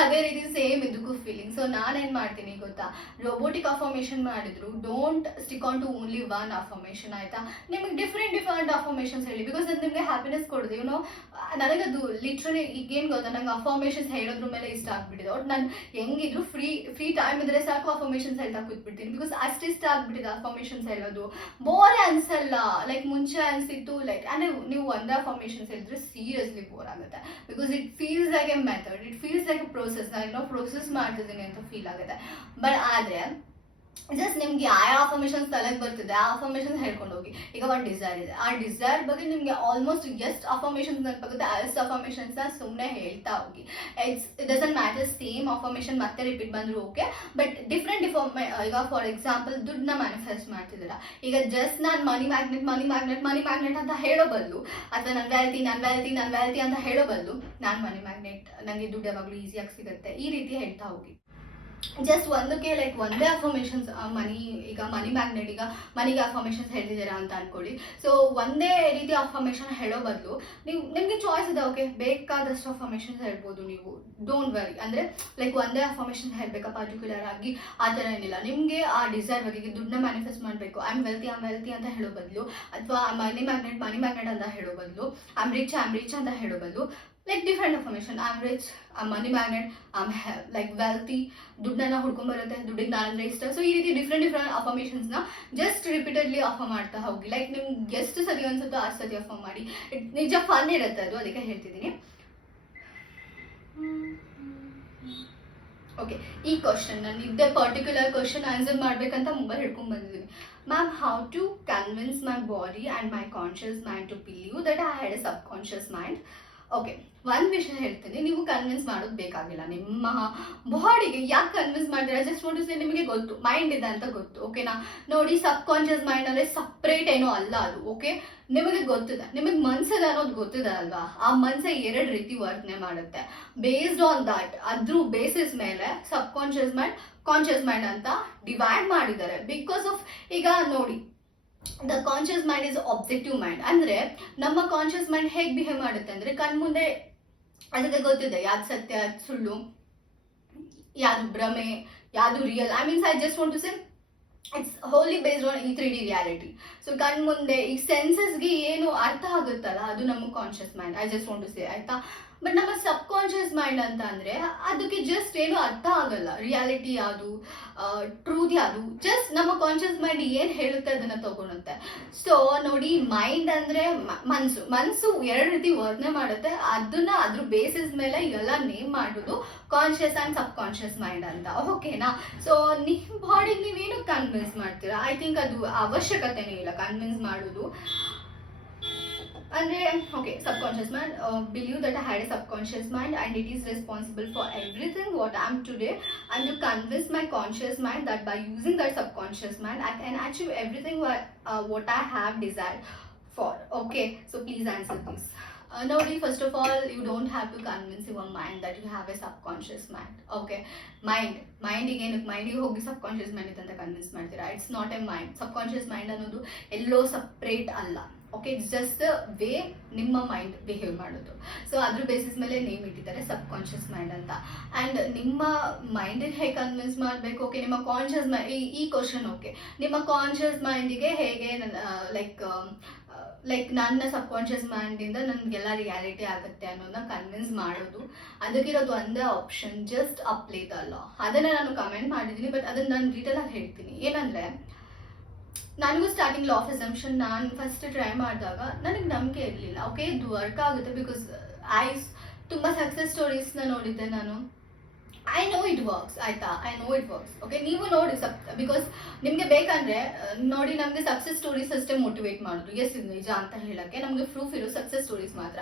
ಅದೇ ರೀತಿ ಸೇಮ್ ಇದಕ್ಕೂ ಫೀಲಿಂಗ್. ಸೊ ನಾನೇನು ಮಾಡ್ತೀನಿ ಗೊತ್ತಾ, ರೋಬೋಟಿಕ್ ಅಫರ್ಮೇಷನ್ ಮಾಡಿದ್ರು don't stick on to only one affirmation, ಆಯ್ತಾ. ನಿಮಗೆ ಡಿಫ್ರೆಂಟ್ ಅಫರ್ಮೇಷನ್ಸ್ ಹೇಳಿ, ಬಿಕಾಸ್ ಅದು ನಿಮಗೆ ಹ್ಯಾಪಿನೆಸ್ ಕೊಡುತ್ತೆ. ನನಗದು ಲಿಟ್ರಲಿ ಈಗೇನು ಗೊತ್ತಾ, ನಂಗೆ ಅಫರ್ಮೇಷನ್ಸ್ ಹೇಳೋದ್ರ ಮೇಲೆ ಇಷ್ಟ ಆಗ್ಬಿಟ್ಟಿದೆ. ಒಟ್ಟು ನಾನು ಹೆಂಗಿದ್ರು ಫ್ರೀ ಟೈಮ್ ಇದ್ರೆ ಸಾಕು ಅಫರ್ಮೇಷನ್ಸ್ ಹೇಳ್ತಾ ಕೂತ್ಬಿಡ್ತೀನಿ, ಬಿಕಾಸ್ ಅಷ್ಟು ಇಷ್ಟ ಆಗ್ಬಿಟ್ಟಿದೆ ಅಫರ್ಮೇಷನ್ಸ್ ಹೇಳೋದು. ಬೋರೇ ಅನ್ಸಲ್ಲ. ಲೈಕ್ ಮುಂಚೆ ಅನ್ಸಿತ್ತು ಲೈಕ್ ನೀವು ಒಂದೇ ಅಫರ್ಮೇಷನ್ಸ್ ಹೇಳಿದ್ರೆ ಸೀರಿಯಸ್ಲಿ ಬೋರ್ ಆಗುತ್ತೆ, because it feels like A method, it feels like A process. ನಾನು ಪ್ರೋಸೆಸ್ ಮಾಡ್ತಿದ್ದೀನಿ ಅಂತ ಫೀಲ್ ಆಗುತ್ತೆ. ಬಟ್ ಆದರೆ ಜಸ್ಟ್ ನಿಮ್ಗೆ ಯಾವ ಅಫರ್ಮೇಷನ್ಸ್ ತಲೆಗೆ ಬರ್ತಿದೆ ಆ ಅಫರ್ಮೇಷನ್ಸ್ ಹೇಳ್ಕೊಂಡು ಹೋಗಿ. ಈಗ ಒಂದು ಡಿಸೈರ್ ಇದೆ, ಆ ಡಿಸೈರ್ ಬಗ್ಗೆ ನಿಮಗೆ ಆಲ್ಮೋಸ್ಟ್ ಎಷ್ಟು ಅಫರ್ಮೇಷನ್ಸ್ ನೆನಪಾಗುತ್ತೆ ಅಷ್ಟು ಅಫರ್ಮೇಷನ್ಸ್ನ ಸುಮ್ಮನೆ ಹೇಳ್ತಾ ಹೋಗಿ. It doesn't matter same affirmation ಮತ್ತೆ ರಿಪೀಟ್ ಬಂದರೂ ಓಕೆ, ಬಟ್ ಡಿಫ್ರೆಂಟ್ ಈಗ ಫಾರ್ ಎಕ್ಸಾಂಪಲ್ ದುಡ್ಡನ್ನ ಮ್ಯಾನಿಫೆಸ್ಟ್ ಮಾಡ್ತಿದ್ದೀರಾ, ಈಗ ಜಸ್ಟ್ ನಾನು ಮನಿ ಮ್ಯಾಗ್ನೆಟ್ ಅಂತ ಹೇಳೋ ಬದಲು, ಅಥವಾ ನನ್ನ ವ್ಯಾಲ್ತಿ ಅಂತ ಹೇಳೋ ಬದಲು, ನಾನು ಮನಿ ಮ್ಯಾಗ್ನೆಟ್, ನನಗೆ ದುಡ್ಡು ಯಾವಾಗಲೂ ಈಸಿಯಾಗಿ ಸಿಗುತ್ತೆ, ಈ ರೀತಿ ಹೇಳ್ತಾ ಹೋಗಿ. ಜಸ್ಟ್ ಒಂದಕ್ಕೆ ಲೈಕ್ ಒಂದೇ ಅಫರ್ಮೇಷನ್ಸ್ ಈಗ ಮನಿ ಮ್ಯಾಗ್ನೆಟ್, ಈಗ ಮನಿಗೆ ಅಫರ್ಮೇಷನ್ಸ್ ಹೇಳ್ತಿದ್ದೀರಾ ಅಂತ ಅನ್ಕೊಳ್ಳಿ. ಸೊ ಒಂದೇ ರೀತಿ ಅಫರ್ಮೇಷನ್ ಹೇಳೋ ಬದಲು ನಿಮಗೆ ಚಾಯ್ಸ್ ಇದೆ, ಓಕೆ, ಬೇಕಾದಷ್ಟು ಅಫರ್ಮೇಷನ್ಸ್ ಹೇಳ್ಬೋದು ನೀವು, ಡೋಂಟ್ ವರಿ. ಅಂದರೆ ಲೈಕ್ ಒಂದೇ ಅಫರ್ಮೇಷನ್ ಹೇಳಬೇಕಾ ಪರ್ಟಿಕ್ಯುಲರ್ ಆಗಿ ಆ ಥರ ಏನಿಲ್ಲ. ನಿಮಗೆ ಆ ಡಿಸೈರ್ ಬಗ್ಗೆ ದುಡ್ಡನ್ನ ಮ್ಯಾನಿಫೆಸ್ಟ್ ಮಾಡಬೇಕು, ಐ ಆಮ್ ವೆಲ್ತಿ ಅಂತ ಹೇಳೋ ಬದಲು, ಅಥವಾ ಮನಿ ಮ್ಯಾಗ್ನೆಟ್ ಅಂತ ಹೇಳೋ ಬದಲು, ಐ ಆಮ್ ರಿಚ್ ಅಂತ ಹೇಳೋ ಬದಲು, like different affirmation, I am rich, money magnet, like wealthy, ದುಡ್ಡನ್ನ ಹುಡ್ಕೊಂಬರುತ್ತೆ, ದುಡ್ಡಿಗೆ ನಾನಂದ್ರೆ ಇಷ್ಟ. ಸೊ ಈ ರೀತಿ ಡಿಫ್ರೆಂಟ್ ಅಫರ್ಮೇಷನ್ಸ್ನ ಜಸ್ಟ್ ರಿಪೀಟೆಡ್ಲಿ ಅಫರ್ ಮಾಡ್ತಾ ಹೋಗಿ. ಲೈಕ್ ನಿಮ್ಗೆ ಎಷ್ಟು ಸತಿ ಅನ್ಸುತ್ತೋ ಅಷ್ಟು ಸತಿ ಅಫರ್ ಮಾಡಿ. ನಿಜ ಫನ್ ಇರುತ್ತೆ ಅದು, ಅದಕ್ಕೆ ಹೇಳ್ತಿದ್ದೀನಿ. ಓಕೆ, ಈ ಕ್ವಶನ್ ನಾನು ಇದ್ದೇ ಪರ್ಟಿಕ್ಯುಲರ್ ಕ್ವಶನ್ ಆನ್ಸರ್ ಮಾಡ್ಬೇಕಂತ ಮೊಬೈಲ್ ಹಿಡ್ಕೊಂಡ್ ಬಂದಿದ್ದೀನಿ. Ma'am, how to convince my body and my conscious mind to believe that I had a subconscious mind? Okay, ಒಂದು ವಿಷಯ ಹೇಳ್ತೀನಿ, ನೀವು ಕನ್ವಿನ್ಸ್ ಮಾಡೋದು ಬೇಕಾಗಿಲ್ಲ. ನಿಮ್ಮ ಬಾಡಿಗೆ ಯಾಕೆ ಕನ್ವಿನ್ಸ್ ಮಾಡ್ತೀರಾ, ಜಸ್ಟ್ ನೋಟಿಸ್ ನಿಮಗೆ ಗೊತ್ತು ಮೈಂಡ್ ಇದೆ ಅಂತ ಗೊತ್ತು, ಓಕೆನಾ. ನೋಡಿ, ಸಬ್ ಕಾನ್ಷಿಯಸ್ ಮೈಂಡ್ ಅಂದರೆ ಸಪ್ರೇಟ್ ಏನೋ ಅಲ್ಲ ಅದು, ಓಕೆ. ನಿಮಗೆ ಗೊತ್ತಿದೆ, ನಿಮಗೆ ಮನ್ಸಿದೆ ಅನ್ನೋದು ಗೊತ್ತಿದೆ ಅಲ್ವಾ. ಆ ಮನ್ಸೆ 2 ರೀತಿ ವರ್ತನೆ ಮಾಡುತ್ತೆ. ಬೇಸ್ಡ್ ಆನ್ ದಟ್, ಅದ್ರ ಬೇಸಿಸ್ ಮೇಲೆ ಸಬ್ ಕಾನ್ಷಿಯಸ್ ಮೈಂಡ್, ಕಾನ್ಷಿಯಸ್ ಮೈಂಡ್ ಅಂತ ಡಿವೈಡ್ ಮಾಡಿದ್ದಾರೆ. ಬಿಕಾಸ್ ಆಫ್, ಈಗ ನೋಡಿ, the conscious mind is objective mind. ಅಂದರೆ ನಮ್ಮ ಕಾನ್ಷಿಯಸ್ ಮೈಂಡ್ ಹೇಗೆ ಬಿಹೇವ್ ಮಾಡುತ್ತೆ ಅಂದರೆ, ಕಣ್ಮುಂದೆ ಅದಕ್ಕೆ ಗೊತ್ತಿದೆ ಯಾವ್ದು ಸತ್ಯ, ಯಾವ್ದು ಸುಳ್ಳು, ಯಾವುದು ಭ್ರಮೆ, ಯಾವುದು real. I just want to say it's wholly based on ಈ 3D ರಿಯಾಲಿಟಿ. ಸೊ ಕಣ್ಮುಂದೆ ಈ ಸೆನ್ಸಸ್ಗೆ ಏನು ಅರ್ಥ ಆಗುತ್ತಲ್ಲ, ಅದು ನಮ್ಮ conscious mind, I just want to say, ಆಯ್ತಾ. ಬಟ್ ನಮ್ಮ ಸಬ್ ಕಾನ್ಷಿಯಸ್ ಮೈಂಡ್ ಅಂತ ಅಂದರೆ ಅದಕ್ಕೆ ಜಸ್ಟ್ ಏನು ಅರ್ಥ ಆಗಲ್ಲ, ರಿಯಾಲಿಟಿ ಯಾವುದು, ಟ್ರೂತ್ ಯಾವುದು, ಜಸ್ಟ್ ನಮ್ಮ ಕಾನ್ಷಿಯಸ್ ಮೈಂಡ್ ಏನು ಹೇಳುತ್ತೆ ಅದನ್ನು ತಗೊಳುತ್ತೆ. ಸೊ ನೋಡಿ, ಮೈಂಡ್ ಅಂದರೆ ಮನಸ್ಸು 2 ರೀತಿ ವರ್ತನೆ ಮಾಡುತ್ತೆ. ಅದ್ರ ಬೇಸಿಸ್ ಮೇಲೆ ಎಲ್ಲ ನೇಮ್ ಮಾಡೋದು conscious and sub conscious mind ಅಂತ, ಓಕೆನಾ. ಸೊ ನಿಮ್ಮ ಬಾಡಿಗೆ ನೀವೇನು ಕನ್ವಿನ್ಸ್ ಮಾಡ್ತೀರಾ, ಐ ಥಿಂಕ್ ಅದು ಅವಶ್ಯಕತೆನೇ ಇಲ್ಲ ಕನ್ವಿನ್ಸ್ ಮಾಡೋದು. ಅಂದರೆ okay, subconscious mind, believe that I had a subconscious mind and it is responsible for everything what I am today, and to convince my conscious mind that by using that subconscious mind I can achieve everything what I have desired for. Okay, so please answer this. Nobody, first of all, you don't have to convince your mind that you have a subconscious mind. Okay, ಮೈಂಡಿಗೆ ಹೋಗಿ subconscious mind ಅಂತ convince ಮಾಡ್ತೀರಾ. It's not A mind. Subconscious mind ಅನ್ನೋದು ಎಲ್ಲೋ separate ಅಲ್ಲ, okay. It's just the way ನಿಮ್ಮ mind behave ಮಾಡೋದು. So ಅದ್ರ basis ಮೇಲೆ name ಇಟ್ಟಿದ್ದಾರೆ ಸಬ್ಕಾನ್ಷಿಯಸ್ ಮೈಂಡ್ ಅಂತ. ಆ್ಯಂಡ್ ನಿಮ್ಮ ಮೈಂಡಿಗೆ ಹೇಗೆ ಕನ್ವಿನ್ಸ್ ಮಾಡಬೇಕು, ಓಕೆ, ನಿಮ್ಮ ಕಾನ್ಷಿಯಸ್ ಮೈಂಡ್, ಈ ಕ್ವಶನ್ ಓಕೆ, ನಿಮ್ಮ ಕಾನ್ಷಿಯಸ್ ಮೈಂಡಿಗೆ ಹೇಗೆ ಲೈಕ್ ನನ್ನ ಸಬ್ಕಾನ್ಷಿಯಸ್ ಮೈಂಡಿಂದ ನನಗೆಲ್ಲ ರಿಯಾಲಿಟಿ ಆಗುತ್ತೆ ಅನ್ನೋದನ್ನ ಕನ್ವಿನ್ಸ್ ಮಾಡೋದು. ಅದಕ್ಕಿರೋದು ಒಂದೇ option, just apply the law. ಅದನ್ನು ನಾನು ಕಮೆಂಟ್ ಮಾಡಿದ್ದೀನಿ, ಬಟ್ ಅದನ್ನು ನಾನು ಡೀಟೇಲ್ ಆಗಿ ಹೇಳ್ತೀನಿ. ಏನಂದರೆ, ನನಗೂ ಸ್ಟಾರ್ಟಿಂಗ್ ಲಾ ಆಫ್ ಅಸಂಪ್ಷನ್ ನಾನು ಫಸ್ಟ್ ಟ್ರೈ ಮಾಡಿದಾಗ ನನಗೆ ನಂಬಿಕೆ ಇರಲಿಲ್ಲ. ಓಕೆ, ಇದು ವರ್ಕ್ ಆಗುತ್ತೆ ಬಿಕಾಸ್ ತುಂಬ ಸಕ್ಸಸ್ ಸ್ಟೋರೀಸ್ನ ನೋಡಿದ್ದೆ ನಾನು. ಐ ನೋ ಇಟ್ ವರ್ಕ್ಸ್ ಆಯ್ತಾ, I know it works. Okay, ನೀವು ನೋಡಿ ಬಿಕಾಸ್ ನಿಮಗೆ ಬೇಕಂದ್ರೆ ನೋಡಿ, ನಮಗೆ ಸಕ್ಸಸ್ ಸ್ಟೋರೀಸ್ ಅಷ್ಟೇ ಮೋಟಿವೇಟ್ ಮಾಡೋದು, ಎಸ್ ಇದು ನಿಜ ಅಂತ ಹೇಳಕ್ಕೆ ನಮಗೆ ಪ್ರೂಫ್ ಇರೋ ಸಕ್ಸಸ್ ಸ್ಟೋರೀಸ್ ಮಾತ್ರ.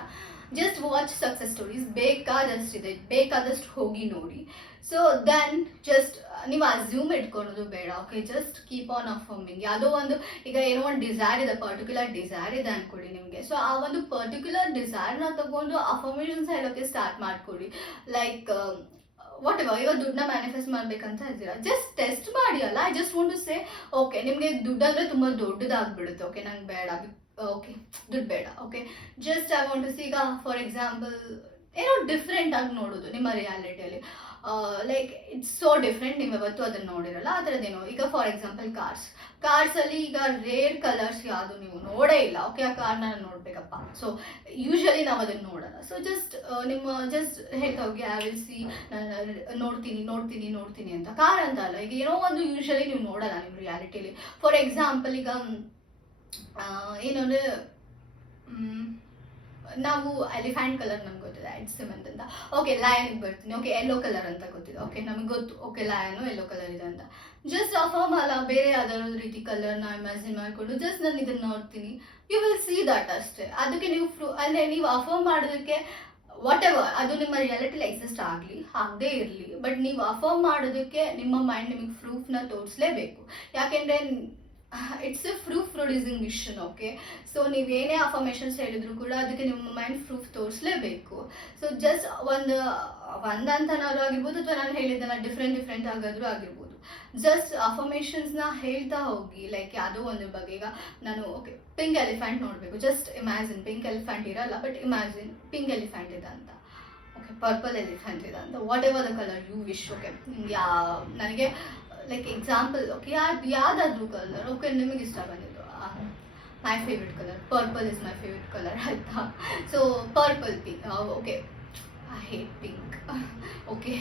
ಜಸ್ಟ್ ವಾಚ್ ಸಕ್ಸಸ್ ಸ್ಟೋರೀಸ್, ಬೇಕಾದಷ್ಟಿದೆ, ಬೇಕಾದಷ್ಟು ಹೋಗಿ ನೋಡಿ. ಸೊ ದೆನ್ ಜಸ್ಟ್ ನೀವು ಅಸ್ಯೂಮ್ ಇಟ್ಕೊಳೋದು ಬೇಡ. Okay, just keep on affirming. ಯಾವುದೋ ಒಂದು, ಈಗ ಏನೋ ಒಂದು ಡಿಸೈರ್ ಇದೆ, ಪರ್ಟಿಕ್ಯುಲರ್ ಡಿಸೈರ್ ಇದೆ ಅನ್ಕೊಳ್ಳಿ ನಿಮಗೆ. ಸೊ ಆ ಒಂದು ಪರ್ಟಿಕ್ಯುಲರ್ ಡಿಸೈರ್ನ ತಗೊಂಡು ಅಫರ್ಮೇಷನ್ಸ್ ಹೇಳೋಕ್ಕೆ ಸ್ಟಾರ್ಟ್ ಮಾಡ್ಕೊಳ್ಳಿ. ಲೈಕ್ ವಾಟ್ ಎವರ್, ಇವಾಗ ದುಡ್ಡನ್ನ ಮ್ಯಾನಿಫೆಸ್ಟ್ ಮಾಡ್ಬೇಕಂತ ಇದ್ದೀರಾ, ಜಸ್ಟ್ ಟೆಸ್ಟ್ ಮಾಡಿ ಅಲ್ಲ. I just want to say, okay ನಿಮಗೆ ದುಡ್ಡು ಅಂದರೆ ತುಂಬ ದೊಡ್ಡದಾಗ್ಬಿಡುತ್ತೆ. ಓಕೆ, ನಂಗೆ ಬೇಡ, ಓಕೆ ದುಡ್ಡು ಬೇಡ. Okay, just I want to see, ಈಗ ಫಾರ್ ಎಕ್ಸಾಂಪಲ್ ಏನೋ ಡಿಫ್ರೆಂಟ್ ಆಗಿ ನೋಡೋದು ನಿಮ್ಮ ರಿಯಾಲಿಟಿಯಲ್ಲಿ. ಲೈಕ್ ಇಟ್ಸ್ ಸೋ ಡಿಫ್ರೆಂಟ್, ನೀವು ಯಾವತ್ತೂ ಅದನ್ನು ನೋಡಿರಲ್ಲ ಆ ಥರದ್ದೇನೋ. ಈಗ ಫಾರ್ ಎಕ್ಸಾಂಪಲ್ ಕಾರ್ಸಲ್ಲಿ ಈಗ ರೇರ್ ಕಲರ್ಸ್ ಯಾವುದು ನೀವು ನೋಡೇ ಇಲ್ಲ. ಓಕೆ, ಆ ಕಾರ್ನ ನೋಡಬೇಕಪ್ಪ. ಸೊ ಯೂಶ್ವಲಿ ನಾವು ಅದನ್ನು ನೋಡೋಲ್ಲ. ಸೊ ಜಸ್ಟ್ ನಿಮ್ಮ ಜಸ್ಟ್ ಹೇಳ್ತಾ ಹೋಗಿ, ಐ ವಿಲ್ ಸಿ, ನೋಡ್ತೀನಿ ಅಂತ. ಕಾರ್ ಅಂತ ಅಲ್ಲ, ಈಗ ಏನೋ ಒಂದು ಯೂಶ್ವಲಿ ನೀವು ನೋಡಲ್ಲ ನಿಮ್ಮ ರಿಯಾಲಿಟಿಯಲ್ಲಿ. ಫಾರ್ ಎಕ್ಸಾಂಪಲ್ ಈಗ ಏನಂದರೆ ನಾವು ಎಲಿಫೆಂಟ್ ಕಲರ್ ನಮ್ಗೆ ಗೊತ್ತಿದೆ, ಇಟ್ಸ್ ಸಿಮೆಂಟ್ ಅಂತ. ಓಕೆ, ಲಯನ್ಗೆ ಬರ್ತೀನಿ. ಓಕೆ, ಯೆಲ್ಲೋ ಕಲರ್ ಅಂತ ಗೊತ್ತಿದೆ. ಓಕೆ, ನಮಗೆ ಗೊತ್ತು, ಓಕೆ ಲಯನು ಯೆಲ್ಲೋ ಕಲರ್ ಇದೆ ಅಂತ. ಜಸ್ಟ್ ಅಫರ್ಮ್ ಅಲ್ಲ, ಬೇರೆ ಯಾವ್ದಾದ್ರು ರೀತಿ ಕಲರ್ನ ಇಮ್ಯಾಜಿನ್ ಮಾಡಿಕೊಂಡು ಜಸ್ಟ್ ನಾನು ಇದನ್ನು ನೋಡ್ತೀನಿ, ಯು ವಿಲ್ ಸಿ ದಟ್ ಅಷ್ಟೇ. ಅದಕ್ಕೆ ನೀವು ಅಂದರೆ ನೀವು ಅಫರ್ಮ್ ಮಾಡೋದಕ್ಕೆ ವಾಟ್ ಎವರ್ ಅದು ನಿಮ್ಮ ರಿಯಾಲಿಟಿಲಿ ಎಕ್ಸಿಸ್ಟ್ ಆಗಲಿ ಆಗದೇ ಇರಲಿ, ಬಟ್ ನೀವು ಅಫರ್ಮ್ ಮಾಡೋದಕ್ಕೆ ನಿಮ್ಮ ಮೈಂಡ್ ನಿಮಗೆ ಪ್ರೂಫ್ನ ತೋರಿಸಲೇಬೇಕು. ಯಾಕೆಂದರೆ it's a proof producing machine. Okay, so ನೀವೇನೇ ಅಫರ್ಮೇಷನ್ಸ್ ಹೇಳಿದ್ರು ಕೂಡ ಅದಕ್ಕೆ ನಿಮ್ಮ ಮೈಂಡ್ ಪ್ರೂಫ್ ತೋರಿಸಲೇಬೇಕು. ಸೊ ಜಸ್ಟ್ ಒಂದಂತನಾದ್ರು ಆಗಿರ್ಬೋದು, ಅಥವಾ ನಾನು ಹೇಳಿದ್ದೆಲ್ಲ ಡಿಫ್ರೆಂಟ್ ಆಗಾದರೂ ಆಗಿರ್ಬೋದು. ಜಸ್ಟ್ ಅಫರ್ಮೇಷನ್ಸ್ನ ಹೇಳ್ತಾ ಹೋಗಿ. ಲೈಕ್ ಯಾವುದೋ ಒಂದು ಬಗ್ಗೆ, ಈಗ ನಾನು ಓಕೆ ಪಿಂಕ್ ಎಲಿಫೆಂಟ್ ನೋಡಬೇಕು, ಜಸ್ಟ್ ಇಮ್ಯಾಜಿನ್, ಪಿಂಕ್ ಎಲಿಫೆಂಟ್ ಇರಲ್ಲ ಬಟ್ ಇಮ್ಯಾಜಿನ್ ಪಿಂಕ್ ಎಲಿಫೆಂಟ್ ಇದೆ ಅಂತ. ಓಕೆ, ಪರ್ಪಲ್ ಎಲಿಫೆಂಟ್ ಇದೆ ಅಂತ, whatever the colour you wish. Okay, ನನಗೆ ಲೈಕ್ ಎಕ್ಸಾಂಪಲ್, ಓಕೆ ಯಾವುದಾದ್ರೂ ಕಲರ್, ಓಕೆ ನಿಮಗೆ ಇಷ್ಟ ಬಂದಿದ್ದು, my favourite colour purple is my favourite colour ಆಯಿತಾ. So purple, pink, okay I hate pink. Okay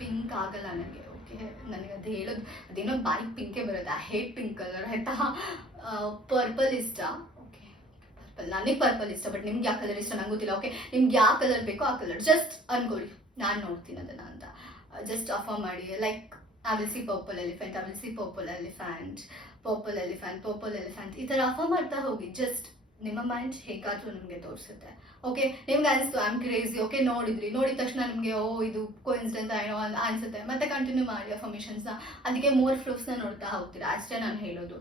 pink ಆಗಲ್ಲ ನನಗೆ. ಓಕೆ, ನನಗೆ ಅದು ಹೇಳೋದು ಅದೇನೋ ಬಾಯಿ ಪಿಂಕೇ ಬರುತ್ತೆ. ಐ ಹೇಟ್ ಪಿಂಕ್ ಕಲರ್ ಆಯಿತಾ. ಪರ್ಪಲ್ ಇಷ್ಟ. ಓಕೆ, ಪರ್ಪಲ್, ನನಗೆ ಪರ್ಪಲ್ ಇಷ್ಟ, ಬಟ್ ನಿಮ್ಗೆ ಯಾವ ಕಲರ್ ಇಷ್ಟ ನಂಗೆ ಗೊತ್ತಿಲ್ಲ. ಓಕೆ, ನಿಮ್ಗೆ ಯಾವ ಕಲರ್ ಬೇಕೋ ಆ ಕಲರ್ ಜಸ್ಟ್ ಅನ್ಕೊಳ್ಳಿ, ನಾನು ನೋಡ್ತೀನಿ ಅದನ್ನು ಅಂತ. ಜಸ್ಟ್ ಅಫರ್ ಮಾಡಿ, like I will see purple elephant ಈ ಥರ ಅಫರ್ ಮಾಡ್ತಾ ಹೋಗಿ. ಜಸ್ಟ್ ನಿಮ್ಮ ಮೈಂಡ್ ಹೇಗಾದರೂ ನಿಮಗೆ ತೋರಿಸುತ್ತೆ. ಓಕೆ, ನಿಮ್ಗೆ ಅನಿಸ್ತು ಐ ಆಮ್ ಕ್ರೇಜಿ. ಓಕೆ, ನೋಡಿದ ತಕ್ಷಣ ನಿಮಗೆ ಇದು ಕೋಇನ್ಸಿಡೆನ್ಸ್ ಏನೋ ಅನಿಸುತ್ತೆ, ಮತ್ತೆ ಕಂಟಿನ್ಯೂ ಮಾಡಿ ಅಫರ್ಮೇಷನ್ಸ್ನ. ಅದಕ್ಕೆ ಮೋರ್ ಪ್ರೂಫ್ಸ್ನ ನೋಡ್ತಾ ಹೋಗ್ತೀರಾ ಅಷ್ಟೇ ನಾನು ಹೇಳೋದು.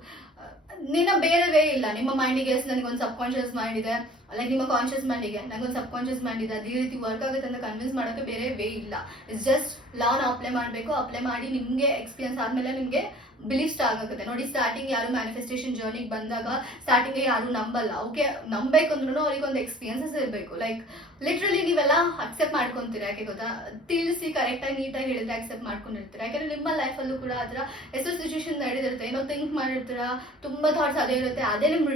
ಬೇರೆ ವೇ ಇಲ್ಲ. ನಿಮ್ಮ ಮೈಂಡಿಗೆ ನನಗೊಂದು ಸಬ್ ಕಾನ್ಷಿಯಸ್ ಮೈಂಡ್ ಇದೆ, ಲೈಕ್ ನಿಮ್ಮ ಕಾನ್ಷಿಯಸ್ ಮೈಂಡಿಗೆ ನನಗೊಂದು ಸಬ್ ಕಾನ್ಷಿಯಸ್ ಮೈಂಡ್ ಇದೆ, ಅದೇ ರೀತಿ ವರ್ಕ್ ಆಗುತ್ತೆ ಅಂತ ಕನ್ವಿನ್ಸ್ ಮಾಡೋಕ್ಕೆ ಬೇರೆ ವೇ ಇಲ್ಲ. ಇಟ್ಸ್ ಜಸ್ಟ್ ಲಾನ ಅಪ್ಲೈ ಮಾಡಬೇಕು. ಅಪ್ಲೈ ಮಾಡಿ ನಿಮಗೆ ಎಕ್ಸ್ಪೀರಿಯನ್ಸ್ ಆದಮೇಲೆ ನಿಮಗೆ ಬಿಲೀವ್ ಸ್ಟಾರ್ಟ್ ಆಗುತ್ತೆ. ನೋಡಿ, ಸ್ಟಾರ್ಟಿಂಗ್ ಯಾರು ಮ್ಯಾನಿಫೆಸ್ಟೇಷನ್ ಜರ್ನಿಗೆ ಬಂದಾಗ ಸ್ಟಾರ್ಟಿಂಗ್ಗೆ ಯಾರು ನಂಬಲ್ಲ. ಓಕೆ, ನಂಬೇಕಂದ್ರೂ ಅವ್ರಿಗೊಂದು ಎಕ್ಸ್ಪೀರಿಯನ್ಸಸ್ ಇರಬೇಕು. ಲೈಕ್ ಲಿಟ್ರಲಿ ನೀವೆಲ್ಲ ಅಕ್ಸೆಪ್ಟ್ ಮಾಡ್ಕೊತೀರಾ. ಯಾಕೆ ಗೊತ್ತಾ, ತಿಳಿಸಿ ಕರೆಕ್ಟಾಗಿ ನೀಟಾಗಿ ಹೇಳಿದ್ರೆ ಅಕ್ಸೆಪ್ಟ್ ಮಾಡ್ಕೊಂಡಿರ್ತೀರ. ಯಾಕೆಂದರೆ ನಿಮ್ಮ ಲೈಫಲ್ಲೂ ಕೂಡ ಆ ಥರ ಎಷ್ಟೋ ಸಿಚುವೇಶನ್ ನಡೆದಿರುತ್ತೆ, ಏನೋ ಥಿಂಕ್ ಮಾಡಿರ್ತೀರ, ತುಂಬ ಥಾಟ್ಸ್ ಅದೇ ಇರುತ್ತೆ, ಅದೇ ನಿಮ್ಮ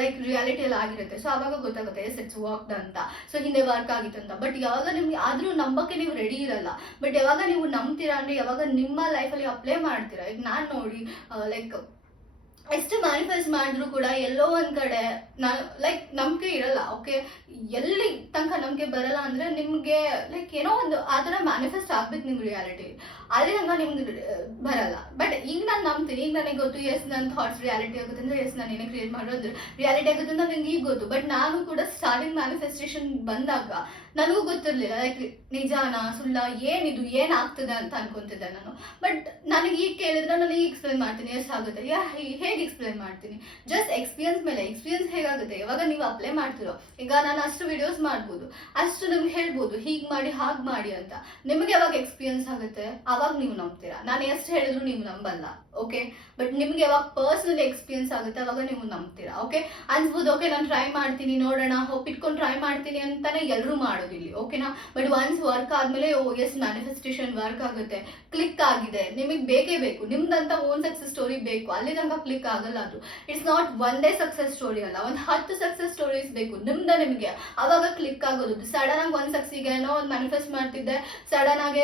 ಲೈಕ್ ರಿಯಾಲಿಟಿಯಲ್ಲಿ ಆಗಿರುತ್ತೆ. ಸೊ ಆವಾಗ ಗೊತ್ತಾಗುತ್ತೆ ಎಸ್ ಇಟ್ಸ್ ವರ್ಕ್ಡ್ ಅಂತ, ಸೊ ಹಿಂದೆ ವರ್ಕ್ ಆಗಿತ್ತು ಅಂತ. ಬಟ್ ಯಾವಾಗ ನಿಮ್ಗೆ ಆದರೂ ನಂಬಕ್ಕೆ ನೀವು ರೆಡಿ ಇರಲ್ಲ. ಬಟ್ ಯಾವಾಗ ನೀವು ನಂಬ್ತೀರಾ ಅಂದರೆ ಯಾವಾಗ ನಿಮ್ಮ ಲೈಫಲ್ಲಿ ಅಪ್ಲೈ ಮಾಡ್ತೀರಾ. ಈಗ ನಾನು ನೋಡಿ ಲೈಕ್ ಎಷ್ಟು ಮ್ಯಾನಿಫೆಸ್ಟ್ ಮಾಡಿದ್ರು ಕೂಡ ಎಲ್ಲೋ ಒಂದು ಕಡೆ ಲೈಕ್ ನಂಬಿಕೆ ಇರಲ್ಲ. ಓಕೆ, ಎಲ್ಲಿ ತನಕ ನಂಬಿಕೆ ಬರಲ್ಲ ಅಂದರೆ ನಿಮಗೆ ಲೈಕ್ ಏನೋ ಒಂದು ಆ ಥರ ಮ್ಯಾನಿಫೆಸ್ಟ್ ಆಗ್ಬೇಕು ನಿಮ್ಮ ರಿಯಾಲಿಟಿ, ಅಲ್ಲಿ ತನಕ ನಿಮ್ಗೆ ಬರಲ್ಲ. ಬಟ್ ಈಗ ನಾನು ನಂಬ್ತೀನಿ, ಈಗ ನನಗೆ ಗೊತ್ತು ಎಸ್ ನನ್ನ ಥಾಟ್ಸ್ ರಿಯಾಲಿಟಿ ಆಗುತ್ತೆ ಅಂದರೆ ಎಸ್ ನಾನು ಏನೇ ಕ್ರಿಯೇಟ್ ಮಾಡೋದು ರಿಯಾಲಿಟಿ ಆಗುತ್ತೆ ಅಂತ ನನಗೆ ಈಗ ಗೊತ್ತು. ಬಟ್ ನಾನು ಕೂಡ ಸ್ಟಾರ್ಟಿಂಗ್ ಮ್ಯಾನಿಫೆಸ್ಟೇಷನ್ ಬಂದಾಗ ನನಗೂ ಗೊತ್ತಿರಲಿಲ್ಲ ಲೈಕ್ ನಿಜಾನ ಸುಳ್ಳ ಏನಿದು ಏನಾಗ್ತದೆ ಅಂತ ಅನ್ಕೊತಿದ್ದೆ ನಾನು. ಬಟ್ ನನಗೆ ಈಗ ಕೇಳಿದ್ರೆ ನಾನು ಈಗ ಎಕ್ಸ್ಪ್ಲೇನ್ ಮಾಡ್ತೀನಿ ಎಷ್ಟಾಗುತ್ತೆ, ಹೇಗೆ ಎಕ್ಸ್ಪ್ಲೇನ್ ಮಾಡ್ತೀನಿ. ಜಸ್ಟ್ ಎಕ್ಸ್ಪೀರಿಯನ್ಸ್ ಮೇಲೆ ಎಕ್ಸ್ಪೀರಿಯನ್ಸ್ ಹೇಗಾಗುತ್ತೆ ಯಾವಾಗ ನೀವು ಅಪ್ಲೈ ಮಾಡ್ತಿರೋ. ಈಗ ನಾನು ಅಷ್ಟು ವಿಡಿಯೋಸ್ ಮಾಡ್ಬೋದು, ಅಷ್ಟು ನಿಮ್ಗೆ ಹೇಳ್ಬೋದು ಹೀಗೆ ಮಾಡಿ ಹಾಗೆ ಮಾಡಿ ಅಂತ. ನಿಮಗೆ ಯಾವಾಗ ಎಕ್ಸ್ಪೀರಿಯನ್ಸ್ ಆಗುತ್ತೆ ಆವಾಗ ನೀವು ನಂಬ್ತೀರಾ. ನಾನು ಎಷ್ಟು ಹೇಳಿದ್ರು ನೀವು ನಂಬಲ್ಲ. ಓಕೆ, ಬಟ್ ನಿಮ್ಗೆ ಯಾವಾಗ ಪರ್ಸನಲಿ ಎಕ್ಸ್ಪೀರಿಯನ್ಸ್ ಆಗುತ್ತೆ ಅವಾಗ ನೀವು ನಂಬ್ತೀರಾ. ಓಕೆ, ಅನ್ಸ್ಬೋದು ಓಕೆ ನಾನು ಟ್ರೈ ಮಾಡ್ತೀನಿ ನೋಡೋಣ ಹೋಪ್ ಇಟ್ಕೊಂಡು ಟ್ರೈ ಮಾಡ್ತೀನಿ ಅಂತಾನೆ ಎಲ್ಲರೂ ಮಾಡೋದಿಲ್ಲಿ. ಓಕೆನಾ, ಬಟ್ ಒನ್ಸ್ ವರ್ಕ್ ಆದಮೇಲೆ ಓ ಎಸ್ ಮ್ಯಾನಿಫೆಸ್ಟೇಷನ್ ವರ್ಕ್ ಆಗುತ್ತೆ, ಕ್ಲಿಕ್ ಆಗಿದೆ, ನಿಮಗೆ ಬೇಕೇ ಬೇಕು, ನಿಮ್ದಂತ ಓನ್ ಸಕ್ಸಸ್ ಸ್ಟೋರಿ ಬೇಕು. ಅಲ್ಲಿ ತನಕ ಕ್ಲಿಕ್ ಆಗಲ್ಲ ಅದು. ಇಟ್ಸ್ ನಾಟ್ ಒಂದೇ ಸಕ್ಸಸ್ ಸ್ಟೋರಿ ಅಲ್ಲ, ಒಂದು 10 ಸಕ್ಸಸ್ ಸ್ಟೋರೀಸ್ ಬೇಕು ನಿಮಗೆ, ಆವಾಗ ಕ್ಲಿಕ್ ಆಗೋದು. ಸಡನ್ ಆಗಿ ಒಂದು ಸಕ್ಸಿಗೆ ಏನೋ ಒಂದು ಮ್ಯಾನಿಫೆಸ್ಟ್ ಮಾಡ್ತಿದ್ದೆ, ಸಡನ್ ಆಗಿ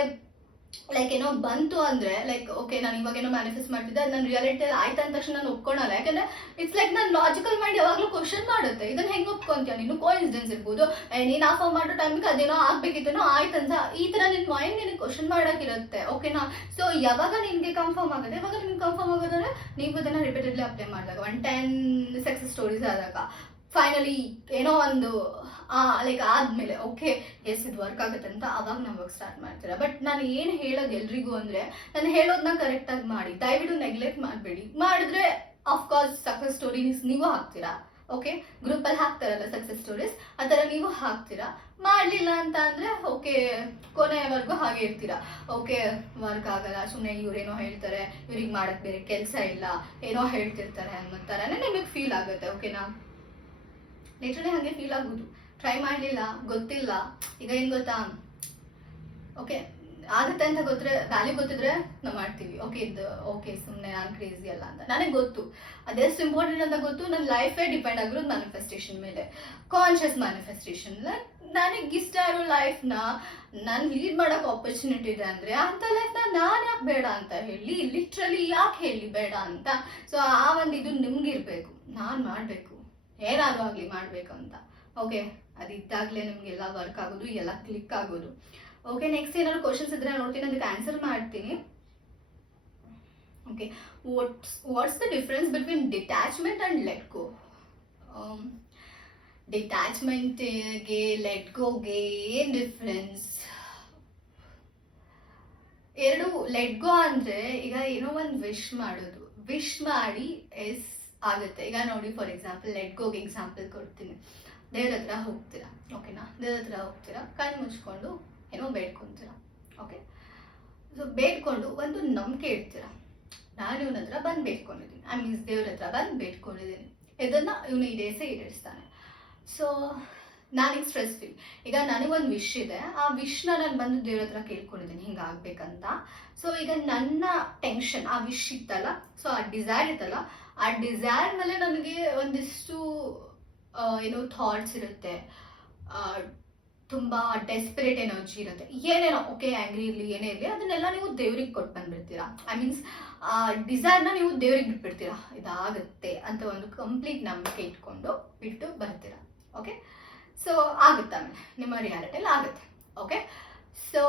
ಲೈಕ್ ಏನೋ ಬಂತು ಅಂದ್ರೆ ಲೈಕ್ ಓಕೆ ನಾನು ಇವಾಗ ಏನೋ ಮ್ಯಾನಿಫೆಸ್ಟ್ ಮಾಡ್ತಿದ್ದೆ ಅದು ನನ್ನ ರಿಯಾಲಿಟಿಯಲ್ಲಿ ಆಯ್ತು ಅಂದ ತಕ್ಷಣ ನಾನು ಒಪ್ಕೊಳಲ್ಲ. ಯಾಕಂದ್ರೆ ಇಟ್ಸ್ ಲೈಕ್ ನನ್ನ ಲಾಜಿಕಲ್ ಮೈಂಡ್ ಯಾವಾಗಲೂ ಕ್ವಶನ್ ಮಾಡುತ್ತೆ, ಇದನ್ನ ಹೆಂಗೆ ಒಪ್ಕೊಂತೀಯ ನೀನು, ಕೋಇನ್ಸಿಡೆನ್ಸ್ ಇರ್ಬೋದು, ನೀನು ಆಫರ್ ಮಾಡೋ ಟೈಮಿಗೆ ಅದೇನೋ ಆಗ್ಬೇಕಿತ್ತೇನೋ ಆಯ್ತು ಅಂತ ಈ ತರ ನಿನ್ನ ಮೈಂಡ್ ನಿನಗೆ ಕ್ವಶನ್ ಮಾಡೋಕ್ಕಿರುತ್ತೆ. ಓಕೆನಾ? ಸೊ ಯಾವಾಗ ನಿಮಗೆ ಕನ್ಫರ್ಮ್ ಆಗುತ್ತೆ, ಯಾವಾಗ ನಿಮ್ಗೆ ಕನ್ಫರ್ಮ್ ಆಗೋದಂದ್ರೆ ನೀವು ಅದನ್ನ ರಿಪೀಟೆಡ್ಲಿ ಅಪ್ಲೈ ಮಾಡಿದಾಗ 110 ಸಕ್ಸಸ್ ಸ್ಟೋರೀಸ್ ಆದಾಗ ಫೈನಲಿ ಏನೋ ಒಂದು ಲೈಕ್ ಆದ್ಮೇಲೆ ಓಕೆ ಎಸ್ ಇದು ವರ್ಕ್ ಆಗುತ್ತೆ ಅಂತ ಅವಾಗ ನಾವು ಸ್ಟಾರ್ಟ್ ಮಾಡ್ತೀರಾ. ಬಟ್ ನಾನು ಏನು ಹೇಳೋದು ಎಲ್ರಿಗೂ ಅಂದ್ರೆ, ನಾನು ಹೇಳೋದನ್ನ ಕರೆಕ್ಟಾಗಿ ಮಾಡಿ, ದಯವಿಟ್ಟು ನೆಗ್ಲೆಕ್ಟ್ ಮಾಡಬೇಡಿ. ಮಾಡಿದ್ರೆ ಅಫ್ಕೋರ್ಸ್ ಸಕ್ಸಸ್ ಸ್ಟೋರೀಸ್ ನೀವು ಹಾಕ್ತೀರಾ. ಓಕೆ, ಗ್ರೂಪಲ್ಲಿ ಹಾಕ್ತಾರಲ್ಲ ಸಕ್ಸಸ್ ಸ್ಟೋರೀಸ್, ಆ ಥರ ನೀವು ಹಾಕ್ತೀರಾ. ಮಾಡಲಿಲ್ಲ ಅಂತ ಅಂದರೆ ಓಕೆ ಕೊನೆಯವರೆಗೂ ಹಾಗೆ ಇರ್ತೀರಾ. ಓಕೆ ವರ್ಕ್ ಆಗಲ್ಲ, ಸುಮ್ಮನೆ ಇವ್ರೇನೋ ಹೇಳ್ತಾರೆ, ಇವ್ರಿಗೆ ಮಾಡೋಕ್ಕೆ ಬೇರೆ ಕೆಲಸ ಇಲ್ಲ, ಏನೋ ಹೇಳ್ತಿರ್ತಾರೆ ಅನ್ನೋ ಥರನೇ ನಿಮಗೆ ಫೀಲ್ ಆಗುತ್ತೆ. ಓಕೆನಾ? ಲಿಟ್ರಲಿ ಹಾಗೆ ಫೀಲ್ ಆಗೋದು. ಟ್ರೈ ಮಾಡಲಿಲ್ಲ, ಗೊತ್ತಿಲ್ಲ. ಈಗ ಏನು ಗೊತ್ತಾ, ಓಕೆ ಆಗುತ್ತೆ ಅಂತ ಗೊತ್ತಿದ್ರೆ, ವ್ಯಾಲ್ಯೂ ಗೊತ್ತಿದ್ರೆ ನಾವು ಮಾಡ್ತೀವಿ. ಓಕೆ ಇದು ಓಕೆ ಸುಮ್ಮನೆ ನಾನು ಕ್ರೇಜಿ ಅಲ್ಲ ಅಂತ ನನಗೆ ಗೊತ್ತು, ಅದೆಷ್ಟು ಇಂಪಾರ್ಟೆಂಟ್ ಅಂತ ಗೊತ್ತು. ನನ್ನ ಲೈಫೇ ಡಿಪೆಂಡ್ ಆಗಿರೋದು ಮ್ಯಾನಿಫೆಸ್ಟೇಷನ್ ಮೇಲೆ, ಕಾನ್ಷಿಯಸ್ ಮ್ಯಾನಿಫೆಸ್ಟೇಷನ್. ನನಗೆ ಇಷ್ಟ ಇರೋ ಲೈಫ್ನ ನಾನು ಲೀಡ್ ಮಾಡೋಕೆ ಆಪರ್ಚುನಿಟಿ ಇದೆ ಅಂದರೆ ಅಂಥ ಲೈಫ್ನ ನಾನು ಯಾಕೆ ಬೇಡ ಅಂತ ಹೇಳಿ, ಲಿಟ್ರಲಿ ಯಾಕೆ ಹೇಳಿ ಬೇಡ ಅಂತ. ಸೊ ಆ ಒಂದು ಇದು ನಿಮ್ಗಿರ್ಬೇಕು, ನಾನು ಮಾಡಬೇಕು, ಏನಾದರೂ ಆಗಲಿ ಮಾಡಬೇಕು ಅಂತ. ಓಕೆ, ಅದಿದ್ದಾಗಲೇ ನಿಮಗೆಲ್ಲ ವರ್ಕ್ ಆಗೋದು, ಎಲ್ಲ ಕ್ಲಿಕ್ ಆಗೋದು. ಓಕೆ, ನೆಕ್ಸ್ಟ್ ಏನಾದ್ರು ಕ್ವಶನ್ಸ್ ಇದ್ರೆ ನೋಡ್ತೀನಿ, ಅದಕ್ಕೆ ಆನ್ಸರ್ ಮಾಡ್ತೀನಿ. Okay, what's the difference between detachment and let go? ಡಿಟ್ಯಾಚ್ಮೆಂಟ್ಗೆ ಲೆಟ್ ಗೋಗೆ ಏನು ಡಿಫ್ರೆನ್ಸ್? ಎರಡು ಲೆಟ್ ಗೋ ಅಂದರೆ ಈಗ ಏನೋ ಒಂದು ವಿಶ್ ಮಾಡೋದು, ವಿಶ್ ಮಾಡಿ ಎಸ್ ಆಗುತ್ತೆ. ಈಗ ನೋಡಿ ಫಾರ್ ಎಕ್ಸಾಂಪಲ್ ಲೆಟ್ ಗೋಗೆ ಎಕ್ಸಾಂಪಲ್ ಕೊಡ್ತೀನಿ. ದೇವ್ರ ಹತ್ರ ಹೋಗ್ತೀರಾ, ಓಕೆನಾ? ದೇವ್ರ ಹತ್ರ ಹೋಗ್ತೀರಾ, ಕಣ್ಣು ಮುಚ್ಕೊಂಡು ಏನೋ ಬೇಡ್ಕೊತೀರಾ. ಓಕೆ, ಸೊ ಬೇಡ್ಕೊಂಡು ಒಂದು ನಂಬಿಕೆ ಇಡ್ತೀರಾ, ನಾನು ಇವನ ಹತ್ರ ಬಂದು ಬೇಡ್ಕೊಂಡಿದ್ದೀನಿ, ದೇವ್ರ ಹತ್ರ ಬಂದು ಬೇಡ್ಕೊಂಡಿದ್ದೀನಿ, ಇದನ್ನು ಇವನು ಈಡೇರಿಸ್ತಾನೆ. ಸೊ ನಾನೀಗ ಸ್ಟ್ರೆಸ್ ಫೀಲ್, ಈಗ ನನಗೊಂದು ವಿಶ್ ಇದೆ, ಆ ವಿಶ್ನ ನಾನು ಬಂದು ದೇವ್ರ ಹತ್ರ ಕೇಳ್ಕೊಂಡಿದ್ದೀನಿ ಹಿಂಗಾಗಬೇಕಂತ. ಸೊ ಈಗ ನನ್ನ ಟೆನ್ಷನ್ ಆ ವಿಶ್ ಇತ್ತಲ್ಲ, ಸೊ ಆ ಡಿಸೈರ್ ಇತ್ತಲ್ಲ, ಆ ಡಿಸೈರ್ ಮೇಲೆ ನನಗೆ ಒಂದಿಷ್ಟು ಏನೋ ಥಾಟ್ಸ್ ಇರುತ್ತೆ, ತುಂಬ ಡೆಸ್ಪರೇಟ್ ಎನರ್ಜಿ ಇರುತ್ತೆ, ಏನೇನೋ ಓಕೆ ಆ್ಯಂಗ್ರಿ ಇರಲಿ ಏನೇ ಇರಲಿ ಅದನ್ನೆಲ್ಲ ನೀವು ದೇವ್ರಿಗೆ ಕೊಟ್ಟು ಬಂದುಬಿಡ್ತೀರಾ. ಆ ಡಿಸೈರ್ನ ನೀವು ದೇವ್ರಿಗೆ ಬಿಟ್ಬಿಡ್ತೀರಾ, ಇದಾಗುತ್ತೆ ಅಂತ ಒಂದು ಕಂಪ್ಲೀಟ್ ನಂಬಿಕೆ ಇಟ್ಕೊಂಡು ಬಿಟ್ಟು ಬರ್ತೀರಾ. ಓಕೆ, ಸೊ ಆಗುತ್ತೆ, ಆಮೇಲೆ ನಿಮ್ಮ ರಿಯಾಲಿಟಿಯಲ್ಲಿ ಆಗುತ್ತೆ. Okay, so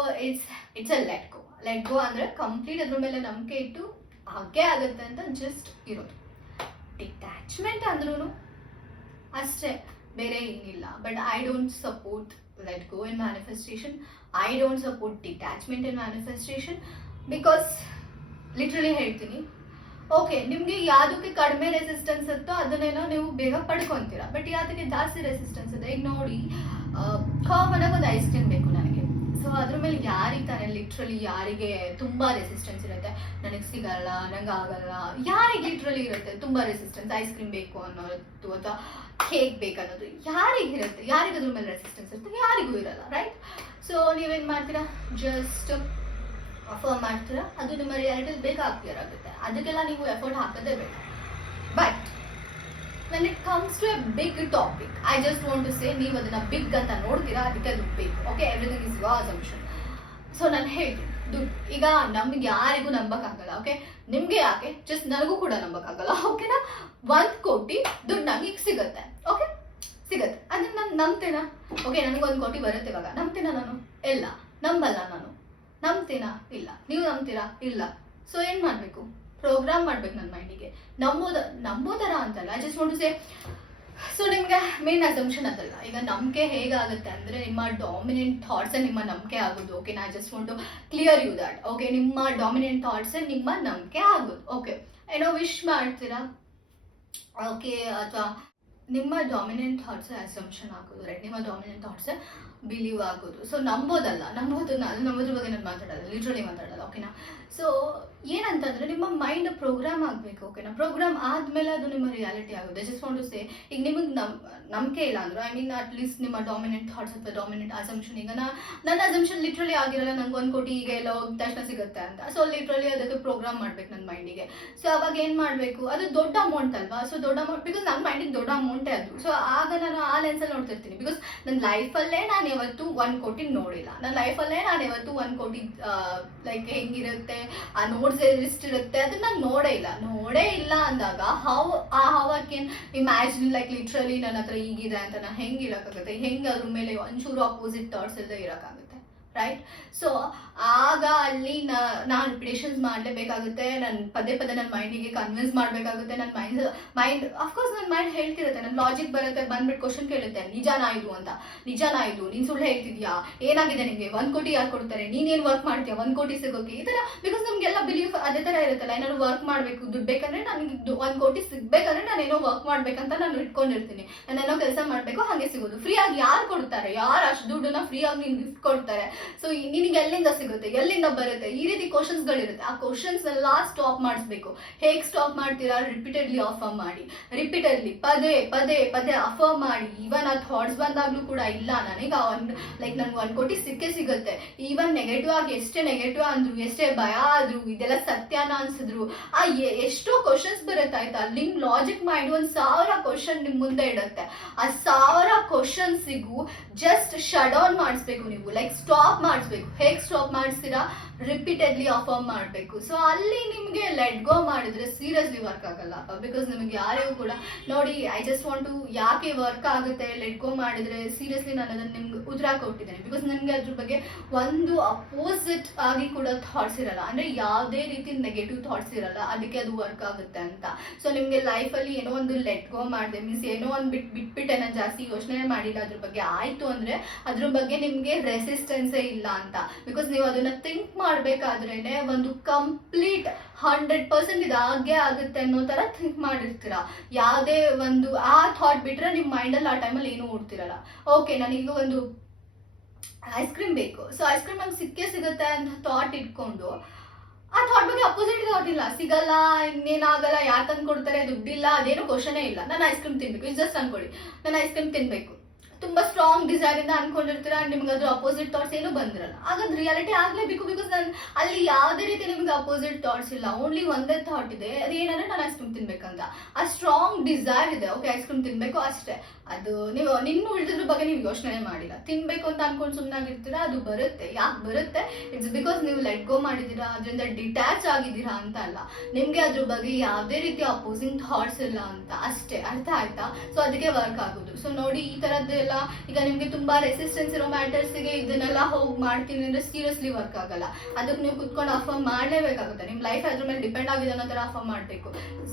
it's a let go. Let go ಅಂದರೆ ಕಂಪ್ಲೀಟ್ ಅದ್ರ ಮೇಲೆ ನಂಬಿಕೆ ಇಟ್ಟು ಹಾಗೆ ಆಗುತ್ತೆ ಅಂತ ಜಸ್ಟ್ ಇರೋದು. ಡಿಟ್ಯಾಚ್ಮೆಂಟ್ ಅಂದ್ರೂ ಅಷ್ಟೇ, ಬೇರೆ ಏನಿಲ್ಲ. But I don't support let go in manifestation, I don't support detachment in manifestation. Because literally ಹೇಳ್ತೀನಿ, ಓಕೆ ನಿಮಗೆ ಯಾವುದಕ್ಕೆ ಕಡಿಮೆ ರೆಸಿಸ್ಟೆನ್ಸ್ ಇತ್ತೋ ಅದನ್ನೇನೋ ನೀವು ಬೇಗ ಪಡ್ಕೊತೀರಾ. ಬಟ್ ಯಾವುದಕ್ಕೆ ಜಾಸ್ತಿ ರೆಸಿಸ್ಟೆನ್ಸ್ ಇದೆ, ಈಗ ನೋಡಿ ಕಾಮನ್ ಆಗಿ ಒಂದು ಐಸ್ ಕ್ರೀಮ್ ಬೇಕು ನನಗೆ, ಸೊ ಅದ್ರ ಮೇಲೆ ಯಾರಿಗೆ ತಾನೆ ಲಿಟ್ರಲಿ ಯಾರಿಗೆ ತುಂಬ ರೆಸಿಸ್ಟೆನ್ಸ್ ಇರುತ್ತೆ, ನನಗೆ ಸಿಗಲ್ಲ, ನಂಗೆ ಆಗಲ್ಲ, ಯಾರಿಗೆ ಲಿಟ್ರಲಿ ಇರುತ್ತೆ ತುಂಬ ರೆಸಿಸ್ಟೆನ್ಸ್, ಐಸ್ ಕ್ರೀಮ್ ಬೇಕು ಅನ್ನೋದು ಅಥವಾ ಕೇಕ್ ಬೇಕನ್ನೋದು ಯಾರಿಗಿರುತ್ತೆ, ಯಾರಿಗೆ ಅದ್ರ ಮೇಲೆ ರೆಸಿಸ್ಟೆನ್ಸ್ ಇರುತ್ತೆ, ಯಾರಿಗೂ ಇರಲ್ಲ, ರೈಟ್? ಸೊ ನೀವೇನು ಮಾಡ್ತೀರಾ, ಜಸ್ಟ್ ಅಫರ್ಮ್ ಮಾಡ್ತೀರಾ, ಅದು ನಿಮ್ಮ ರಿಯಾಲಿಟಿಲಿ ಬೇಗ ಕ್ಲಿಯರ್ ಆಗುತ್ತೆ. ಅದಕ್ಕೆಲ್ಲ ನೀವು ಎಫರ್ಟ್ ಹಾಕೋದೇ ಬೇಕು. But when it comes to a big topic, I just want to say, ನೀವು ಅದನ್ನ ಬಿಗ್ ಅಂತ ನೋಡ್ತೀರಾ, ಅದಕ್ಕೆ ಅದು big. Okay, everything is your assumption. So ನಾನು ಹೇಳ್ತೀನಿ, ದುಡ್ಡು ಈಗ ನಮ್ಗೆ ಯಾರಿಗೂ ನಂಬಕ್ಕಾಗಲ್ಲ. ಓಕೆ, ನಿಮಗೆ ಯಾಕೆ, ಜಸ್ಟ್ ನನಗೂ ಕೂಡ ನಂಬಕ್ಕಾಗಲ್ಲ. ಓಕೆನಾ? 1 ಕೋಟಿ ದುಡ್ಡು ನಮಗೆ ಸಿಗುತ್ತೆ. ಓಕೆ, ಸಿಗುತ್ತೆ, ಅದನ್ನ ನಾನು ನಂಬ್ತೇನಾ? ಓಕೆ, ನನಗೆ 1 ಕೋಟಿ ಬರುತ್ತೆ ಇವಾಗ, ನಂಬ್ತೇನಾ ನಾನು? ಇಲ್ಲ, ನಂಬಲ್ಲ ನಾನು. ನಂಬ್ತೀನಾ? ಇಲ್ಲ. ನೀವು ನಂಬ್ತೀರಾ? ಇಲ್ಲ. ಸೊ ಏನು ಮಾಡಬೇಕು, ಪ್ರೋಗ್ರಾಮ್ ಮಾಡ್ಬೇಕು ನನ್ನ ಮೈಂಡಿಗೆ. ನಂಬೋ ಥರ ಅಂತಲ್ಲ, I just want to say. So ನಿಮಗೆ ಮೇನ್ ಅಸಂಪ್ಷನ್ ಅದಲ್ಲ. ಈಗ ನಂಬಿಕೆ ಹೇಗಾಗುತ್ತೆ ಅಂದರೆ, ನಿಮ್ಮ ಡಾಮಿನೆಂಟ್ ಥಾಟ್ಸೇ ನಿಮ್ಮ ನಂಬಿಕೆ ಆಗೋದು. ಓಕೆ, ನಾ just want to clear you that. Okay, ನಿಮ್ಮ ಡಾಮಿನೆಂಟ್ ಥಾಟ್ಸೇ ನಿಮ್ಮ ನಂಬಿಕೆ ಆಗೋದು. ಓಕೆ, ಏನೋ ವಿಶ್ ಮಾಡ್ತೀರಾ, ಓಕೆ, ಅಥವಾ ನಿಮ್ಮ ಡಾಮಿನೆಂಟ್ ಥಾಟ್ಸೇ ಅಸಂಪ್ಷನ್ ಆಗೋದು, ರೈಟ್? ನಿಮ್ಮ ಡಾಮಿನೆಂಟ್ ಥಾಟ್ಸೇ ಬಿಲೀವ್ ಆಗೋದು. ಸೊ ನಂಬೋದಲ್ಲ, ನಂಬೋದ್ರ ಬಗ್ಗೆ ನಾನು ಮಾತಾಡೋಲ್ಲ, ಲಿಟ್ರಲಿ ಮಾತಾಡೋಲ್ಲ. ಓಕೆನಾ? ಸೊ ಏನಂತಂದರೆ ನಿಮ್ಮ ಮೈಂಡ್ ಪ್ರೋಗ್ರಾಮ್ ಆಗಬೇಕು. ಓಕೆನಾ? ಪ್ರೋಗ್ರಾಮ್ ಆದಮೇಲೆ ಅದು ನಿಮ್ಮ ರಿಯಾಲಿಟಿ ಆಗುತ್ತೆ. ಜಸ್ಟ್ ವಾಂಟ್ ಟು ಸೇ, ಈಗ ನಿಮಗೆ ನಂಬಿಕೆ ಇಲ್ಲ ಅಂದರು, ಐ ಮೀನ್ ಅಟ್ ಲೀಸ್ಟ್ ನಿಮ್ಮ ಡಾಮಿನೆಂಟ್ ಥಾಟ್ಸ್ ಅಥವಾ ಡಾಮಿನೆಂಟ್ ಅಸಂಪ್ಷನ್. ಈಗ ನನ್ನ ಅಸಂಪ್ಷನ್ ಲಿಟ್ರಲಿ ಆಗಿರಲ್ಲ, ನಂಗೆ 1 ಕೋಟಿ ಈಗ ಎಲ್ಲ ಹೋಗಿದ ತಕ್ಷಣ ಸಿಗುತ್ತೆ ಅಂತ. ಸೊ ಲಿಟ್ರಲಿ ಅದಕ್ಕೆ ಪ್ರೋಗ್ರಾಮ್ ಮಾಡ್ಬೇಕು ನನ್ನ ಮೈಂಡಿಗೆ. ಸೊ ಅವಾಗ ಏನು ಮಾಡಬೇಕು, ಅದು ದೊಡ್ಡ ಅಮೌಂಟ್ ಅಲ್ವಾ? ಸೊ ದೊಡ್ಡ ಅಮೌಂಟ್, ಬಿಕಾಸ್ ನನ್ನ ಮೈಂಡಿಗೆ ದೊಡ್ಡ ಅಮೌಂಟೇ ಅದು. ಸೊ ಆಗ ನಾನು ಆ ಲೆನ್ಸಲ್ಲಿ ನೋಡ್ತಿರ್ತೀನಿ. ಬಿಕಾಸ್ ನನ್ನ ಲೈಫಲ್ಲೇ ನಾನು ಯಾವತ್ತು 1 ಕೋಟಿ ನೋಡಿಲ್ಲ, ನನ್ನ ಲೈಫಲ್ಲೇ ನಾನು ಯಾವತ್ತು 1 ಕೋಟಿ ಲೈಕ್ ಹೆಂಗಿರುತ್ತೆ, ಆ ನೋಟ್ಸ್ ಎಷ್ಟಿರುತ್ತೆ ಅದನ್ನ ನಾನು ನೋಡೇ ಇಲ್ಲ ಅಂದಾಗ how I can imagine like literally ನನ್ನ ಹತ್ರ ಈಗಿದೆ ಅಂತ ನಾನು ಹೆಂಗೆ ಇರೋಕ್ಕಾಗುತ್ತೆ, ಹೆಂಗೆ ಅದ್ರ ಮೇಲೆ ಒಂಚೂರು ಅಪೋಸಿಟ್ ಥಾಟ್ಸ್ ಇಲ್ಲದೆ ಇರೋಕ್ಕಾಗುತ್ತೆ, ರೈಟ್? ಸೊ ಆಗ ಅಲ್ಲಿ ನಾನು ರಿಪಿಟೇಷನ್ಸ್ ಮಾಡಲೇಬೇಕಾಗುತ್ತೆ, ನಾನು ಪದೇ ನನ್ನ ಮೈಂಡಿಗೆ ಕನ್ವಿನ್ಸ್ ಮಾಡಬೇಕಾಗುತ್ತೆ. ನನ್ನ ಮೈಂಡ್ ಅಫ್ಕೋರ್ಸ್ ನನ್ನ ಮೈಂಡ್ ಹೇಳ್ತಿರುತ್ತೆ, ನನ್ನ ಲಾಜಿಕ್ ಬರುತ್ತೆ, ಬಂದ್ಬಿಟ್ಟು ಕ್ವಶನ್ ಕೇಳುತ್ತೆ, ನಿಜಾನಾ ಇದು ನೀನು ಸುಳ್ಳು ಹೇಳ್ತಿದ್ಯಾ, ಏನಾಗಿದೆ ನಿಮಗೆ, 1 ಕೋಟಿ ಯಾರು ಕೊಡ್ತಾರೆ, ನೀನೇನು ವರ್ಕ್ ಮಾಡ್ತೀಯಾ 1 ಕೋಟಿ ಸಿಗೋಕೆ, ಈ ಥರ. ಬಿಕಾಸ್ ನಮಗೆಲ್ಲ ಬಿಲೀಫ್ ಅದೇ ಥರ ಇರುತ್ತಲ್ಲ, ಏನಾದ್ರು ವರ್ಕ್ ಮಾಡಬೇಕು, ದುಡ್ಡು ಬೇಕಂದ್ರೆ ನನಗೆ 1 ಕೋಟಿ ಸಿಗ್ಬೇಕಂದ್ರೆ ನಾನೇನೋ ವರ್ಕ್ ಮಾಡ್ಬೇಕಂತ ನಾನು ಇಟ್ಕೊಂಡಿರ್ತೀನಿ, ನಾನೇನೋ ಕೆಲಸ ಮಾಡಬೇಕು, ಹಾಗೆ ಸಿಗೋದು. ಫ್ರೀ ಆಗಿ ಯಾರು ಕೊಡ್ತಾರೆ, ಯಾರು ಅಷ್ಟು ದುಡ್ಡನ್ನ ಫ್ರೀ ಆಗಿ ನೀನು ಗಿಫ್ಟ್ ಕೊಡ್ತಾರೆ? ಸೊ ನಿನಗೆ ಎಲ್ಲಿಂದ ಸಿಗುತ್ತೆ, ಎಲ್ಲಿಂದ ಬರುತ್ತೆ, ಈ ರೀತಿ ಕ್ವಶನ್ಸ್ಗಳಿರುತ್ತೆ. ಆ ಕ್ವಶನ್ಸ್ ಎಲ್ಲ ಸ್ಟಾಪ್ ಮಾಡಿಸ್ಬೇಕು. ಹೇಗೆ ಸ್ಟಾಪ್ ಮಾಡ್ತೀರಾ? ರಿಪೀಟೆಡ್ಲಿ ಅಫರ್ಮ್ ಮಾಡಿ, ರಿಪೀಟೆಡ್ಲಿ ಪದೇ ಅಫರ್ಮ್ ಮಾಡಿ. ಈವನ್ ಆ ಥಾಟ್ಸ್ ಬಂದಾಗ್ಲೂ ಕೂಡ ಇಲ್ಲ ನನಗೆ ಲೈಕ್ ನನ್ಗೆ 1 ಕೋಟಿ ಸಿಗುತ್ತೆ, ಈವನ್ ನೆಗೆಟಿವ್ ಆಗಿ ಎಷ್ಟೇ ನೆಗೆಟಿವ್ ಅಂದ್ರು, ಎಷ್ಟೇ ಭಯ ಆದ್ರು, ಇದೆಲ್ಲ ಸತ್ಯನ ಅನ್ಸಿದ್ರು, ಎಷ್ಟೋ ಕ್ವಶನ್ಸ್ ಬರುತ್ತೆ, ಆಯ್ತಾ? ನಿಮ್ ಲಾಜಿಕ್ ಮೈಂಡ್ 1000 ಕ್ವಶನ್ ನಿಮ್ ಮುಂದೆ ಇಡುತ್ತೆ. ಆ 1000 ಕ್ವಶನ್ಸಿಗೂ ಜಸ್ಟ್ ಶಟ್ ಡೌನ್ ಮಾಡಿಸ್ಬೇಕು ನೀವು, ಲೈಕ್ ಸ್ಟಾಪ್ ಮಾಡಿಸ್ಬೇಕು. ಹೇಗೆ ಸ್ಟಾಪ್ ಮಾಡಿಸ್ತೀರಾ? ರಿಪೀಟೆಡ್ಲಿ ಅಫರ್ಮ್ ಮಾಡಬೇಕು. ಸೊ ಅಲ್ಲಿ ನಿಮಗೆ ಲೆಟ್ ಗೋ ಮಾಡಿದ್ರೆ ಸೀರಿಯಸ್ಲಿ ವರ್ಕ್ ಆಗಲ್ಲ. ಬಿಕಾಸ್ ನಿಮಗೆ ಯಾರಿಗೂ ಕೂಡ ನೋಡಿ, ಐ ಜಸ್ಟ್ ವಾಂಟ್ ಟು ಯಾಕೆ ವರ್ಕ್ ಆಗುತ್ತೆ ಲೆಟ್ ಗೋ ಮಾಡಿದ್ರೆ, ಸೀರಿಯಸ್ಲಿ ನಾನು ಅದನ್ನು ನಿಮ್ಗೆ ಉತ್ತರ ಕೊಟ್ಟಿದ್ದೇನೆ. ಬಿಕಾಸ್ ನನಗೆ ಅದ್ರ ಬಗ್ಗೆ ಒಂದು ಅಪೋಸಿಟ್ ಆಗಿ ಕೂಡ ಥಾಟ್ಸ್ ಇರಲ್ಲ, ಅಂದರೆ ಯಾವುದೇ ರೀತಿ ನೆಗೆಟಿವ್ ಥಾಟ್ಸ್ ಇರಲ್ಲ, ಅದಕ್ಕೆ ಅದು ವರ್ಕ್ ಆಗುತ್ತೆ ಅಂತ. ಸೊ ನಿಮಗೆ ಲೈಫಲ್ಲಿ ಏನೋ ಒಂದು ಲೆಟ್ ಗೋ ಮಾಡಿದೆ ಮೀನ್ಸ್ ಏನೋ ಒಂದು ಬಿಟ್ಬಿಟ್ಟೆ, ನಾನು ಜಾಸ್ತಿ ಯೋಚನೆ ಮಾಡಿಲ್ಲ ಅದ್ರ ಬಗ್ಗೆ, ಆಯಿತು ಅಂದರೆ ಅದ್ರ ಬಗ್ಗೆ ನಿಮಗೆ ರೆಸಿಸ್ಟೆನ್ಸೇ ಇಲ್ಲ ಅಂತ. ಬಿಕಾಸ್ ನೀವು ಅದನ್ನು ಥಿಂಕ್ ಮಾಡಬೇಕಾದ್ರೇನೆ ಒಂದು ಕಂಪ್ಲೀಟ್ 100% ಇದಾಗೆ ಆಗುತ್ತೆ ಅನ್ನೋ ಥರ ಥಿಂಕ್ ಮಾಡಿರ್ತೀರ. ಯಾವುದೇ ಒಂದು ಆ ಥಾಟ್ ಬಿಟ್ಟರೆ ನಿಮ್ಮ ಮೈಂಡಲ್ಲಿ ಆ ಟೈಮಲ್ಲಿ ಏನೂ ಓಡ್ತಿರಲ್ಲ. ಓಕೆ, ನನಗೀಗ ಒಂದು ಐಸ್ ಕ್ರೀಮ್ ಬೇಕು, ಸೊ ಐಸ್ ಕ್ರೀಮ್ ನಂಗೆ ಸಿಗುತ್ತೆ ಅಂತ ಥಾಟ್ ಇಟ್ಕೊಂಡು ಆ ಥಾಟ್ ಬಗ್ಗೆ ಅಪೋಸಿಟ್ ಥಾಟ್ ಇಲ್ಲ, ಸಿಗಲ್ಲ, ಇನ್ನೇನಾಗಲ್ಲ, ಯಾರು ತಂದು ಕೊಡ್ತಾರೆ, ದುಡ್ಡಿಲ್ಲ, ಅದೇನು ಕ್ವಶನೇ ಇಲ್ಲ, ನಾನು ಐಸ್ ಕ್ರೀಮ್ ತಿನ್ಬೇಕು. ಇದು ಜಸ್ಟ್ ಅನ್ಕೊಳ್ಳಿ, ನಾನು ಐಸ್ ಕ್ರೀಮ್ ತಿನ್ಬೇಕು, ತುಂಬಾ ಸ್ಟ್ರಾಂಗ್ ಡಿಸೈರ್ ಇಂದ ಅನ್ಕೊಂಡಿರ್ತೀರಾ, ನಿಮ್ಗೆ ಅದ್ರ ಅಪೋಸಿಟ್ ಥಾಟ್ಸ್ ಏನು ಬಂದಿರಲ್ಲ. ಆಗ ಅದು ರಿಯಾಲಿಟಿ ಆಗಲೇಬೇಕು. ಬಿಕಾಸ್ ನಾನು ಅಲ್ಲಿ ಯಾವುದೇ ರೀತಿ ನಿಮ್ಗೆ ಅಪೋಸಿಟ್ ಥಾಟ್ಸ್ ಇಲ್ಲ, ಓನ್ಲಿ ಒಂದೇ ಥಾಟ್ ಇದೆ, ಅದೇನಂದ್ರೆ ನಾನು ಐಸ್ ಕ್ರೀಮ್ ತಿನ್ಬೇಕಂತ. ಆ ಸ್ಟ್ರಾಂಗ್ ಡಿಸೈರ್ ಇದೆ, ಓಕೆ ಐಸ್ ಕ್ರೀಮ್ ತಿನ್ಬೇಕು ಅಷ್ಟೇ. ಅದು ನೀವು ನಿನ್ನ ಉಳಿದ್ರ ಬಗ್ಗೆ ನೀವು ಯೋಚನೆ ಮಾಡಿಲ್ಲ, ತಿನ್ಬೇಕು ಅಂತ ಅನ್ಕೊಂಡು ಸುಮ್ಮನಾಗಿರ್ತೀರಾ, ಅದು ಬರುತ್ತೆ. ಯಾಕೆ ಬರುತ್ತೆ? ಇಟ್ಸ್ ಬಿಕಾಸ್ ನೀವು ಲೆಟ್ ಗೋ ಮಾಡಿದ್ದೀರಾ, ಅದರಿಂದ ಡಿಟ್ಯಾಚ್ ಆಗಿದ್ದೀರಾ ಅಂತ ಅಲ್ಲ, ನಿಮಗೆ ಅದ್ರ ಬಗ್ಗೆ ಯಾವುದೇ ರೀತಿ ಅಪೋಸಿಂಗ್ ಥಾಟ್ಸ್ ಇಲ್ಲ ಅಂತ ಅಷ್ಟೇ. ಅರ್ಥ ಆಯ್ತಾ? ಸೊ ಅದಕ್ಕೆ ವರ್ಕ್ ಆಗೋದು. ಸೊ ನೋಡಿ, ಈ ಥರದ್ದೆಲ್ಲ ಈಗ ನಿಮಗೆ ತುಂಬಾ ರೆಸಿಸ್ಟೆನ್ಸ್ ಇರೋ ಮ್ಯಾಟರ್ಸ್ಗೆ ಇದನ್ನೆಲ್ಲ ಹೋಗಿ ಮಾಡ್ತೀನಿ ಅಂದ್ರೆ ಸೀರಿಯಸ್ಲಿ ವರ್ಕ್ ಆಗಲ್ಲ. ಅದಕ್ಕೆ ನೀವು ಕುತ್ಕೊಂಡು ಅಫರ್ಮ್ ಮಾಡಲೇಬೇಕಾಗುತ್ತೆ. ನಿಮ್ಮ ಲೈಫ್ ಅದ್ರ ಮೇಲೆ ಡಿಪೆಂಡ್ ಆಗಿದೆ ಅನ್ನೋ ಥರ ಅಫರ್ಮ್ ಮಾಡಬೇಕು,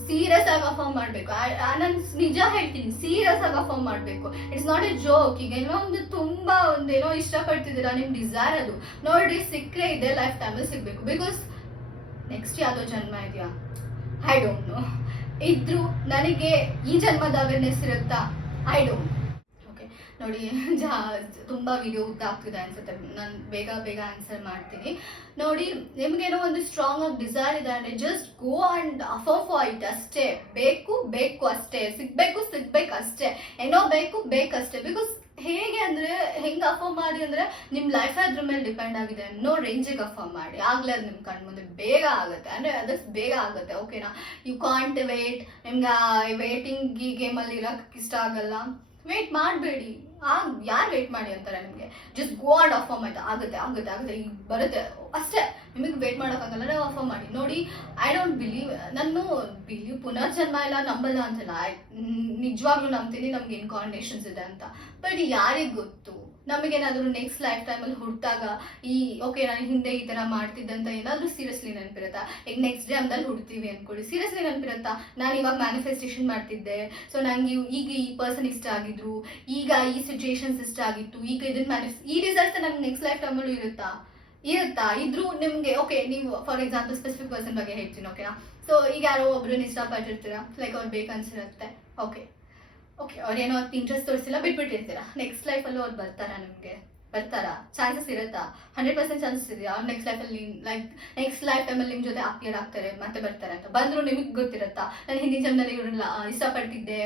ಸೀರಿಯಸ್ ಆಗಿ ಅಫರ್ಮ್ ಮಾಡಬೇಕು. ನಾನು ನಿಜ ಹೇಳ್ತೀನಿ, ಸೀರಿಯಸ್ ಆಗಿ ಅಫರ್ಮ್ ಮಾಡಬೇಕು. It's not A joke. ಈಗ ಏನೋ ತುಂಬಾ ಒಂದೇನೋ ಇಷ್ಟಪಡ್ತಿದ್ದೀರಾ, ನಿಮ್ ಡಿಸೈರ್ ಅದು ನೋಡಿ ಸಿಕ್ಕರೆ ಇದೆ ಲೈಫ್ ಟೈಮಲ್ಲಿ ಸಿಗ್ಬೇಕು. ಬಿಕಾಸ್ ನೆಕ್ಸ್ಟ್ ಯಾವುದೋ ಜನ್ಮ ಇದೆಯಾ ಐ ಡೋಂಟ್ ನೋ, ಇದ್ರೂ ನನಗೆ ಈ ಜನ್ಮದ ಅವೇರ್ನೆಸ್ ಇರುತ್ತಾ ಐ ಡೋಂಟ್. ಓಕೆ ನೋಡಿ, ತುಂಬಾ ವಿಡಿಯೋ ಉದ್ದ ಆಗ್ತಿದೆ ಅನ್ಸುತ್ತೆ, ನಾನು ಬೇಗ ಆನ್ಸರ್ ಮಾಡ್ತೀನಿ. ನೋಡಿ, ನಿಮ್ಗೇನೋ ಒಂದು ಸ್ಟ್ರಾಂಗ್ ಆಗಿ ಡಿಸೈರ್ ಇದೆ ಅಂದ್ರೆ just go and affirm for it ಅಷ್ಟೇ. ಬೇಕು ಅಷ್ಟೇ, ಸಿಗ್ಬೇಕು ಅಷ್ಟೇ, ಏನೋ ಬೇಕಷ್ಟೇ. ಬಿಕಾಸ್ ಹೇಗೆ ಅಂದ್ರೆ ಹೆಂಗೆ ಅಫರ್ಮ್ ಮಾಡಿ ಅಂದ್ರೆ ನಿಮ್ಮ ಲೈಫ್ ಅದ್ರ ಮೇಲೆ ಡಿಪೆಂಡ್ ಆಗಿದೆ ಅನ್ನೋ ರೇಂಜಿಗೆ ಅಫರ್ಮ್ ಮಾಡಿ, ಆಗ್ಲೇ ಅದು ನಿಮ್ಮ ಕಣ್ಣು ಮುಂದೆ ಬೇಗ ಆಗುತ್ತೆ, ಅಂದ್ರೆ ಅದಷ್ಟು ಬೇಗ ಆಗುತ್ತೆ. ಓಕೆನಾ? You can't wait. ನಿಮ್ಗೆ ವೇಟಿಂಗ್ ಗೇಮಲ್ಲಿ ಇರೋಕ್ಕೆ ಇಷ್ಟ ಆಗಲ್ಲ, ವೇಟ್ ಮಾಡಬೇಡಿ. ಯಾರು ವೇಟ್ ಮಾಡಿ ಅಂತಾರೆ ನಿಮಗೆ? Just go and affirm. ಆಗುತ್ತೆ ಈಗ ಬರುತ್ತೆ ಅಷ್ಟೇ. ನಿಮಗೆ ವೇಟ್ ಮಾಡೋಕ್ಕಾಗಲ್ಲ, ನಾವು ಅಫರ್ಮ್ ಮಾಡಿ ನೋಡಿ. ಐ ಡೋಂಟ್ ಬಿಲೀವ್, ನಾನು ಪುನರ್ಜನ್ಮ ಎಲ್ಲ ನಂಬಲ್ಲ ಅಂತಲ್ಲ, ನಿಜವಾಗ್ಲೂ ನಂಬ್ತೀನಿ ನಮ್ಗೆ ಇನ್ಕಾರ್ನೇಷನ್ಸ್ ಇದೆ ಅಂತ. ಬಟ್ ಯಾರಿಗೆ ಗೊತ್ತು, ನಮಗೇನಾದರೂ ನೆಕ್ಸ್ಟ್ ಲೈಫ್ ಟೈಮಲ್ಲಿ ಹುಟ್ಟಿದಾಗ ಓಕೆ ನಾನು ಹಿಂದೆ ಈ ಥರ ಮಾಡ್ತಿದ್ದೆ ಅಂತ ಏನಾದರೂ ಸೀರಿಯಸ್ಲಿ ನೆನಪಿರುತ್ತಾ? ಈಗ ನೆಕ್ಸ್ಟ್ ಡೇ ಅಂದಲ್ಲಿ ಹುಡ್ತೀವಿ ಅಂದ್ಕೊಳ್ಳಿ, ಸೀರಿಯಸ್ಲಿ ನೆನಪಿರುತ್ತಾ? ನಾನು ಇವಾಗ ಮ್ಯಾನಿಫೆಸ್ಟೇಷನ್ ಮಾಡ್ತಿದ್ದೆ, ಸೊ ನನಗೆ ಈಗ ಈ ಪರ್ಸನ್ ಇಷ್ಟ ಆಗಿದ್ರು, ಈಗ ಈ ಸಿಚುಯೇಷನ್ಸ್ ಇಷ್ಟ ಆಗಿತ್ತು, ಈಗ ಇದನ್ನ ಈ ರಿಸಲ್ಟ್ಸ್ ನನಗೆ ನೆಕ್ಸ್ಟ್ ಲೈಫ್ ಟೈಮಲ್ಲೂ ಇರುತ್ತಾ? ಇದ್ರೂ ನಿಮಗೆ ಓಕೆ, ನೀವು ಫಾರ್ ಎಕ್ಸಾಂಪಲ್ ಸ್ಪೆಸಿಫಿಕ್ ಪರ್ಸನ್ ಬಗ್ಗೆ ಹೇಳ್ತೀನಿ, ಓಕೆನಾ? ಸೊ ಈಗ ಯಾರೋ ಒಬ್ರನ್ನ ಇಷ್ಟಪಟ್ಟಿರ್ತೀರಾ, ಲೈಕ್ ಅವ್ರು ಬೇಕನ್ಸಿರುತ್ತೆ, ಓಕೆ ಅವ್ರೇನೋ ಇಂಟ್ರೆಸ್ಟ್ ತೋರಿಸಿಲ್ಲ, ಬಿಟ್ಬಿಟ್ಟಿರ್ತೀರಾ. ನೆಕ್ಸ್ಟ್ ಲೈಫಲ್ಲೂ ಅವ್ರು ಬರ್ತಾರಾ? ಚಾನ್ಸಸ್ ಇರುತ್ತಾ? 100% ಚಾನ್ಸಸ್ ಇದೆಯಾ ಅವ್ರು ನೆಕ್ಸ್ಟ್ ಲೈಫ್ ಟೈಮಲ್ಲಿ ನಿಮ್ಮ ಜೊತೆ ಅಪಿಯರ್ ಆಗ್ತಾರೆ, ಮತ್ತೆ ಬರ್ತಾರೆ ಅಂತ? ಬಂದರೂ ನಿಮಗೆ ಗೊತ್ತಿರುತ್ತಾ ನಾನು ಹಿಂದಿನ ಜನ್ಮದಲ್ಲಿ ಇವ್ರನ್ನ ಇಷ್ಟಪಟ್ಟಿದ್ದೆ,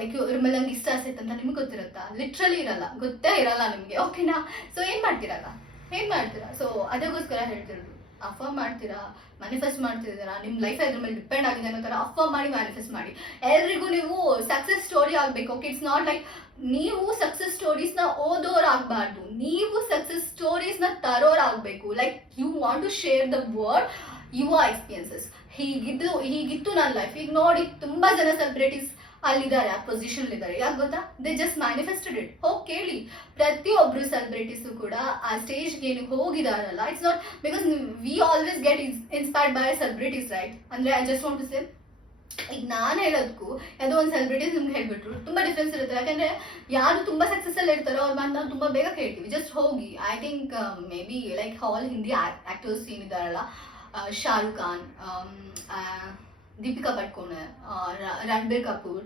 ಲೈಕ್ ಇವ್ರ ಮೇಲೆ ನಂಗೆ ಇಷ್ಟ ಆಸೈತೆ ಅಂತ ನಿಮ್ಗೆ ಗೊತ್ತಿರುತ್ತಾ? ಲಿಟ್ರಲಿ ಇರಲ್ಲ, ಗೊತ್ತೇ ಇರಲ್ಲ ನಿಮಗೆ, ಓಕೆನಾ? ಸೊ ಏನು ಮಾಡ್ತೀರಾ? ಸೊ ಅದಕ್ಕೋಸ್ಕರ ಹೇಳ್ತಿರೋದು, ಅಫರ್ಮ್ ಮಾಡ್ತೀರಾ, ಮ್ಯಾನಿಫೆಸ್ಟ್ ಮಾಡ್ತಿದ್ದೀರಾ, ನಿಮ್ಮ ಲೈಫ್ ಅದ್ರ ಮೇಲೆ ಡಿಪೆಂಡ್ ಆಗಿದೆ ಅನ್ನೋ ಥರ ಅಫರ್ಮ್ ಮಾಡಿ ಮ್ಯಾನಿಫೆಸ್ಟ್ ಮಾಡಿ. ಎಲ್ರಿಗೂ ನೀವು ಸಕ್ಸಸ್ ಸ್ಟೋರಿ ಆಗಬೇಕು. ಓಕೆ, ಇಟ್ಸ್ ನಾಟ್ ಲೈಕ್ ನೀವು ಸಕ್ಸಸ್ ಸ್ಟೋರೀಸ್ನ ಓದೋರಾಗಬಾರ್ದು, ನೀವು ಸಕ್ಸಸ್ ಸ್ಟೋರೀಸ್ನ ತರೋರಾಗಬೇಕು. Like you want to share the word your experiences. ಹೀಗಿತ್ತು ನನ್ನ ಲೈಫ್. ಈಗ ನೋಡಿ ತುಂಬಾ ಜನ ಸೆಲೆಬ್ರಿಟೀಸ್ ಅಲ್ಲಿದ್ದಾರೆ, ಆ ಪೊಸಿಷನ್ ಇದ್ದಾರೆ. ಯಾಕೆ ಗೊತ್ತಾ? They just manifested it. ಹೋಗಿ ಕೇಳಿ, ಪ್ರತಿಯೊಬ್ರು ಸೆಲೆಬ್ರಿಟೀಸು ಕೂಡ ಆ ಸ್ಟೇಜ್ಗೆ ಏನಕ್ಕೆ ಹೋಗಿದಾರಲ್ಲ, it's not because we always get inspired by celebrities, right? ಅಂದ್ರೆ I just want to say, ಈಗ ನಾನು ಹೇಳೋದಕ್ಕೂ ಯಾವುದೋ ಒಂದು ಸೆಲೆಬ್ರಿಟೀಸ್ ನಿಮ್ಗೆ ಹೇಳ್ಬಿಟ್ರು ತುಂಬಾ ಡಿಫ್ರೆನ್ಸ್ ಇರುತ್ತೆ. ಯಾಕಂದ್ರೆ ಯಾರು ತುಂಬಾ ಸಕ್ಸಸ್ ಅಲ್ಲಿ ಇರ್ತಾರೋ ಅವ್ರ ಮಾತು ನಾವು ತುಂಬಾ ಬೇಗ ಕೇಳ್ತೀವಿ. ಜಸ್ಟ್ ಹೋಗಿ, I think maybe like all Hindi actors ಏನಿದಾರಲ್ಲ, ಶಾರುಖ್ ಖಾನ್, ದೀಪಿಕಾ ಪಡ್ಕೋಣೆ, ರಣಬೀರ್ ಕಪೂರ್,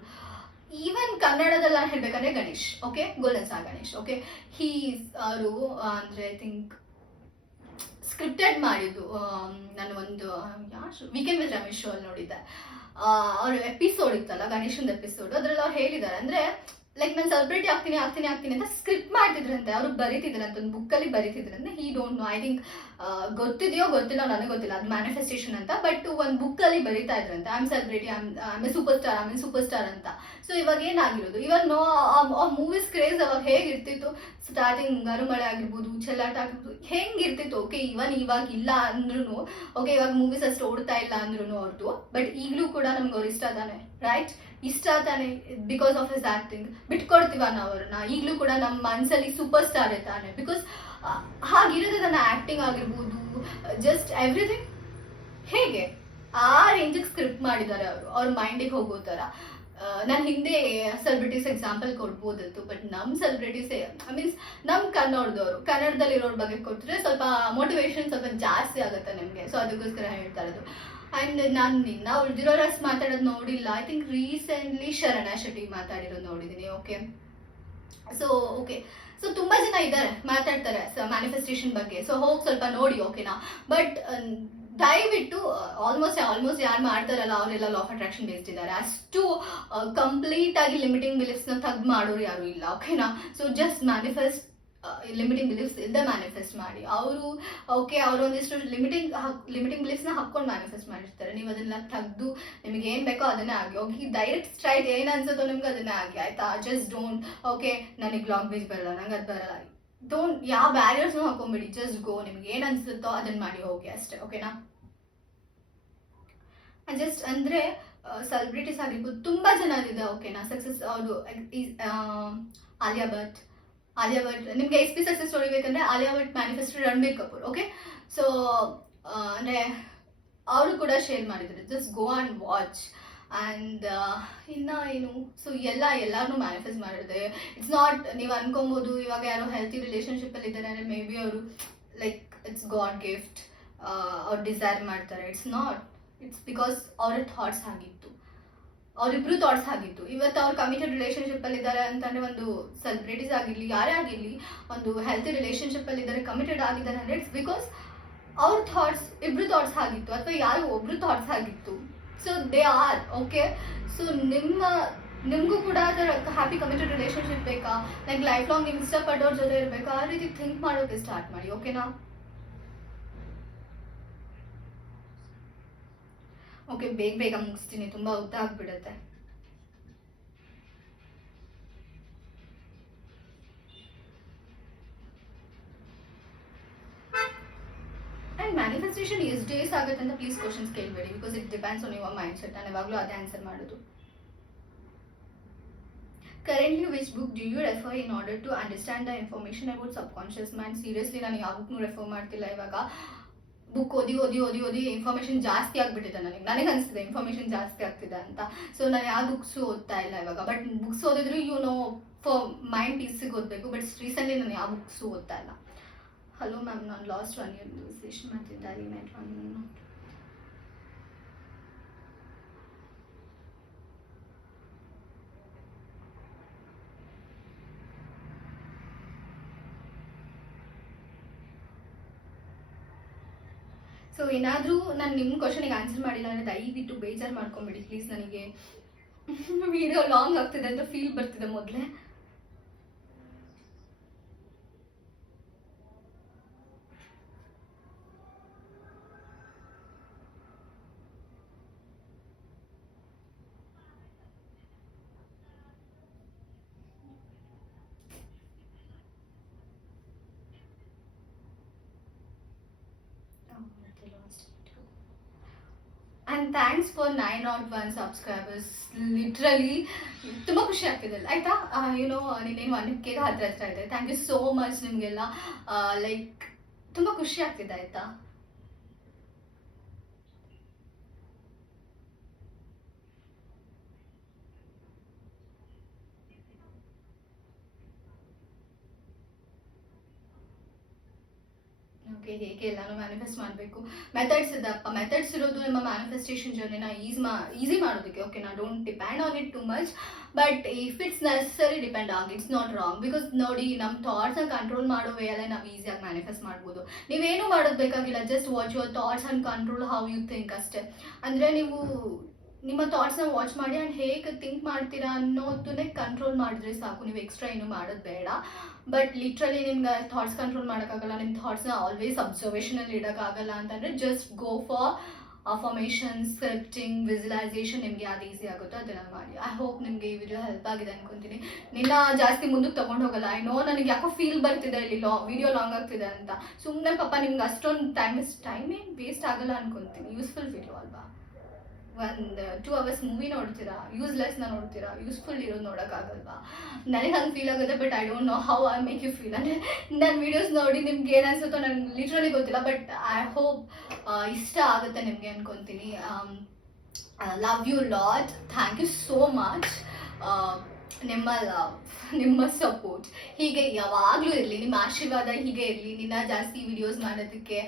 ಈವನ್ ಕನ್ನಡದಲ್ಲಿ ನಾನು ಹೇಳ್ಬೇಕಂದ್ರೆ Ganesh, okay, golden star Ganesh, okay, ಅವರು ಅಂದ್ರೆ ಐ ಥಿಂಕ್ ಸ್ಕ್ರಿಪ್ಟೆಡ್ ಮಾಡಿದ್ದು. ನಾನು ಒಂದು ವೀಕೆಂಡ್ ವಿತ್ ರಮೇಶ್ ಶೋ ಅಲ್ಲಿ ನೋಡಿದ್ದೆ. ಅವ್ರ ಎಪಿಸೋಡ್ ಇತ್ತಲ್ಲ, ಗಣೇಶನ್ ಎಪಿಸೋಡ್, ಅದ್ರಲ್ಲಿ ಅವ್ರು ಹೇಳಿದ್ದಾರೆ ಅಂದ್ರೆ ಲೈಕ್ ನಾನು ಸೆಲೆಬ್ರಿಟಿ ಆಗ್ತೀನಿ ಅಂತ ಸ್ಕ್ರಿಪ್ಟ್ ಮಾಡ್ತಿದ್ರಂತೆ, ಅವ್ರು ಬರೀತಿದ್ರಂತೆ, ಒಂದು ಬುಕ್ಕಲ್ಲಿ ಬರೀತಿದ್ರಂತೆ. He don't know, I think ಗೊತ್ತಿದೆಯೋ ಗೊತ್ತಿಲ್ಲ, ನನಗೆ ಗೊತ್ತಿಲ್ಲ ಅದು ಮ್ಯಾನಿಫೆಸ್ಟೇಷನ್ ಅಂತ, ಬಟ್ ಒಂದು ಬುಕ್ಕಲ್ಲಿ ಬರೀತಾ ಇದ್ರಂತೆ, I am celebrity, I am A super star ಅಂತ. ಸೊ ಇವಾಗ ಏನಾಗಿರೋದು, ಇವಾಗ ನೋ ಆ ಮೂವೀಸ್ ಕ್ರೇಜ್ ಅವಾಗ ಹೇಗಿರ್ತಿತ್ತು, ಸ್ಟಾರ್ಟಿಂಗ್ ಗರುಮಳೆ ಆಗಿರ್ಬೋದು, ಚೆಲ್ಲಾಟ ಆಗಿರ್ಬೋದು, ಹೆಂಗಿರ್ತಿತ್ತು. ಓಕೆ, ಇವಾಗ ಇಲ್ಲ ಅಂದ್ರೂ, ಓಕೆ, ಇವಾಗ ಮೂವೀಸ್ ಅಷ್ಟು ಓಡ್ತಾ ಇಲ್ಲ ಅಂದ್ರೂ ಅವ್ರದ್ದು, ಬಟ್ ಈಗಲೂ ಕೂಡ ನಮ್ಗೆ ಅವ್ರು ಇಷ್ಟ ತಾನೆ, ರೈಟ್? ಇಷ್ಟ ತಾನೆ, ಬಿಕಾಸ್ ಆಫ್ ಹಿಸ್ ಆಕ್ಟಿಂಗ್. ಬಿಟ್ಕೊಡ್ತೀವ ನಾವು ಅವ್ರನ್ನ? ಈಗಲೂ ಕೂಡ ನಮ್ಮ ಮನಸ್ಸಲ್ಲಿ ಸೂಪರ್ ಸ್ಟಾರ್ ತಾನೆ, ಬಿಕಾಸ್ ಹಾಗಿರೋದು ನನ್ನ ಆಕ್ಟಿಂಗ್ ಆಗಿರ್ಬೋದು, ಜಸ್ಟ್ ಎವ್ರಿಥಿಂಗ್. ಹೇಗೆ ಆ ರೇಂಜಿಗೆ ಸ್ಕ್ರಿಪ್ಟ್ ಮಾಡಿದ್ದಾರೆ ಅವರು, ಅವ್ರ ಮೈಂಡಿಗೆ ಹೋಗೋ ಥರ. ನಾನು ಹಿಂದೆ ಸೆಲೆಬ್ರಿಟೀಸ್ ಎಕ್ಸಾಂಪಲ್ ಕೊಡ್ಬೋದಿತ್ತು, ಬಟ್ ನಮ್ಮ ಸೆಲೆಬ್ರಿಟೀಸೇ ಮೀನ್ಸ್ ನಮ್ಮ ಕನ್ನಡದಲ್ಲಿರೋರ ಬಗ್ಗೆ ಕೊಟ್ಟರೆ ಸ್ವಲ್ಪ ಮೋಟಿವೇಶನ್ ಸ್ವಲ್ಪ ಜಾಸ್ತಿ ಆಗುತ್ತೆ ನಿಮಗೆ. ಸೊ ಅದಕ್ಕೋಸ್ಕರ ಹೇಳ್ತಾ ಇರೋದು. ಆ್ಯಂಡ್ ನಾನು ಉಳಿದಿರೋರು ಅಷ್ಟು ಮಾತಾಡೋದು ನೋಡಿಲ್ಲ. ಐ ಥಿಂಕ್ ರೀಸೆಂಟ್ಲಿ ಶರಣಾ ಶೆಟ್ಟಿ ಮಾತಾಡಿರೋದು ನೋಡಿದ್ದೀನಿ. ಓಕೆ, ಸೊ ತುಂಬ ಜನ ಇದ್ದಾರೆ ಮಾತಾಡ್ತಾರೆ ಮ್ಯಾನಿಫೆಸ್ಟೇಷನ್ ಬಗ್ಗೆ. ಸೊ ಹೋಗಿ ಸ್ವಲ್ಪ ನೋಡಿ, ಓಕೆನಾ? ಬಟ್ ದಯವಿಟ್ಟು ಆಲ್ಮೋಸ್ಟ್ ಯಾರು ಮಾಡ್ತಾರಲ್ಲ ಅವರೆಲ್ಲ ಲಾ ಆಫ್ ಅಟ್ರಾಕ್ಷನ್ ಬೇಸ್ಡ್ ಇದ್ದಾರೆ. ಅಷ್ಟು ಕಂಪ್ಲೀಟ್ ಆಗಿ ಲಿಮಿಟಿಂಗ್ ಬಿಲೀಫ್ಸ್ನ ತೆಗ್ದು ಮಾಡೋರು ಯಾರು ಇಲ್ಲ, ಓಕೆನಾ? So just manifest, limiting beliefs ಇಲ್ಲದೆ ಮ್ಯಾನಿಫೆಸ್ಟ್ ಮಾಡಿ. ಅವರು ಒಂದಿಷ್ಟು ಲಿಮಿಟಿಂಗ್ ಬಿಲೀಫ್ಸ್ನ ಹಾಕ್ಕೊಂಡು ಮ್ಯಾನಿಫೆಸ್ಟ್ ಮಾಡಿರ್ತಾರೆ. ನೀವು ಅದನ್ನ ತೆಗೆದು ನಿಮಗೆ ಏನು ಬೇಕೋ ಅದನ್ನೇ ಆಗಿ ಹೋಗಿ, ಡೈರೆಕ್ಟ್ ಸ್ಟ್ರೈಟ್ ಏನು ಅನ್ಸುತ್ತೋ ನಿಮ್ಗೆ ಅದನ್ನೇ ಆಗಿ, ಆಯ್ತಾ? ಜಸ್ಟ್ ಡೋಂಟ್, ಓಕೆ ನನಗೆ ಲಾಂಗ್ವೇಜ್ ಬರಲ್ಲ, ನಂಗೆ ಅದು ಬರಲ್ಲ, ಡೋಂಟ್ ಯಾವ ಬ್ಯಾರಿಯರ್ಸ್ನೂ ಹಾಕೊಂಬಿಡಿ. ಜಸ್ಟ್ ಗೋ, ನಿಮ್ಗೆ ಏನು ಅನ್ಸುತ್ತೋ ಅದನ್ನ ಮಾಡಿ ಹೋಗಿ ಅಷ್ಟೇ, ಓಕೆನಾ? ಜಸ್ಟ್ ಅಂದರೆ ಸೆಲೆಬ್ರಿಟೀಸ್ ಆಗಿರ್ಬೋದು, ತುಂಬ ಜನರಿದೆ, ಓಕೆನಾ? ಸಕ್ಸಸ್ ಅವರು ಆಲಿಯಾ ಭಟ್ ನಿಮಗೆ SP ಸಕ್ಸಸ್ ಸ್ಟೋರಿ ಬೇಕಂದ್ರೆ Alia Bhatt manifested Ranbir Kapoor, okay? So ಅಂದರೆ ಅವರು ಕೂಡ ಶೇರ್ ಮಾಡಿದ್ದಾರೆ. Just go and watch. And ಇನ್ನು ಏನು, ಸೊ ಎಲ್ಲರೂ ಮ್ಯಾನಿಫೆಸ್ಟ್ ಮಾಡಿದ್ದಾರೆ. ಇಟ್ಸ್ ನಾಟ್, ನೀವು ಅನ್ಕೊಬೋದು ಇವಾಗ ಯಾರೋ ಹೆಲ್ತಿ ರಿಲೇಷನ್ಶಿಪ್ಪಲ್ಲಿ ಇದ್ದಾರೆ ಅಂದರೆ ಮೇ ಬಿ ಅವರು ಲೈಕ್ ಇಟ್ಸ್ ಗಾಡ್ ಗಿಫ್ಟ್, ಅವ್ರು ಡಿಸೈರ್ ಮಾಡ್ತಾರೆ. ಇಟ್ಸ್ ನಾಟ್, ಇಟ್ಸ್ ಬಿಕಾಸ್ ಅವರ ಥಾಟ್ಸ್ ಆಗಿತ್ತು, ಅವರಿಬ್ರು ಥಾಟ್ಸ್ ಆಗಿತ್ತು. ಇವತ್ತು ಅವ್ರು ಕಮಿಟೆಡ್ ರಿಲೇಷನ್ಶಿಪ್ಪಲ್ಲಿ ಇದ್ದಾರೆ ಅಂತಂದರೆ, ಒಂದು ಸೆಲೆಬ್ರಿಟೀಸ್ ಆಗಿರಲಿ ಯಾರೇ ಆಗಿರಲಿ, ಒಂದು ಹೆಲ್ತಿ ರಿಲೇಷನ್ಶಿಪ್ಪಲ್ಲಿ ಇದ್ದಾರೆ, ಕಮಿಟೆಡ್ ಆಗಿದ್ದಾರೆ ಅಂದರೆ ಇಟ್ಸ್ ಬಿಕಾಸ್ ಅವ್ರ ಥಾಟ್ಸ್, ಇಬ್ರು ಥಾಟ್ಸ್ ಆಗಿತ್ತು, ಅಥವಾ ಯಾರು ಒಬ್ರು ಥಾಟ್ಸ್ ಆಗಿತ್ತು. So they are okay. So ನಿಮಗೂ ಕೂಡ ಹ್ಯಾಪಿ ಕಮಿಟೆಡ್ ರಿಲೇಷನ್ಶಿಪ್ ಬೇಕಾ, ಲೈಕ್ ಲೈಫ್ ಲಾಂಗ್ ನೀವು ಇಷ್ಟಪಟ್ಟವ್ರ ಜೊತೆ ಇರಬೇಕಾ, ಆ ರೀತಿ ಥಿಂಕ್ ಮಾಡೋಕೆ ಸ್ಟಾರ್ಟ್ ಮಾಡಿ, ಓಕೆನಾ? ಓಕೆ, ಬೇಗ ಮುಗಿಸ್ತೀನಿ, ತುಂಬ ಉದ್ದ ಆಗ್ಬಿಡುತ್ತೆ. ಆ್ಯಂಡ್ ಮ್ಯಾನಿಫೆಸ್ಟೇಷನ್ ಎಷ್ಟು ಡೇಸ್ ಆಗುತ್ತೆ ಅಂತ ಪ್ಲೀಸ್ ಕ್ವಶನ್ಸ್ ಕೇಳಬೇಡಿ, because it depends on your mindset. ನಾನು ಯಾವಾಗಲೂ ಅದೇ ಆನ್ಸರ್ ಮಾಡೋದು. Currently which book do you refer in order to understand the information about subconscious mind? Seriously ನಾನು ಯಾವ ಬುಕ್ನೂ ರೆಫರ್ ಮಾಡ್ತಿಲ್ಲ ಇವಾಗ. ಬುಕ್ ಓದಿ ಇನ್ಫಾರ್ಮೇಷನ್ ಜಾಸ್ತಿ ಆಗಿಬಿಟ್ಟಿದೆ. ನನಗೆ ಅನಿಸ್ತಿದೆ ಇನ್ಫಾರ್ಮೇಷನ್ ಜಾಸ್ತಿ ಆಗ್ತಿದೆ ಅಂತ. ಸೊ ನಾನು ಯಾವ ಬುಕ್ಸು ಓದ್ತಾ ಇಲ್ಲ ಇವಾಗ. ಬಟ್ ಬುಕ್ಸ್ ಓದಿದ್ರು ಫಾರ್ ಮೈಂಡ್ ಪೀಸಿಗೆ ಓದಬೇಕು. ಬಟ್ ರೀಸೆಂಟ್ಲಿ ನಾನು ಯಾವ ಬುಕ್ಸು ಓದ್ತಾ ಇಲ್ಲ. ಹಲೋ ಮ್ಯಾಮ್, ನಾನು ಲಾಸ್ಟ್ 1 year ವಿಶ್ಲೇಷಣೆ ಮಾಡ್ತಿದ್ದಾರೆ. ಸೊ ಏನಾದರೂ ನಾನು ನಿಮ್ಮ ಕ್ವಶನಿಗೆ ಆನ್ಸರ್ ಮಾಡಿಲ್ಲ ಅಂದರೆ ದಯವಿಟ್ಟು ಬೇಜಾರು ಮಾಡ್ಕೊಂಬಿಡಿ ಪ್ಲೀಸ್. ನನಗೆ ವಿಡಿಯೋ ಲಾಂಗ್ ಆಗ್ತಿದೆ ಅಂತ ಫೀಲ್ ಬರ್ತಿದೆ ಮೊದಲೇ. And thanks for 901 subscribers. Literally ತುಂಬ ಖುಷಿ ಆಗ್ತಿದೆ ಆಯಿತಾ. ಯುನೋ ನೀನೇನು 1K ಹತ್ರ ಇದೆ. ಥ್ಯಾಂಕ್ ಯು ಸೋ ಮಚ್ ನಿಮಗೆಲ್ಲ. ಲೈಕ್ ತುಂಬ ಖುಷಿ ಆಗ್ತಿದೆ ಆಯಿತಾ. ಓಕೆ, ಹೇಗೆ ಎಲ್ಲಾನು ಮ್ಯಾನಿಫೆಸ್ಟ್ ಮಾಡಬೇಕು, ಮೆಥಡ್ಸ್ ಇದೆಪ್ಪ. ಮೆಥಡ್ಸ್ ಇರೋದು ನಿಮ್ಮ ಮ್ಯಾನಿಫೆಸ್ಟೇಷನ್ ಜರ್ನಿನ ಈಸಿ ಮಾಡೋದಕ್ಕೆ. ಓಕೆನಾ, don't depend on it too much, but if it's necessary depend ಆಗಿ, ಇಟ್ಸ್ ನಾಟ್ ರಾಂಗ್. ಬಿಕಾಸ್ ನೋಡಿ, ನಮ್ಮ ಥಾಟ್ಸ್ನ ಕಂಟ್ರೋಲ್ ಮಾಡೋ ವೇಳೆ ನಾವು ಈಸಿಯಾಗಿ ಮ್ಯಾನಿಫೆಸ್ಟ್ ಮಾಡ್ಬೋದು. ನೀವೇನು ಮಾಡೋದು ಬೇಕಾಗಿಲ್ಲ, just watch your thoughts and control how you think ಅಷ್ಟೇ. ಅಂದರೆ ನೀವು ನಿಮ್ಮ ಥಾಟ್ಸ್ನ ವಾಚ್ ಮಾಡಿ ಆ್ಯಂಡ್ ಹೇಗೆ ಥಿಂಕ್ ಮಾಡ್ತೀರಾ ಅನ್ನೋದನ್ನೇ ಕಂಟ್ರೋಲ್ ಮಾಡಿದ್ರೆ ಸಾಕು. ನೀವು ಎಕ್ಸ್ಟ್ರಾ ಏನು ಮಾಡೋದು ಬೇಡ. ಬಟ್ ಲಿಟ್ರಲಿ ನಿಮ್ಗೆ ಥಾಟ್ಸ್ ಕಂಟ್ರೋಲ್ ಮಾಡೋಕ್ಕಾಗಲ್ಲ, ನಿಮ್ಮ ಥಾಟ್ಸ್ನ ಆಲ್ವೇಸ್ ಅಬ್ಸರ್ವೇಷನಲ್ಲಿ ಇಡೋಕ್ಕಾಗಲ್ಲ ಅಂತಂದರೆ just go for affirmation, scripting, visualisation. ನಿಮಗೆ ಅದು ಈಸಿ ಆಗುತ್ತೋ ಅದನ್ನು ಮಾಡಿ. ಐ ಹೋಪ್ ನಿಮಗೆ ಈ ವಿಡಿಯೋ ಹೆಲ್ಪ್ ಆಗಿದೆ ಅನ್ಕೊತೀನಿ. ನಿನ್ನ ಜಾಸ್ತಿ ಮುಂದಕ್ಕೆ ತೊಗೊಂಡು ಹೋಗಲ್ಲ. ಐ ನೋ, ನನಗೆ ಯಾಕೋ ಫೀಲ್ ಬರ್ತಿದೆ ಇಲ್ಲಿ ವಿಡಿಯೋ ಲಾಂಗ್ ಆಗ್ತಿದೆ ಅಂತ. ಸುಮ್ಮನೆ ಪಾಪ ನಿಮ್ಗೆ ಅಷ್ಟೊಂದು ಟೈಮ್ ಏನು ವೇಸ್ಟ್ ಆಗಲ್ಲ ಅನ್ಕೊತೀನಿ. ಯೂಸ್ಫುಲ್ ವಿಡಿಯೋ ಅಲ್ವಾ. 1-2 hours ಮೂವಿ ನೋಡ್ತೀರಾ, ಯೂಸ್ಲೆಸ್ನ ನೋಡ್ತೀರಾ, ಯೂಸ್ಫುಲ್ ಇರೋದು ನೋಡೋಕ್ಕಾಗಲ್ವಾ? ನನಗೆ ಹಂಗೆ ಫೀಲ್ ಆಗುತ್ತೆ. But I don't know how I make you feel. ಅಂದರೆ ನನ್ನ ವೀಡಿಯೋಸ್ ನೋಡಿ ನಿಮ್ಗೆ ಏನು ಅನ್ಸುತ್ತೋ ನನಗೆ ಲಿಟ್ರಲಿ ಗೊತ್ತಿಲ್ಲ. ಬಟ್ ಐ ಹೋಪ್ ಇಷ್ಟ ಆಗುತ್ತೆ ನಿಮಗೆ ಅನ್ಕೊತೀನಿ. Love you lot. Thank you so much. ನಿಮ್ಮ ಲವ್, ನಿಮ್ಮ ಸಪೋರ್ಟ್ ಹೀಗೆ ಯಾವಾಗಲೂ ಇರಲಿ. ನಿಮ್ಮ ಆಶೀರ್ವಾದ ಹೀಗೆ ಇರಲಿ. ನಿನ್ನ ಜಾಸ್ತಿ ವಿಡಿಯೋಸ್ ಮಾಡೋದಕ್ಕೆ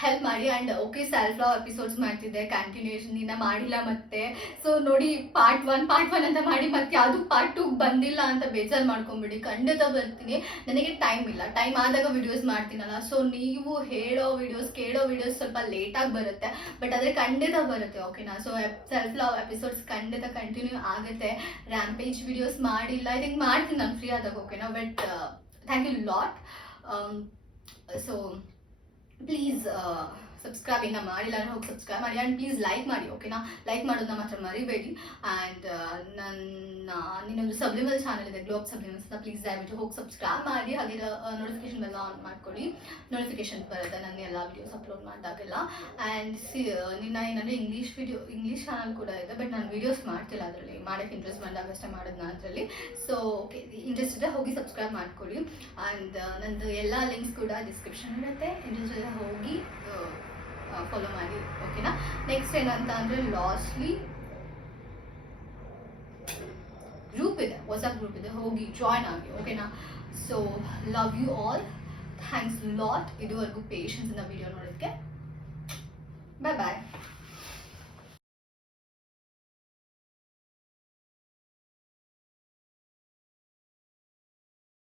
ಹೆಲ್ಪ್ ಮಾಡಿ. And okay, self love episodes ಮಾಡ್ತಿದ್ದೆ ಕಂಟಿನ್ಯೂಷನ್, ನಿನ್ನ ಮಾಡಿಲ್ಲ ಮತ್ತೆ. ಸೊ ನೋಡಿ, ಪಾರ್ಟ್ 1 ಅಂತ ಮಾಡಿ ಮತ್ತೆ ಯಾವುದು ಪಾರ್ಟ್ 2 ಬಂದಿಲ್ಲ ಅಂತ ಬೇಜಾರು ಮಾಡ್ಕೊಂಬಿಡಿ. ಖಂಡಿತ ಬರ್ತೀನಿ. ನನಗೆ ಟೈಮ್ ಇಲ್ಲ. ಟೈಮ್ ಆದಾಗ ವಿಡಿಯೋಸ್ ಮಾಡ್ತೀನಲ್ಲ. ಸೊ ನೀವು ಹೇಳೋ ವಿಡಿಯೋಸ್, ಕೇಳೋ ವಿಡಿಯೋಸ್ ಸ್ವಲ್ಪ ಲೇಟಾಗಿ ಬರುತ್ತೆ, ಬಟ್ ಆದರೆ ಖಂಡಿತ ಬರುತ್ತೆ. ಓಕೆನಾ. ಸೊ ಸೆಲ್ಫ್ ಲವ್ ಎಪಿಸೋಡ್ಸ್ ಖಂಡಿತ ಕಂಟಿನ್ಯೂ ಆಗುತ್ತೆ. ರ್ಯಾಂಪೇಜ್ ವಿಡಿಯೋಸ್ ಮಾಡಿಲ್ಲ, ಐ ಥಿಂಕ್ ಮಾಡ್ತೀನಿ ನಾನು ಫ್ರೀ ಆದಾಗ. ಓಕೆನಾ. But thank you lot. So please subscribe ಇನ್ನೂ ಮಾಡಿಲ್ಲ ಅಂದರೆ ಹೋಗಿ ಸಬ್ಸ್ಕ್ರೈಬ್ ಮಾಡಿ. ಆ್ಯಂಡ್ ಪ್ಲೀಸ್ ಲೈಕ್ ಮಾಡಿ. ಓಕೆನಾ. ಲೈಕ್ ಮಾಡೋದನ್ನ ಮಾತ್ರ ಮರಿಬೇಡಿ. ಆ್ಯಂಡ್ ನಿನ್ನೊಂದು ಸಬ್ಲಿಮಲ್ ಚಾನಲ್ ಇದೆ, ಗ್ಲೋಬ್ ಸಬ್ಲಿಮಲ್ಸ್ ಅಂತ. ಪ್ಲೀಸ್ ದಯವಿಟ್ಟು ಹೋಗಿ ಸಬ್ಸ್ಕ್ರೈಬ್ ಮಾಡಿ. ಹಾಗೆ ನೋಟಿಫಿಕೇಶನ್ ಎಲ್ಲ ಆನ್ ಮಾಡ್ಕೊಳ್ಳಿ. ನೋಟಿಫಿಕೇಶನ್ ಬರುತ್ತೆ ನನ್ನ ಎಲ್ಲ ವಿಡಿಯೋಸ್ ಅಪ್ಲೋಡ್ ಮಾಡಿದಾಗೆಲ್ಲ. ಆ್ಯಂಡ್ ನಿನ್ನ ಏನಂದರೆ ಇಂಗ್ಲೀಷ್ ಚಾನಲ್ ಕೂಡ ಇದೆ, ಬಟ್ ನಾನು ವೀಡಿಯೋಸ್ ಮಾಡ್ತಿಲ್ಲ ಅದರಲ್ಲಿ. ಮಾಡೋಕ್ಕೆ ಇಂಟ್ರೆಸ್ಟ್ ಬಂದಾಗ ಅಷ್ಟೇ ಮಾಡೋದು ನಾನು ಅದರಲ್ಲಿ. ಸೊ ಓಕೆ, ಇಂಟ್ರೆಸ್ಟ್ ಇದ್ದರೆ ಹೋಗಿ ಸಬ್ಸ್ಕ್ರೈಬ್ ಮಾಡ್ಕೊಳ್ಳಿ. ಆ್ಯಂಡ್ ನಂದು ಎಲ್ಲ ಲಿಂಕ್ಸ್ ಕೂಡ ಡಿಸ್ಕ್ರಿಪ್ಷನ್ ಇರುತ್ತೆ. ಇಂಟ್ರೆಸ್ಟ್ ಇದ್ದರೆ ಹೋಗಿ ಫಾಲೋ ಮಾಡಿ. ಓಕೆನಾ. ನೆಕ್ಸ್ಟ್ ಏನಂತ ಅಂದರೆ ಲಾಸ್ಟ್ಲಿ ಗ್ರೂಪ್ ಇದೆ, ವಾಟ್ಸಪ್ ಗ್ರೂಪ್ ಇದೆ, ಹೋಗಿ ಜಾಯ್ನ್ ಆಗಿ. ಓಕೆನಾ. So love you all. Thanks lot ಇದುವರೆಗೂ ಪೇಷನ್ಸ್ ಇಂದ ವಿಡಿಯೋ ನೋಡೋದಕ್ಕೆ. ಬಾಯ್ ಬಾಯ್.